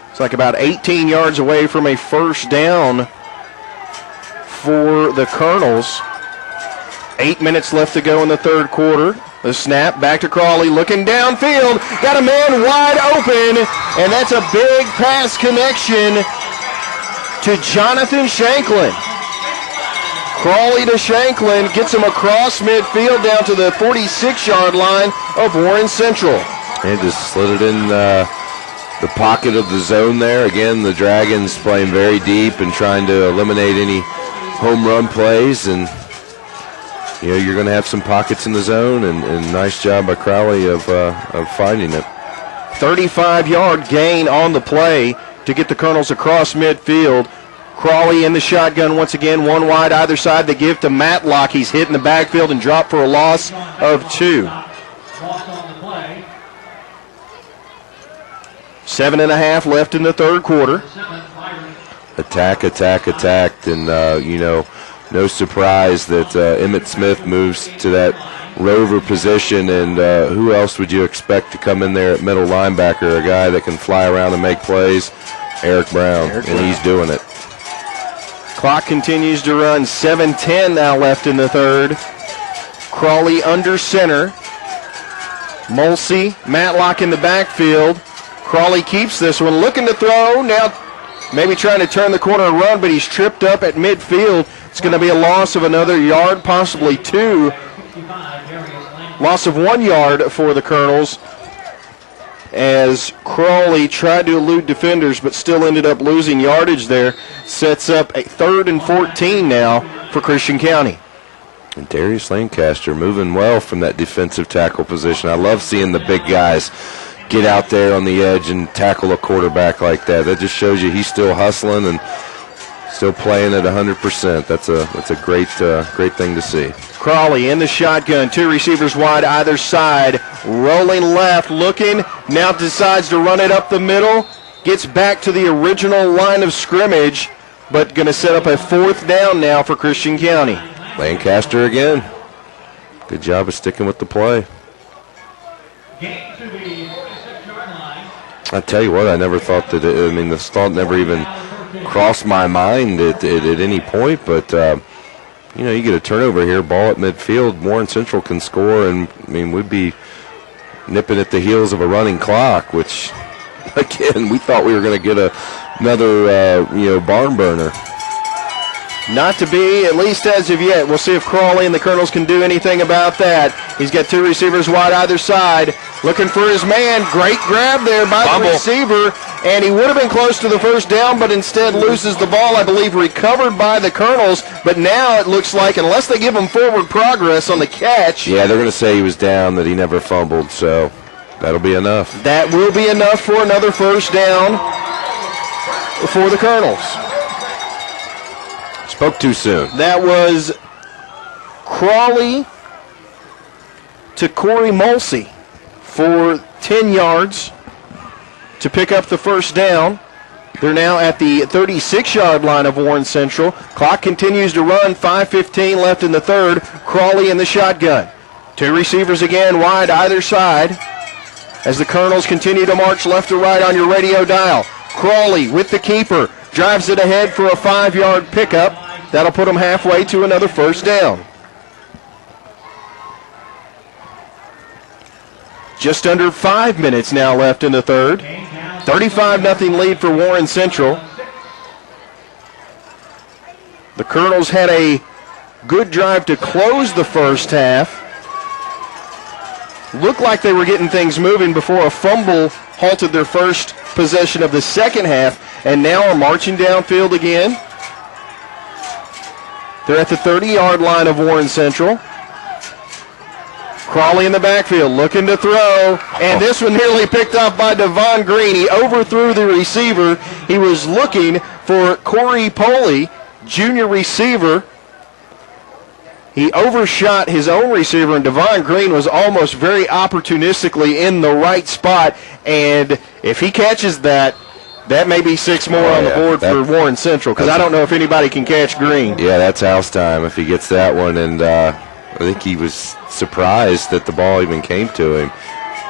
It's like about 18 yards away from a first down for the Colonels. 8 minutes left to go in the third quarter. The snap back to Crawley, looking downfield, got a man wide open, and that's a big pass connection to Jonathan Shanklin. Crawley to Shanklin, gets him across midfield down to the 46-yard line of Warren Central. And just slid it in the pocket of the zone there. Again, the Dragons playing very deep and trying to eliminate any home run plays, and you're going to have some pockets in the zone, and nice job by Crowley of finding it. 35-yard gain on the play to get the Colonels across midfield. Crawley in the shotgun once again, one wide either side. They give to Matlock. He's hit in the backfield and dropped for a loss of 2. 7.5 left in the third quarter. Attack, and no surprise that Emmett Smith moves to that rover position, and who else would you expect to come in there at middle linebacker, a guy that can fly around and make plays? Eric Brown, and he's doing it. Clock continues to run. 7:10 now left in the third. Crawley under center. Mulsey, Matlock in the backfield. Crawley keeps this one, looking to throw. Now maybe trying to turn the corner and run, but he's tripped up at midfield. It's going to be a loss of another yard, possibly 2. Loss of 1 yard for the Colonels, as Crawley tried to elude defenders but still ended up losing yardage there. Sets up a 3rd and 14 now for Christian County. And Darius Lancaster moving well from that defensive tackle position. I love seeing the big guys get out there on the edge and tackle a quarterback like that. That just shows you he's still hustling and still playing at 100%. That's a great thing to see. Crawley in the shotgun, 2 receivers wide either side, rolling left, looking, now decides to run it up the middle, gets back to the original line of scrimmage, but going to set up a 4th down now for Christian County. Lancaster again. Good job of sticking with the play. I tell you what, I never thought that, the thought never even crossed my mind at any point, but you get a turnover here, ball at midfield, Warren Central can score, and we'd be nipping at the heels of a running clock, which again we thought we were going to get another barn burner. Not to be, at least as of yet. We'll see if Crawley and the Colonels can do anything about that. He's got 2 receivers wide either side, looking for his man. Great grab there by the receiver, and he would have been close to the first down, but instead loses the ball, I believe, recovered by the Colonels. But now it looks like, unless they give him forward progress on the catch. Yeah, they're going to say he was down, that he never fumbled, so that'll be enough. That will be enough for another first down for the Colonels. Spoke too soon. That was Crawley to Corey Mulsey for 10 yards to pick up the first down. They're now at the 36-yard line of Warren Central. Clock continues to run, 5:15 left in the third. Crawley in the shotgun. Two receivers again wide either side as the Colonels continue to march left to right on your radio dial. Crawley with the keeper, drives it ahead for a 5-yard pickup. That'll put them halfway to another first down. Just under 5 minutes now left in the third. 35-0 lead for Warren Central. The Colonels had a good drive to close the first half. Looked like they were getting things moving before a fumble halted their first possession of the second half, and now are marching downfield again. They're at the 30-yard line of Warren Central. Crawley in the backfield, looking to throw, and this one nearly picked off by Devon Green. He overthrew the receiver. He was looking for Corey Poley, junior receiver. He overshot his own receiver, and Devon Green was almost very opportunistically in the right spot, and if he catches that, that may be 6 more on the board for Warren Central, because I don't know if anybody can catch Green. Yeah, that's house time if he gets that one, and I think he was surprised that the ball even came to him.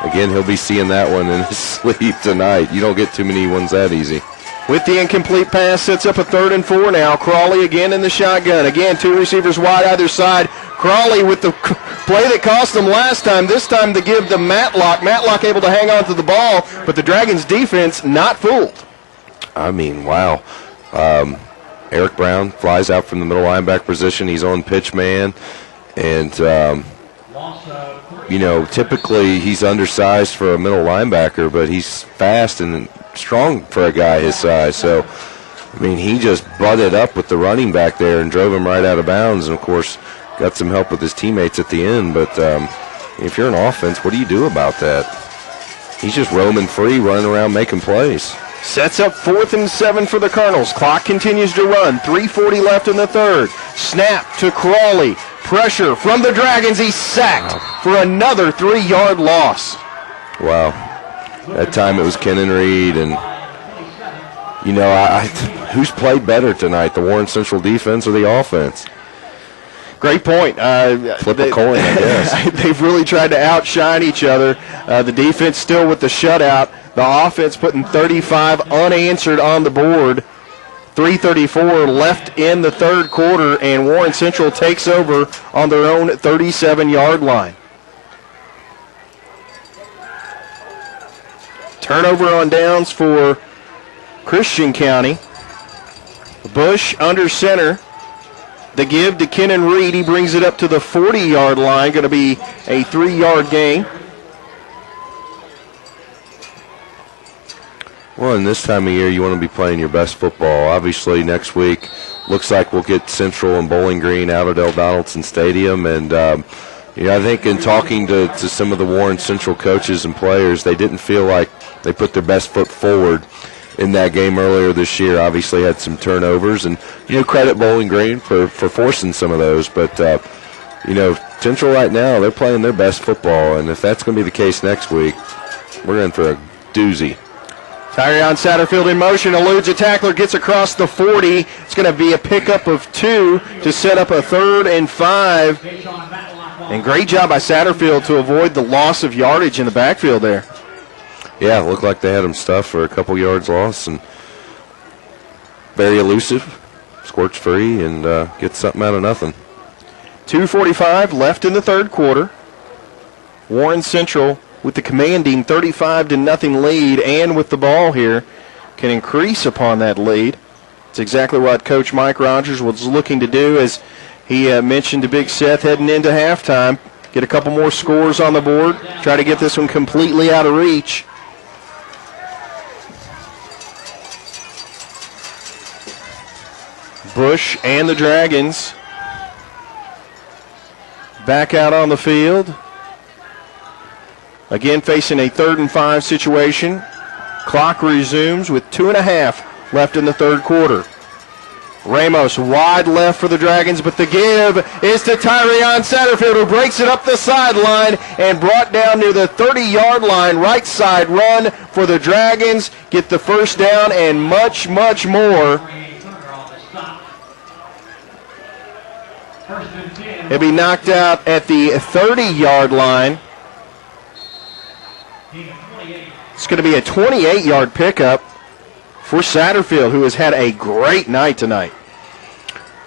Again, he'll be seeing that one in his sleep tonight. You don't get too many ones that easy. With the incomplete pass, sets up a 3rd and 4 now. Crawley again in the shotgun. Again, two receivers wide either side. Crawley with the play that cost them last time. This time to give to Matlock. Matlock able to hang on to the ball, but the Dragons' defense not fooled. I mean, wow. Eric Brown flies out from the middle linebacker position. He's on pitch man. And, typically he's undersized for a middle linebacker, but he's fast and strong for a guy his size. So, I mean, he just butted up with the running back there and drove him right out of bounds. And, of course, got some help with his teammates at the end. But if you're an offense, what do you do about that? He's just roaming free, running around making plays. Sets up 4th and 7 for the Colonels. Clock continues to run. 3:40 left in the third. Snap to Crawley. Pressure from the Dragons. He's sacked for another 3-yard loss. Wow. That time it was Kenan Reed. And, who's played better tonight, the Warren Central defense or the offense? Great point. Flip a coin, I guess. They've really tried to outshine each other. The defense still with the shutout. The offense putting 35 unanswered on the board. 3:34 left in the third quarter, and Warren Central takes over on their own 37-yard line. Turnover on downs for Christian County. Bush under center. The give to Kenan Reed. He brings it up to the 40-yard line. Going to be a 3-yard gain. Well, in this time of year, you want to be playing your best football. Obviously, next week, looks like we'll get Central and Bowling Green out at L. Donaldson Stadium. And, I think in talking to some of the Warren Central coaches and players, they didn't feel like they put their best foot forward in that game earlier this year. Obviously had some turnovers. And, credit Bowling Green for forcing some of those. But, Central right now, they're playing their best football. And if that's going to be the case next week, we're in for a doozy. Tyrion Satterfield in motion, eludes a tackler, gets across the 40. It's going to be a pickup of 2 to set up a 3rd and 5. And great job by Satterfield to avoid the loss of yardage in the backfield there. Yeah, it looked like they had him stuffed for a couple yards loss, and very elusive, squirts free, and gets something out of nothing. 2:45 left in the third quarter. Warren Central with the commanding 35-0 lead, and with the ball here, can increase upon that lead. It's exactly what Coach Mike Rogers was looking to do, as he mentioned to Big Seth heading into halftime. Get a couple more scores on the board, try to get this one completely out of reach. Bush and the Dragons back out on the field. Again, facing a 3rd and 5 situation. Clock resumes with 2.5 left in the third quarter. Ramos wide left for the Dragons, but the give is to Tyrion Satterfield, who breaks it up the sideline and brought down near the 30-yard line. Right side run for the Dragons. Get the first down and much, much more. He'll be knocked out at the 30-yard line. It's going to be a 28-yard pickup for Satterfield, who has had a great night tonight.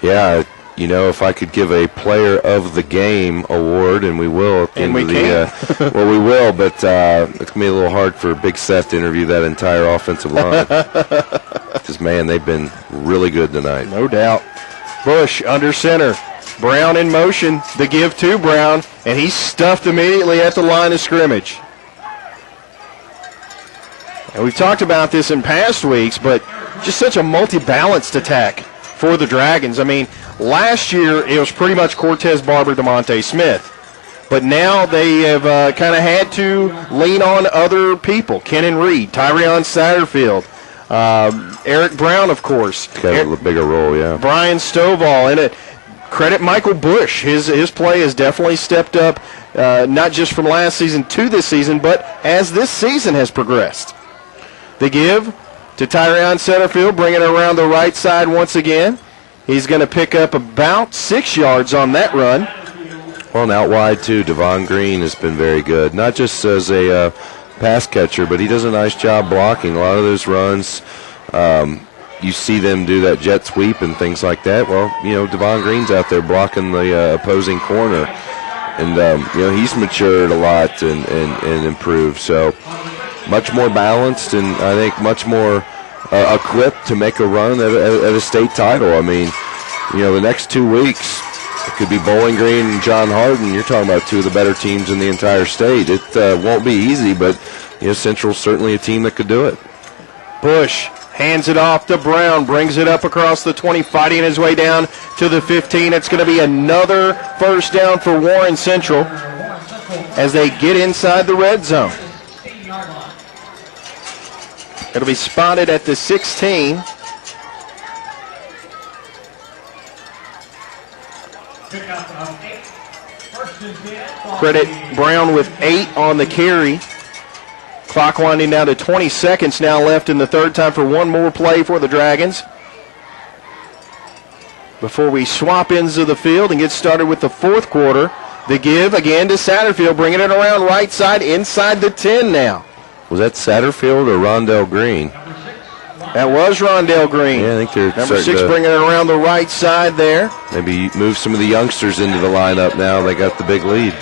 Yeah, if I could give a player of the game award, and we will at the end of the well, we will, but it's going to be a little hard for Big Seth to interview that entire offensive line. Because, man, they've been really good tonight. No doubt. Bush under center. Brown in motion. The give to Brown, and he's stuffed immediately at the line of scrimmage. And we've talked about this in past weeks, but just such a multi-balanced attack for the Dragons. I mean, last year it was pretty much Cortez Barber, DeMonte Smith. But now they have kind of had to lean on other people. Kenan Reed, Tyrion Satterfield, Eric Brown, of course. Got a bigger role, yeah. Brian Stovall in it. Credit Michael Bush. His play has definitely stepped up, not just from last season to this season, but as this season has progressed. The give to Tyrion Satterfield, bringing it around the right side once again. He's going to pick up about 6 yards on that run. Well, and out wide, too, Devon Green has been very good. Not just as a pass catcher, but he does a nice job blocking. A lot of those runs, you see them do that jet sweep and things like that. Well, Devon Green's out there blocking the opposing corner. And, he's matured a lot and improved. So much more balanced and I think much more equipped to make a run at a state title. I mean, the next 2 weeks, it could be Bowling Green and John Hardin. You're talking about two of the better teams in the entire state. It won't be easy, but Central's certainly a team that could do it. Bush hands it off to Brown, brings it up across the 20, fighting his way down to the 15. It's going to be another first down for Warren Central as they get inside the red zone. It'll be spotted at the 16. Credit Brown with 8 on the carry. Clock winding down to 20 seconds now left in the third. Time for one more play for the Dragons before we swap ends of the field and get started with the fourth quarter. The give again to Satterfield, bringing it around right side inside the 10 now. Was that Satterfield or Rondell Green? That was Rondell Green. Yeah, I think they're number 6 bringing it around the right side there. Maybe move some of the youngsters into the lineup now. They got the big lead.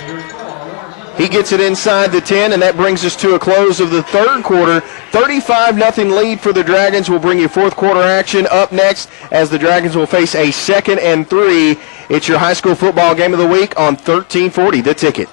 He gets it inside the 10, and that brings us to a close of the third quarter. 35-0 lead for the Dragons. We'll bring you fourth quarter action up next as the Dragons will face a 2nd and 3. It's your high school football game of the week on 1340 The Ticket.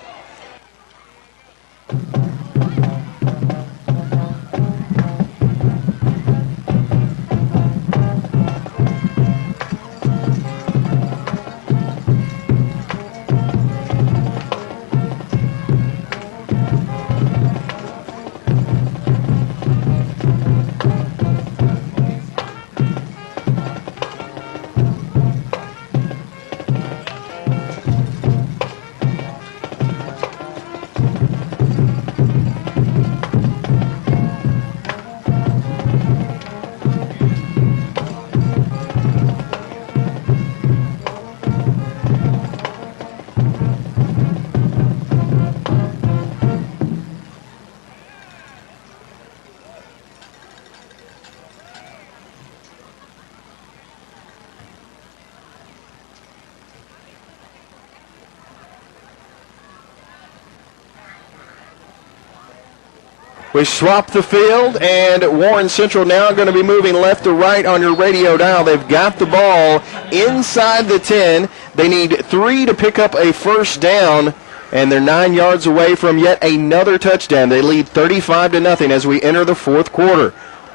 We swap the field, and Warren Central now going to be moving left to right on your radio dial. They've got the ball inside the 10. They need 3 to pick up a first down, and they're 9 yards away from yet another touchdown. They lead 35-0 as we enter the fourth quarter.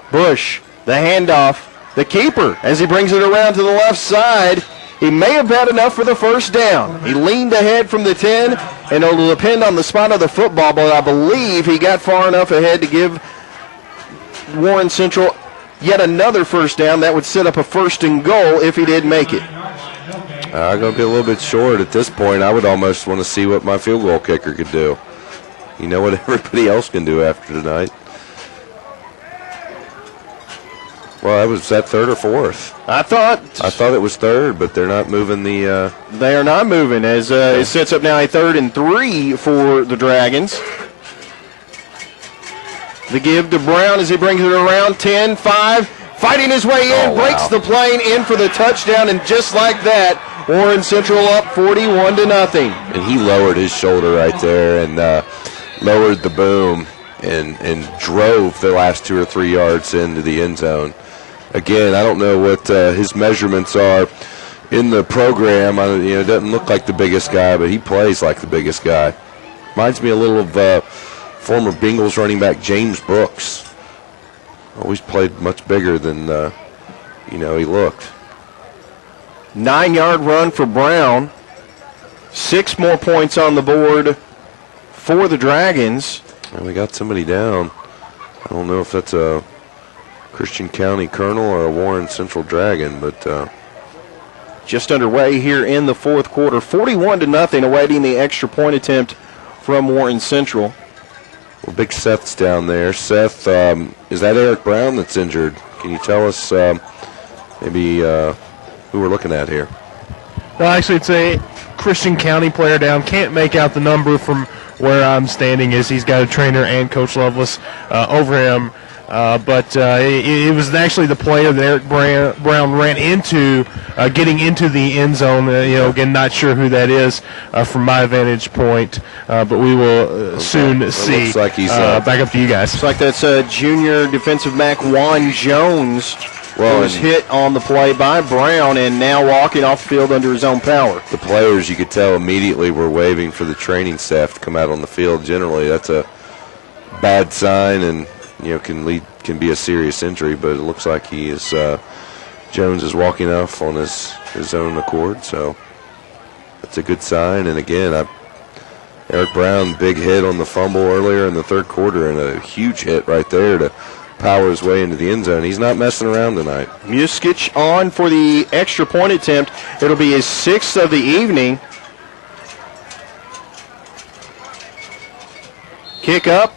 Bush, the handoff, the keeper, as he brings it around to the left side. He may have had enough for the first down. He leaned ahead from the 10, and it'll depend on the spot of the football, but I believe he got far enough ahead to give Warren Central yet another first down. That would set up a 1st and goal if he did make it. I'm going to be a little bit short at this point. I would almost want to see what my field goal kicker could do. You know what everybody else can do after tonight. Well, was that 3rd or 4th? I thought it was 3rd, but they're not moving the. They are not moving as it sets up now a 3rd and 3 for the Dragons. The give to Brown as he brings it around 10-5, fighting his way in, breaks the plane in for the touchdown, and just like that, Warren Central up 41-0. And he lowered his shoulder right there and lowered the boom and drove the last 2 or 3 yards into the end zone. Again, I don't know what his measurements are in the program. It doesn't look like the biggest guy, but he plays like the biggest guy. Reminds me a little of former Bengals running back James Brooks. Always played much bigger than he looked. 9-yard run for Brown. 6 more points on the board for the Dragons. And we got somebody down. I don't know if that's a Christian County Colonel or a Warren Central Dragon, but just underway here in the 4th quarter. 41-0, awaiting the extra point attempt from Warren Central. Well, Big Seth's down there. Seth, is that Eric Brown that's injured? Can you tell us maybe who we're looking at here? No, actually, it's a Christian County player down. Can't make out the number from where I'm standing as he's got a trainer and Coach Lovelace over him. But it was actually the player that Eric Brown ran into, getting into the end zone. Again, not sure who that is from my vantage point, but we will soon see. Looks like he's back up to you guys. Looks like that's junior defensive back Juan Jones. Who was hit on the play by Brown and now walking off the field under his own power. The players, you could tell immediately, were waving for the training staff to come out on the field. Generally, that's a bad sign and can be a serious injury, but it looks like he is Jones is walking off on his own accord, so that's a good sign. And again, Eric Brown, big hit on the fumble earlier in the 3rd quarter, and a huge hit right there to power his way into the end zone. He's not messing around tonight. Muskic on for the extra point attempt. It'll be his 6th of the evening. Kick up.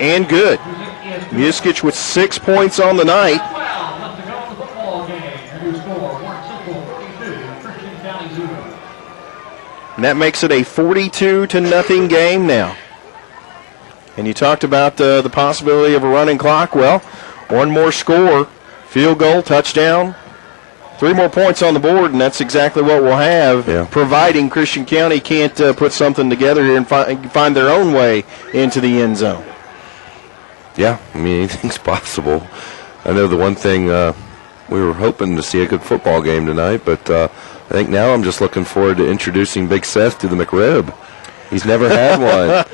And good. Muskic with 6 points on the night. And that makes it a 42-0 game now. And you talked about the possibility of a running clock. Well, one more score, field goal, touchdown, 3 more points on the board, and that's exactly what we'll have, providing Christian County can't put something together here and find their own way into the end zone. Yeah, anything's possible. I know the one thing we were hoping to see a good football game tonight, but I think now I'm just looking forward to introducing Big Seth to the McRib. He's never had one.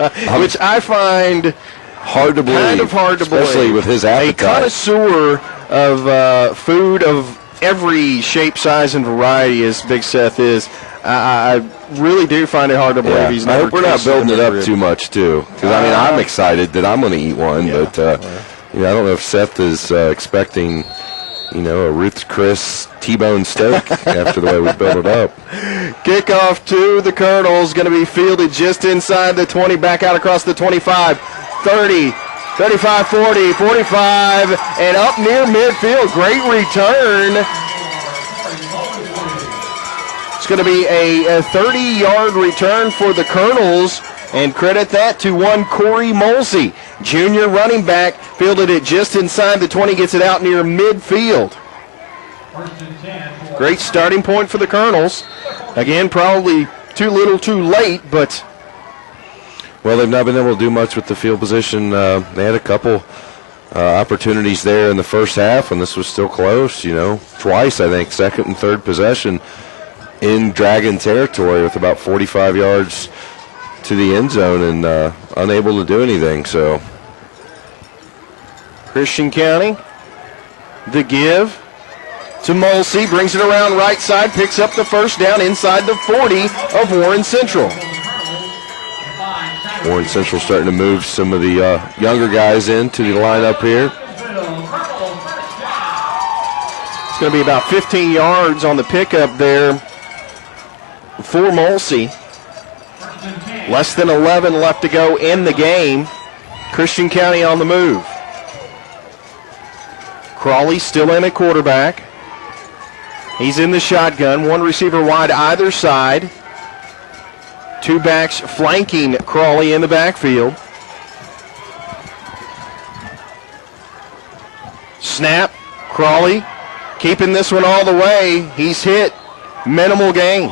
Which I find hard to believe. Kind of hard to believe. Especially with his appetite. A connoisseur of food of every shape, size, and variety as Big Seth is. I really do find it hard to believe he's never. I hope we're not building it up too much, too. Because, I'm excited that I'm going to eat one. Yeah. But, I don't know if Seth is expecting, a Ruth's Chris T-bone steak after the way we built it up. Kickoff to the Colonels, going to be fielded just inside the 20, back out across the 25, 30, 35, 40, 45, and up near midfield. Great return. It's going to be a 30-yard return for the Colonels, and credit that to one Corey Molsey, junior running back, fielded it just inside the 20, gets it out near midfield. Great starting point for the Colonels. Again, probably too little too late, but... Well, they've not been able to do much with the field position. They had a couple opportunities there in the first half, and this was still close, twice, I think, second and third possession in Dragon territory with about 45 yards to the end zone and unable to do anything. So Christian County, the give to Molsey, brings it around right side, picks up the first down inside the 40 of Warren Central. Warren Central starting to move some of the younger guys into the lineup here. It's going to be about 15 yards on the pickup there for Mulsey. Less than 11 left to go in the game. Christian County on the move. Crawley still in at quarterback. He's in the shotgun. One receiver wide either side. Two backs flanking Crawley in the backfield. Snap. Crawley keeping this one all the way. He's hit. Minimal gain.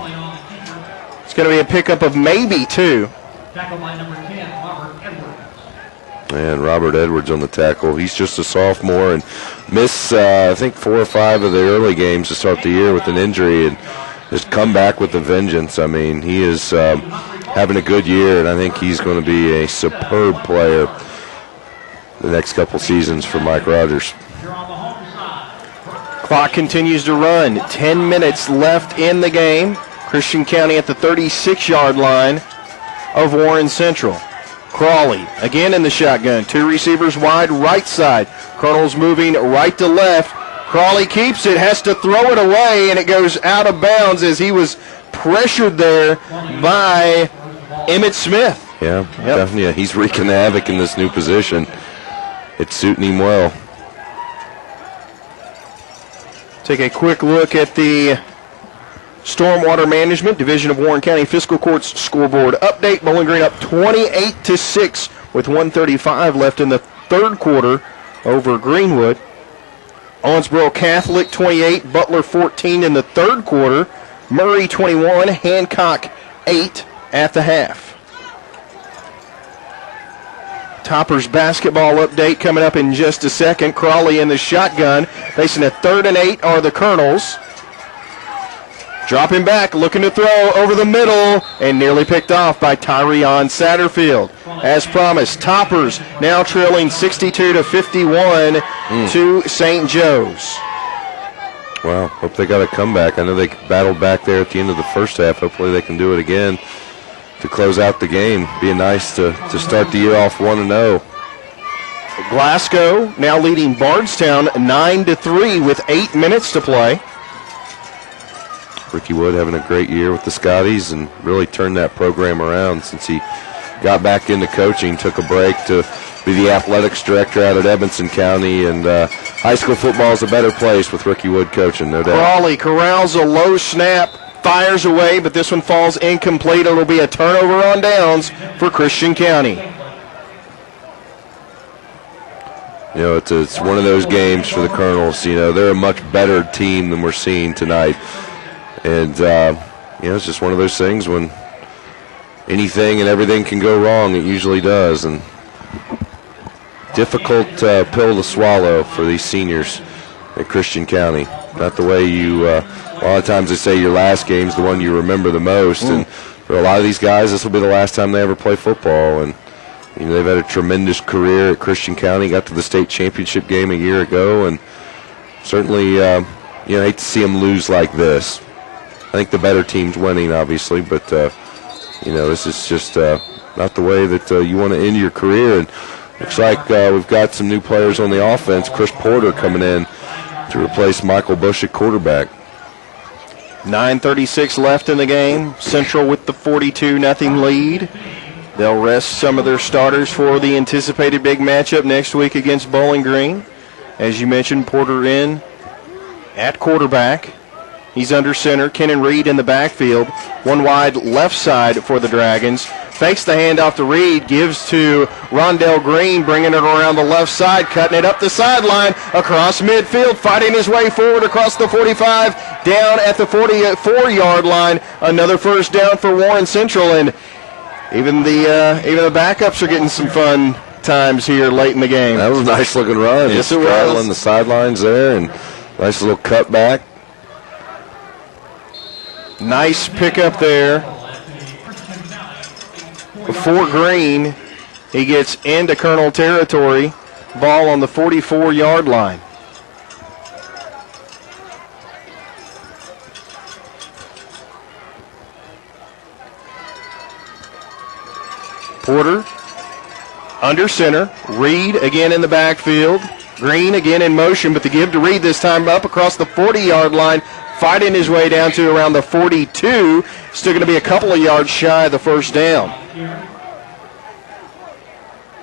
It's going to be a pickup of maybe 2. Tackle by number 10, Robert Edwards. And Robert Edwards on the tackle. He's just a sophomore and missed, I think, 4 or 5 of the early games to start the year with an injury and has come back with a vengeance. I mean, he is having a good year, and I think he's going to be a superb player the next couple seasons for Mike Rogers. Clock continues to run. 10 minutes left in the game. Christian County at the 36-yard line of Warren Central. Crawley again in the shotgun. 2 receivers wide right side. Colonel's moving right to left. Crawley keeps it, has to throw it away, and it goes out of bounds as he was pressured there by Emmett Smith. Yeah, definitely. Yeah, he's wreaking havoc in this new position. It's suiting him well. Take a quick look at the Stormwater Management Division of Warren County Fiscal Court's scoreboard update. Bowling Green up 28-6 with 1:35 left in the third quarter over Greenwood. Owensboro Catholic 28, Butler 14 in the third quarter. Murray 21, Hancock 8 at the half. Toppers basketball update coming up in just a second. Crawley in the shotgun. Facing a 3rd and 8 are the Colonels. Dropping back, looking to throw over the middle, and nearly picked off by Tyrion Satterfield. As promised, Toppers now trailing 62-51 to St. Joe's. Well, hope they got a comeback. I know they battled back there at the end of the first half. Hopefully they can do it again to close out the game. Be nice to start the year off 1-0. Glasgow now leading Bardstown 9-3 with 8 minutes to play. Ricky Wood having a great year with the Scotties and really turned that program around since he got back into coaching, took a break to be the athletics director out at Edmonson County, and high school football is a better place with Ricky Wood coaching, no doubt. Crawley corrals a low snap, fires away, but this one falls incomplete. It'll be a turnover on downs for Christian County. You know, it's one of those games for the Colonels. You know, they're a much better team than we're seeing tonight. And, you know, it's just one of those things when anything and everything can go wrong, it usually does. And difficult pill to swallow for these seniors at Christian County. Not the way you, a lot of times they say your last game's the one you remember the most. And for a lot of these guys, this will be the last time they ever play football. And, you know, they've had a tremendous career at Christian County, got to the state championship game a year ago. And certainly, you know, hate to see them lose like this. I think the better team's winning, obviously, but, you know, this is just not the way that you want to end your career. And looks like we've got some new players on the offense. Chris Porter coming in to replace Michael Bush at quarterback. 9:36 left in the game. Central with the 42-0 lead. They'll rest some of their starters for the anticipated big matchup next week against Bowling Green. As you mentioned, Porter in at quarterback. He's under center. Kennan Reed in the backfield. One wide left side for the Dragons. Fakes the handoff to Reed. Gives to Rondell Green, bringing it around the left side, cutting it up the sideline, across midfield, fighting his way forward across the 45, down at the 44-yard line. Another first down for Warren Central, and even the backups are getting some fun times here late in the game. That was a nice-looking run. Yes, just it was. straddling the sidelines there, and nice little cutback. Nice pickup there for Green. He gets into Colonel territory. Ball on the 44-yard line. Porter under center. Reed again in the backfield. Green again in motion, but the give to Reed this time up across the 40-yard line, fighting his way down to around the 42. Still going to be a couple of yards shy of the first down.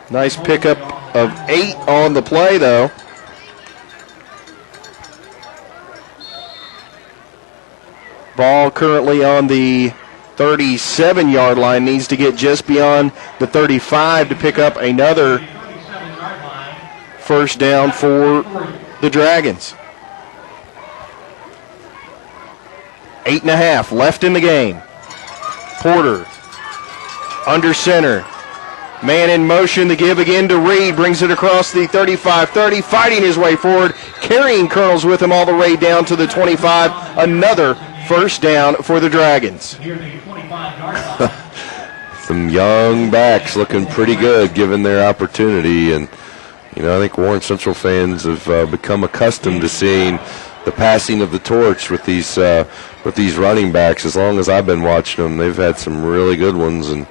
Nice pickup of 8 on the play, though. Ball currently on the 37-yard line. Needs to get just beyond the 35 to pick up another first down for the Dragons. 8.5 left in the game. Porter under center. Man in motion, the give again to Reed, brings it across the 35-30, fighting his way forward, carrying Colonels with him all the way down to the 25. Another first down for the Dragons. Some young backs looking pretty good given their opportunity. And, I think Warren Central fans have become accustomed to seeing the passing of the torch with these running backs. As long as I've been watching them, they've had some really good ones, and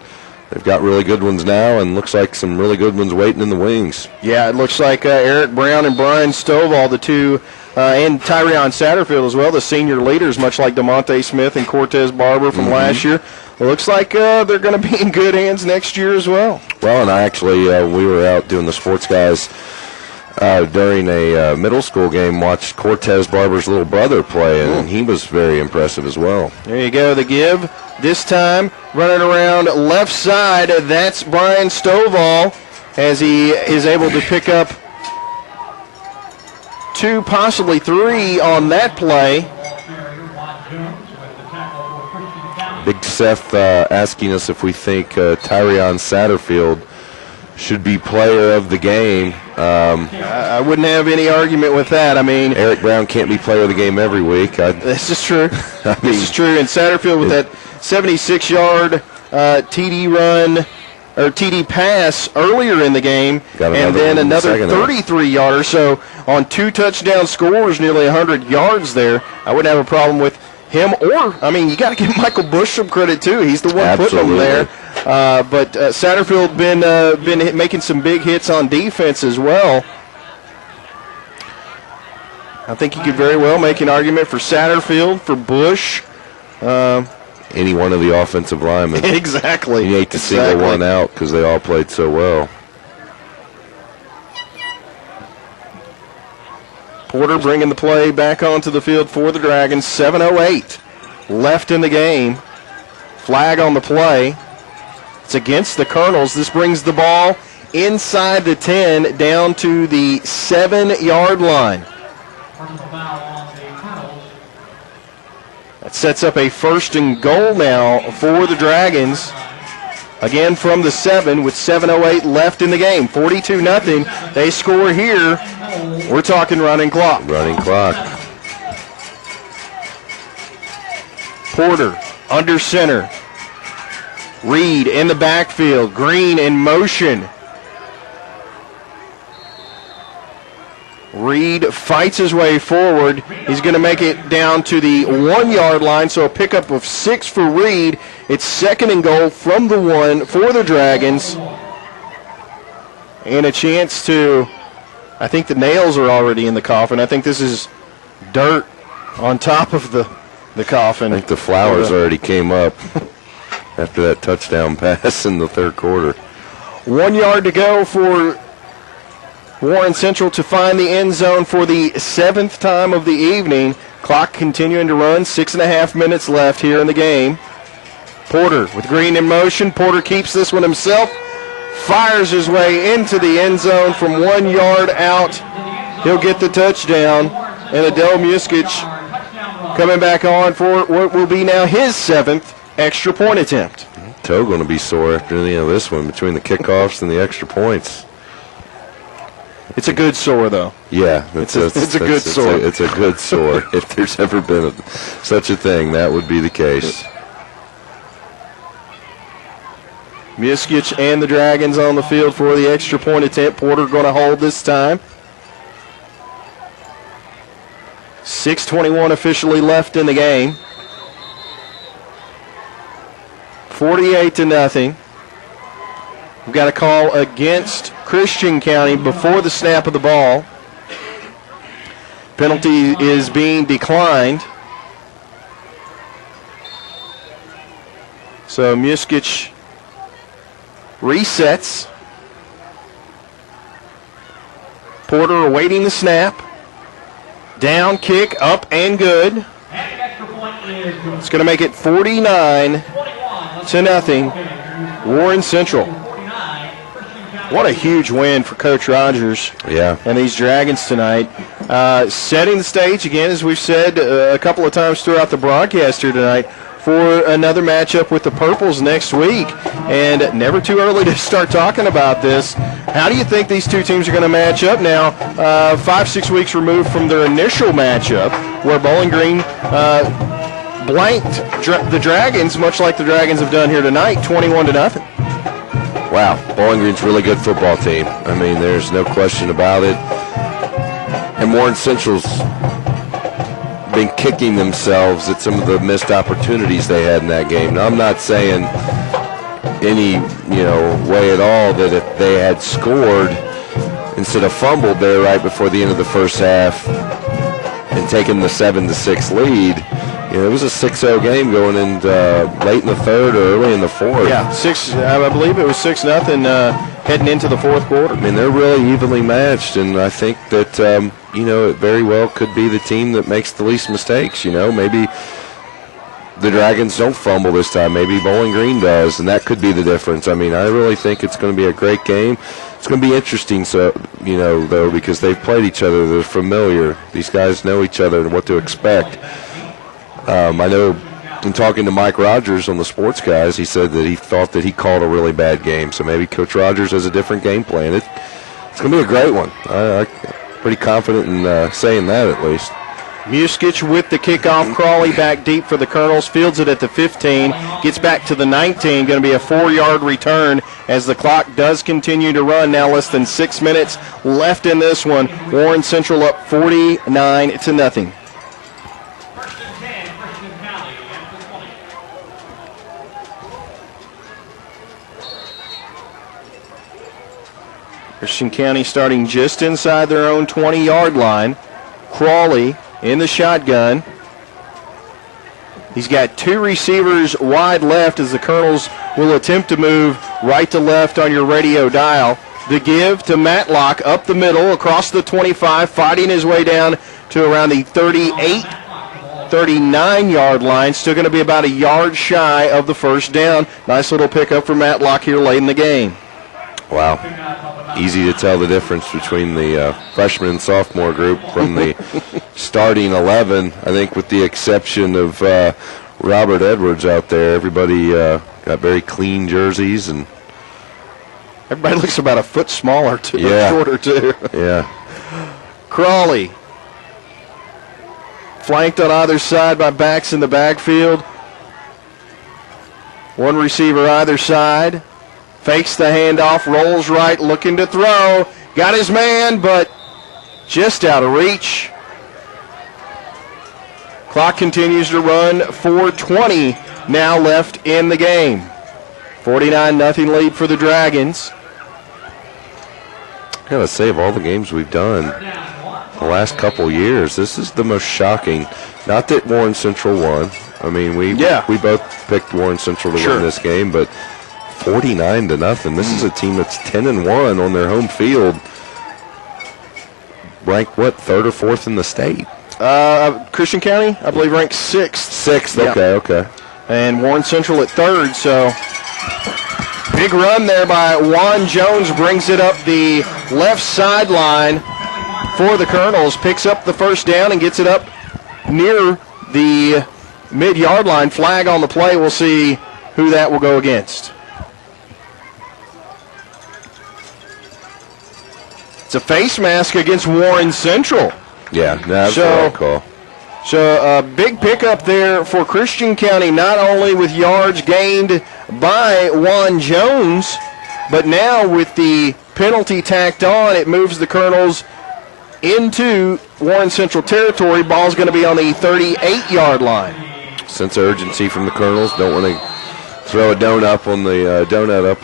they've got really good ones now, and looks like some really good ones waiting in the wings. Yeah, it looks like Eric Brown and Brian Stovall, the two, and Tyrion Satterfield as well, the senior leaders, much like DeMonte Smith and Cortez Barber from last year. It looks like they're going to be in good hands next year as well. Well, and I actually, we were out doing the sports guys during a middle school game, watched Cortez Barber's little brother play, and he was very impressive as well. There you go, the give. This time, running around left side, that's Brian Stovall, as he is able to pick up 2, possibly 3 on that play. Big Seth asking us if we think Tyrion Satterfield should be player of the game. I wouldn't have any argument with that. I mean, Eric Brown can't be player of the game every week. This is true. This is true. And Satterfield with that 76-yard TD run or TD pass earlier in the game, and then another 33-yarder. So on 2 touchdown scores, nearly 100 yards there. I wouldn't have a problem with him, or, you got to give Michael Bush some credit, too. He's the one putting them there. But Satterfield been making some big hits on defense as well. I think you could very well make an argument for Satterfield, for Bush. Any one of the offensive linemen. Exactly. You hate to single one out because they all played so well. Porter bringing the play back onto the field for the Dragons. 7:08 left in the game. Flag on the play. It's against the Colonels. This brings the ball inside the 10 down to the 7-yard line. That sets up a 1st and goal now for the Dragons. Again from the 7 with 7:08 left in the game. 42-0. They score here. We're talking running clock. Running clock. Porter under center. Reed in the backfield. Green in motion. Reed fights his way forward. He's going to make it down to the 1-yard line, so a pickup of 6 for Reed. It's 2nd and goal from the 1 for the Dragons. And a chance to, I think the nails are already in the coffin. I think this is dirt on top of the coffin. I think the flowers already came up after that touchdown pass in the 3rd quarter. 1 yard to go for Warren Central to find the end zone for the 7th time of the evening. Clock continuing to run. 6.5 minutes left here in the game. Porter with Green in motion. Porter keeps this one himself. Fires his way into the end zone from 1 yard out. He'll get the touchdown. And Adele Muskic coming back on for what will be now his 7th extra point attempt. Toe going to be sore after this one between the kickoffs and the extra points. It's a good sore, though. Yeah, it's a good sore. It's a good sore. If there's ever been such a thing, that would be the case. Muskic and the Dragons on the field for the extra point attempt. Porter going to hold this time. 6:21 officially left in the game. 48-0. We've got a call against Christian County before the snap of the ball. Penalty is being declined. So Muskic resets. Porter awaiting the snap. Down kick, up and good. It's going to make it 49-0. Warren Central. What a huge win for Coach Rogers. Yeah. And these Dragons tonight. Setting the stage again, as we've said a couple of times throughout the broadcast here tonight, for another matchup with the Purples next week. And never too early to start talking about this. How do you think these two teams are going to match up now, 5-6 weeks removed from their initial matchup, where Bowling Green blanked the Dragons, much like the Dragons have done here tonight, 21-0. Wow, Bowling Green's a really good football team. I mean, there's no question about it. And Warren Central's been kicking themselves at some of the missed opportunities they had in that game. Now, I'm not saying any, way at all that if they had scored instead of fumbled there right before the end of the first half and taken the 7-6 lead, it was a 6-0 game going in late in the third or early in the fourth. Yeah, I believe it was 6-0 heading into the fourth quarter. I mean, they're really evenly matched, and I think that, it very well could be the team that makes the least mistakes. Maybe the Dragons don't fumble this time. Maybe Bowling Green does, and that could be the difference. I mean, I really think it's going to be a great game. It's going to be interesting, though, because they've played each other. They're familiar. These guys know each other and what to expect. I know in talking to Mike Rogers on the Sports Guys, he said that he thought that he called a really bad game. So maybe Coach Rogers has a different game plan. It's going to be a great one. I'm pretty confident in saying that at least. Muskic with the kickoff. Crawley back deep for the Colonels. Fields it at the 15. Gets back to the 19. Going to be a 4-yard return as the clock does continue to run. Now less than 6 minutes left in this one. Warren Central up 49-0. Christian County starting just inside their own 20-yard line. Crawley in the shotgun. He's got two receivers wide left as the Colonels will attempt to move right to left on your radio dial. The give to Matlock up the middle across the 25, fighting his way down to around the 38, 39-yard line. Still going to be about a yard shy of the first down. Nice little pickup for Matlock here late in the game. Wow. Easy to tell the difference between the freshman and sophomore group from the starting 11. I think with the exception of Robert Edwards out there, everybody got very clean jerseys. And everybody looks about a foot smaller, too. Yeah. Shorter, too. Yeah. Crawley flanked on either side by backs in the backfield. One receiver either side. Fakes the handoff, rolls right, looking to throw. Got his man, but just out of reach. Clock continues to run. 4:20 now left in the game. 49-0 lead for the Dragons. I gotta say, of all the games we've done the last couple years, this is the most shocking. Not that Warren Central won. I mean, we both picked Warren Central to win this game, but 49-0. This is a team that's 10-1 on their home field. Ranked third or fourth in the state? Christian County, I believe, ranked sixth. Sixth. Yeah. Okay. And Warren Central at third. So big run there by Juan Jones, brings it up the left sideline for the Colonels. Picks up the first down and gets it up near the mid-yard line. Flag on the play. We'll see who that will go against. It's a face mask against Warren Central. Yeah, that's the right call. So a big pickup there for Christian County, not only with yards gained by Juan Jones, but now with the penalty tacked on, it moves the Colonels into Warren Central territory. Ball's going to be on the 38-yard line. Sense of urgency from the Colonels. Don't want to throw a donut up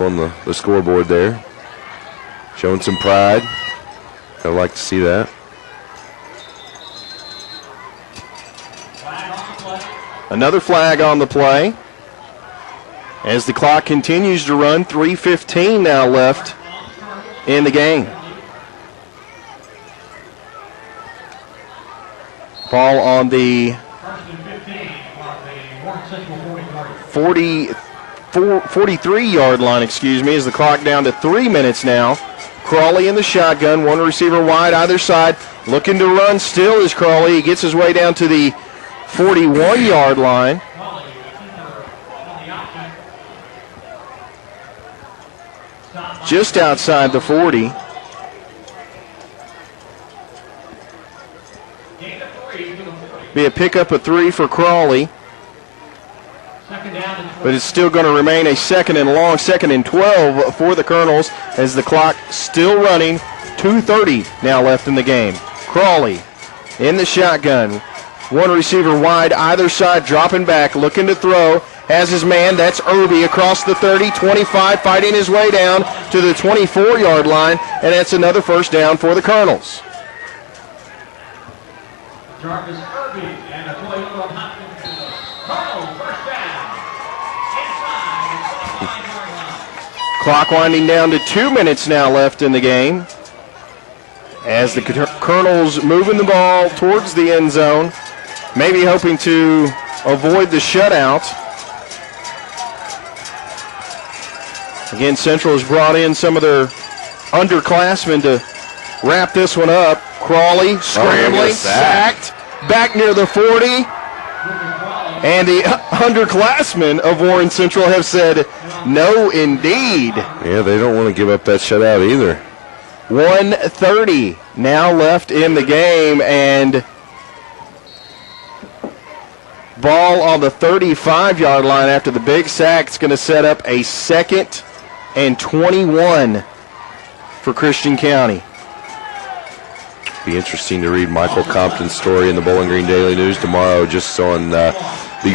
on the scoreboard there. Showing some pride. I'd like to see that. Another flag on the play. As the clock continues to run, 3:15 now left in the game. Ball on the 43-yard line, is the clock down to 3 minutes now. Crawley in the shotgun, one receiver wide either side. Looking to run still is Crawley. He gets his way down to the 41-yard line. Just outside the 40. Be a pickup of 3 for Crawley. But it's still going to remain a second and long, 2nd and 12 for the Colonels as the clock still running. 2:30 now left in the game. Crawley in the shotgun. One receiver wide either side, dropping back, looking to throw. Has his man, that's Irby, across the 30, 25, fighting his way down to the 24-yard line, and that's another first down for the Colonels. Jarvis Irby and a play over on Hopkinsville. Colonels first down. Clock winding down to 2 minutes now left in the game. As the Colonels moving the ball towards the end zone, maybe hoping to avoid the shutout. Again, Central has brought in some of their underclassmen to wrap this one up. Crawley scrambling, sacked, back near the 40. And the underclassmen of Warren Central have said, no, indeed. Yeah, they don't want to give up that shutout either. 1:30 now left in the game, and ball on the 35-yard line after the big sack. It's going to set up a 2nd and 21 for Christian County. Be interesting to read Michael Compton's story in the Bowling Green Daily News tomorrow, just on the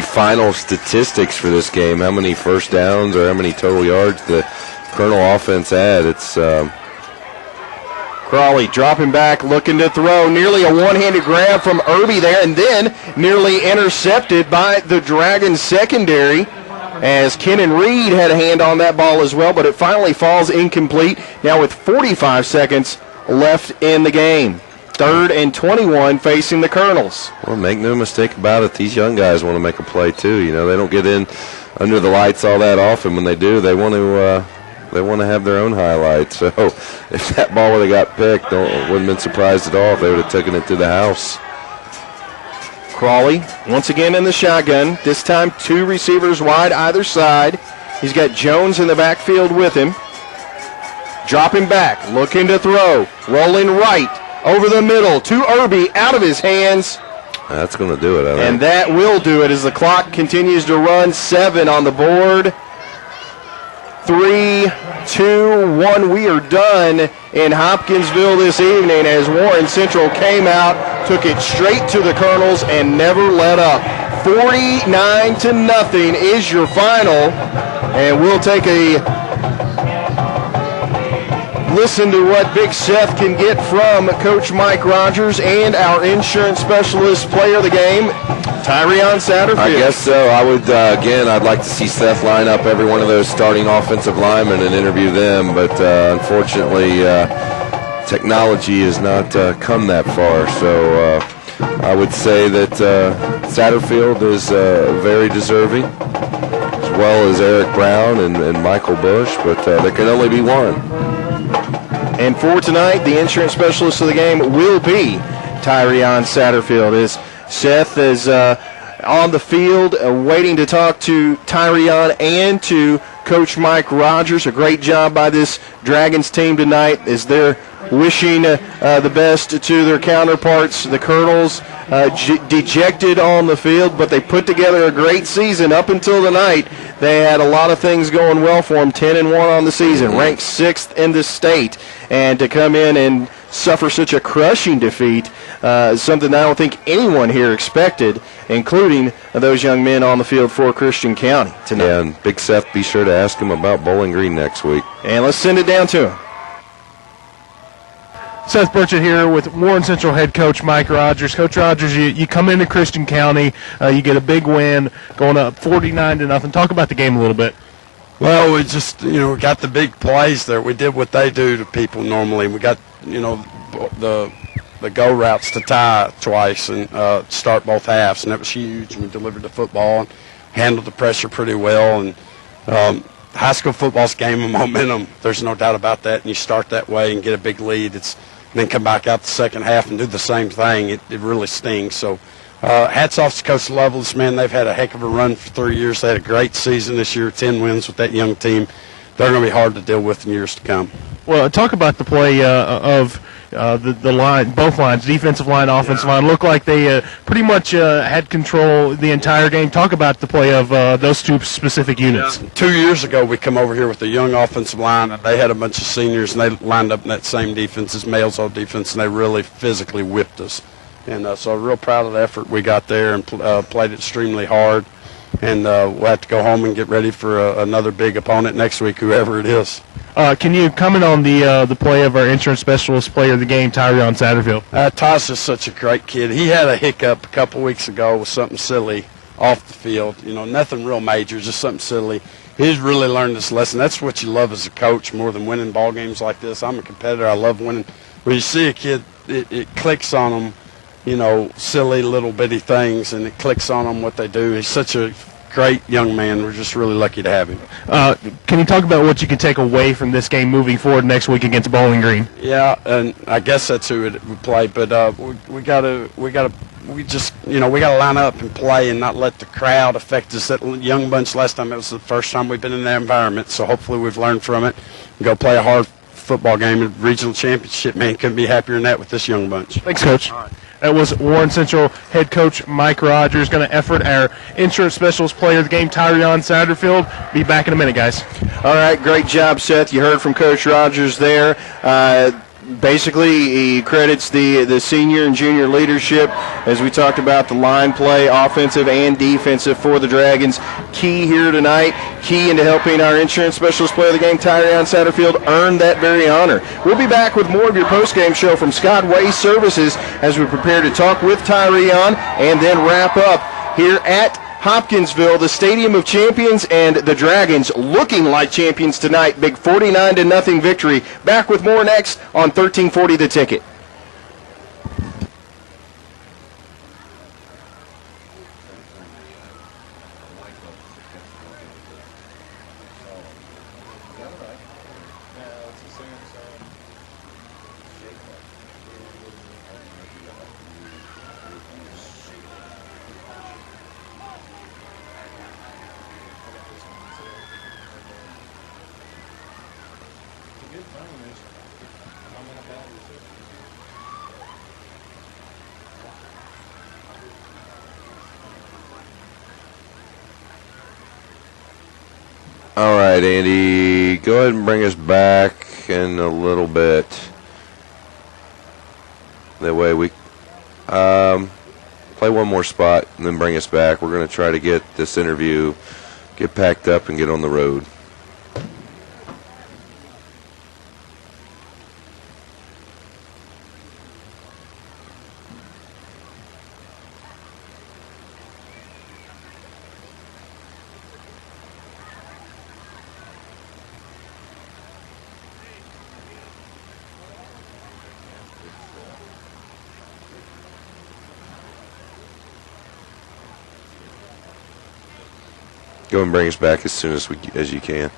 final statistics for this game, how many first downs or how many total yards the Colonel offense had. It's Crawley dropping back, looking to throw. Nearly a one-handed grab from Irby there, and then nearly intercepted by the Dragons secondary, as Kenan Reed had a hand on that ball as well, but it finally falls incomplete. Now with 45 seconds left in the game. 3rd and 21 facing the Colonels. Well, make no mistake about it, these young guys want to make a play too. You know, they don't get in under the lights all that often. When they do, they want to have their own highlights. So if that ball would have got picked, wouldn't have been surprised at all if they would have taken it to the house. Crawley once again in the shotgun. This time 2 receivers wide either side. He's got Jones in the backfield with him. Dropping back, looking to throw. Rolling right over the middle to Irby, out of his hands. That's going to do it, I think. And that will do it as the clock continues to run. 7 on the board. 3, 2, 1. We are done in Hopkinsville this evening as Warren Central came out, took it straight to the Colonels, and never let up. 49-0 is your final. And we'll take a listen to what Big Seth can get from Coach Mike Rogers and our insurance specialist player of the game, Tyrion Satterfield. I guess so. I would, I'd like to see Seth line up every one of those starting offensive linemen and interview them, but unfortunately, technology has not come that far. So I would say that Satterfield is very deserving, as well as Eric Brown and Michael Bush, but there can only be one. And for tonight, the insurance specialist of the game will be Tyrion Satterfield. As Seth is on the field waiting to talk to Tyrion and to Coach Mike Rogers. A great job by this Dragons team tonight as they're wishing the best to their counterparts, the Colonels, dejected on the field, but they put together a great season up until tonight. They had a lot of things going well for them, 10-1 on the season, ranked 6th in the state. And to come in and suffer such a crushing defeat, something I don't think anyone here expected, including those young men on the field for Christian County tonight. Yeah, and Big Seth, be sure to ask him about Bowling Green next week. And let's send it down to him. Seth Burchett here with Warren Central head coach Mike Rogers. Coach Rogers, you come into Christian County, you get a big win, going up 49-0. Talk about the game a little bit. Well, we just, we got the big plays there. We did what they do to people normally. We got, the go routes to tie twice and start both halves, and that was huge. We delivered the football and handled the pressure pretty well. And high school football's a game of momentum. There's no doubt about that. And you start that way and get a big lead. Then come back out the second half and do the same thing. It really stings. So hats off to Coach Lovelace, man. They've had a heck of a run for 3 years. They had a great season this year, 10 wins with that young team. They're going to be hard to deal with in years to come. Well, talk about the play of the line, both lines, defensive line, offensive line. Looked like they pretty much had control the entire game. Talk about the play of those two specific units. Yeah. 2 years ago, we come over here with a young offensive line, and they had a bunch of seniors, and they lined up in that same defense as males all defense, and they really physically whipped us. And so I'm real proud of the effort we got there and played extremely hard. And we'll have to go home and get ready for another big opponent next week, whoever it is. Can you comment on the play of our insurance specialist player of the game, Tyrion Satterfield? Ty's just such a great kid. He had a hiccup a couple weeks ago with something silly off the field. Nothing real major, just something silly. He's really learned this lesson. That's what you love as a coach more than winning ball games like this. I'm a competitor. I love winning. When you see a kid, it clicks on them. Silly little bitty things, and it clicks on them what they do. He's such a great young man. We're just really lucky to have him. Can you talk about what you can take away from this game moving forward next week against Bowling Green? Yeah, and I guess that's who we play. But we gotta line up and play and not let the crowd affect us. That young bunch last time, it was the first time we've been in that environment. So hopefully we've learned from it and go play a hard football game in regional championship. Man, couldn't be happier than that with this young bunch. Thanks, Coach. All right. That was Warren Central head coach Mike Rogers. Going to effort our insurance specialist player of the game, Tyrion Satterfield. Be back in a minute, guys. All right, great job, Seth. You heard from Coach Rogers there. Basically, he credits the senior and junior leadership, as we talked about the line play, offensive and defensive for the Dragons. Key here tonight, key into helping our insurance specialist player of the game, Tyrion Satterfield, earn that very honor. We'll be back with more of your post-game show from Scott Waste Services as we prepare to talk with Tyrion and then wrap up here at Hopkinsville, the Stadium of Champions, and the Dragons looking like champions tonight. Big 49-0 victory. Back with more next on 1340 The Ticket. All right, Andy, go ahead and bring us back in a little bit. That way we play one more spot and then bring us back. We're going to try to get this interview, get packed up, and get on the road. Go and bring us back as soon as you can.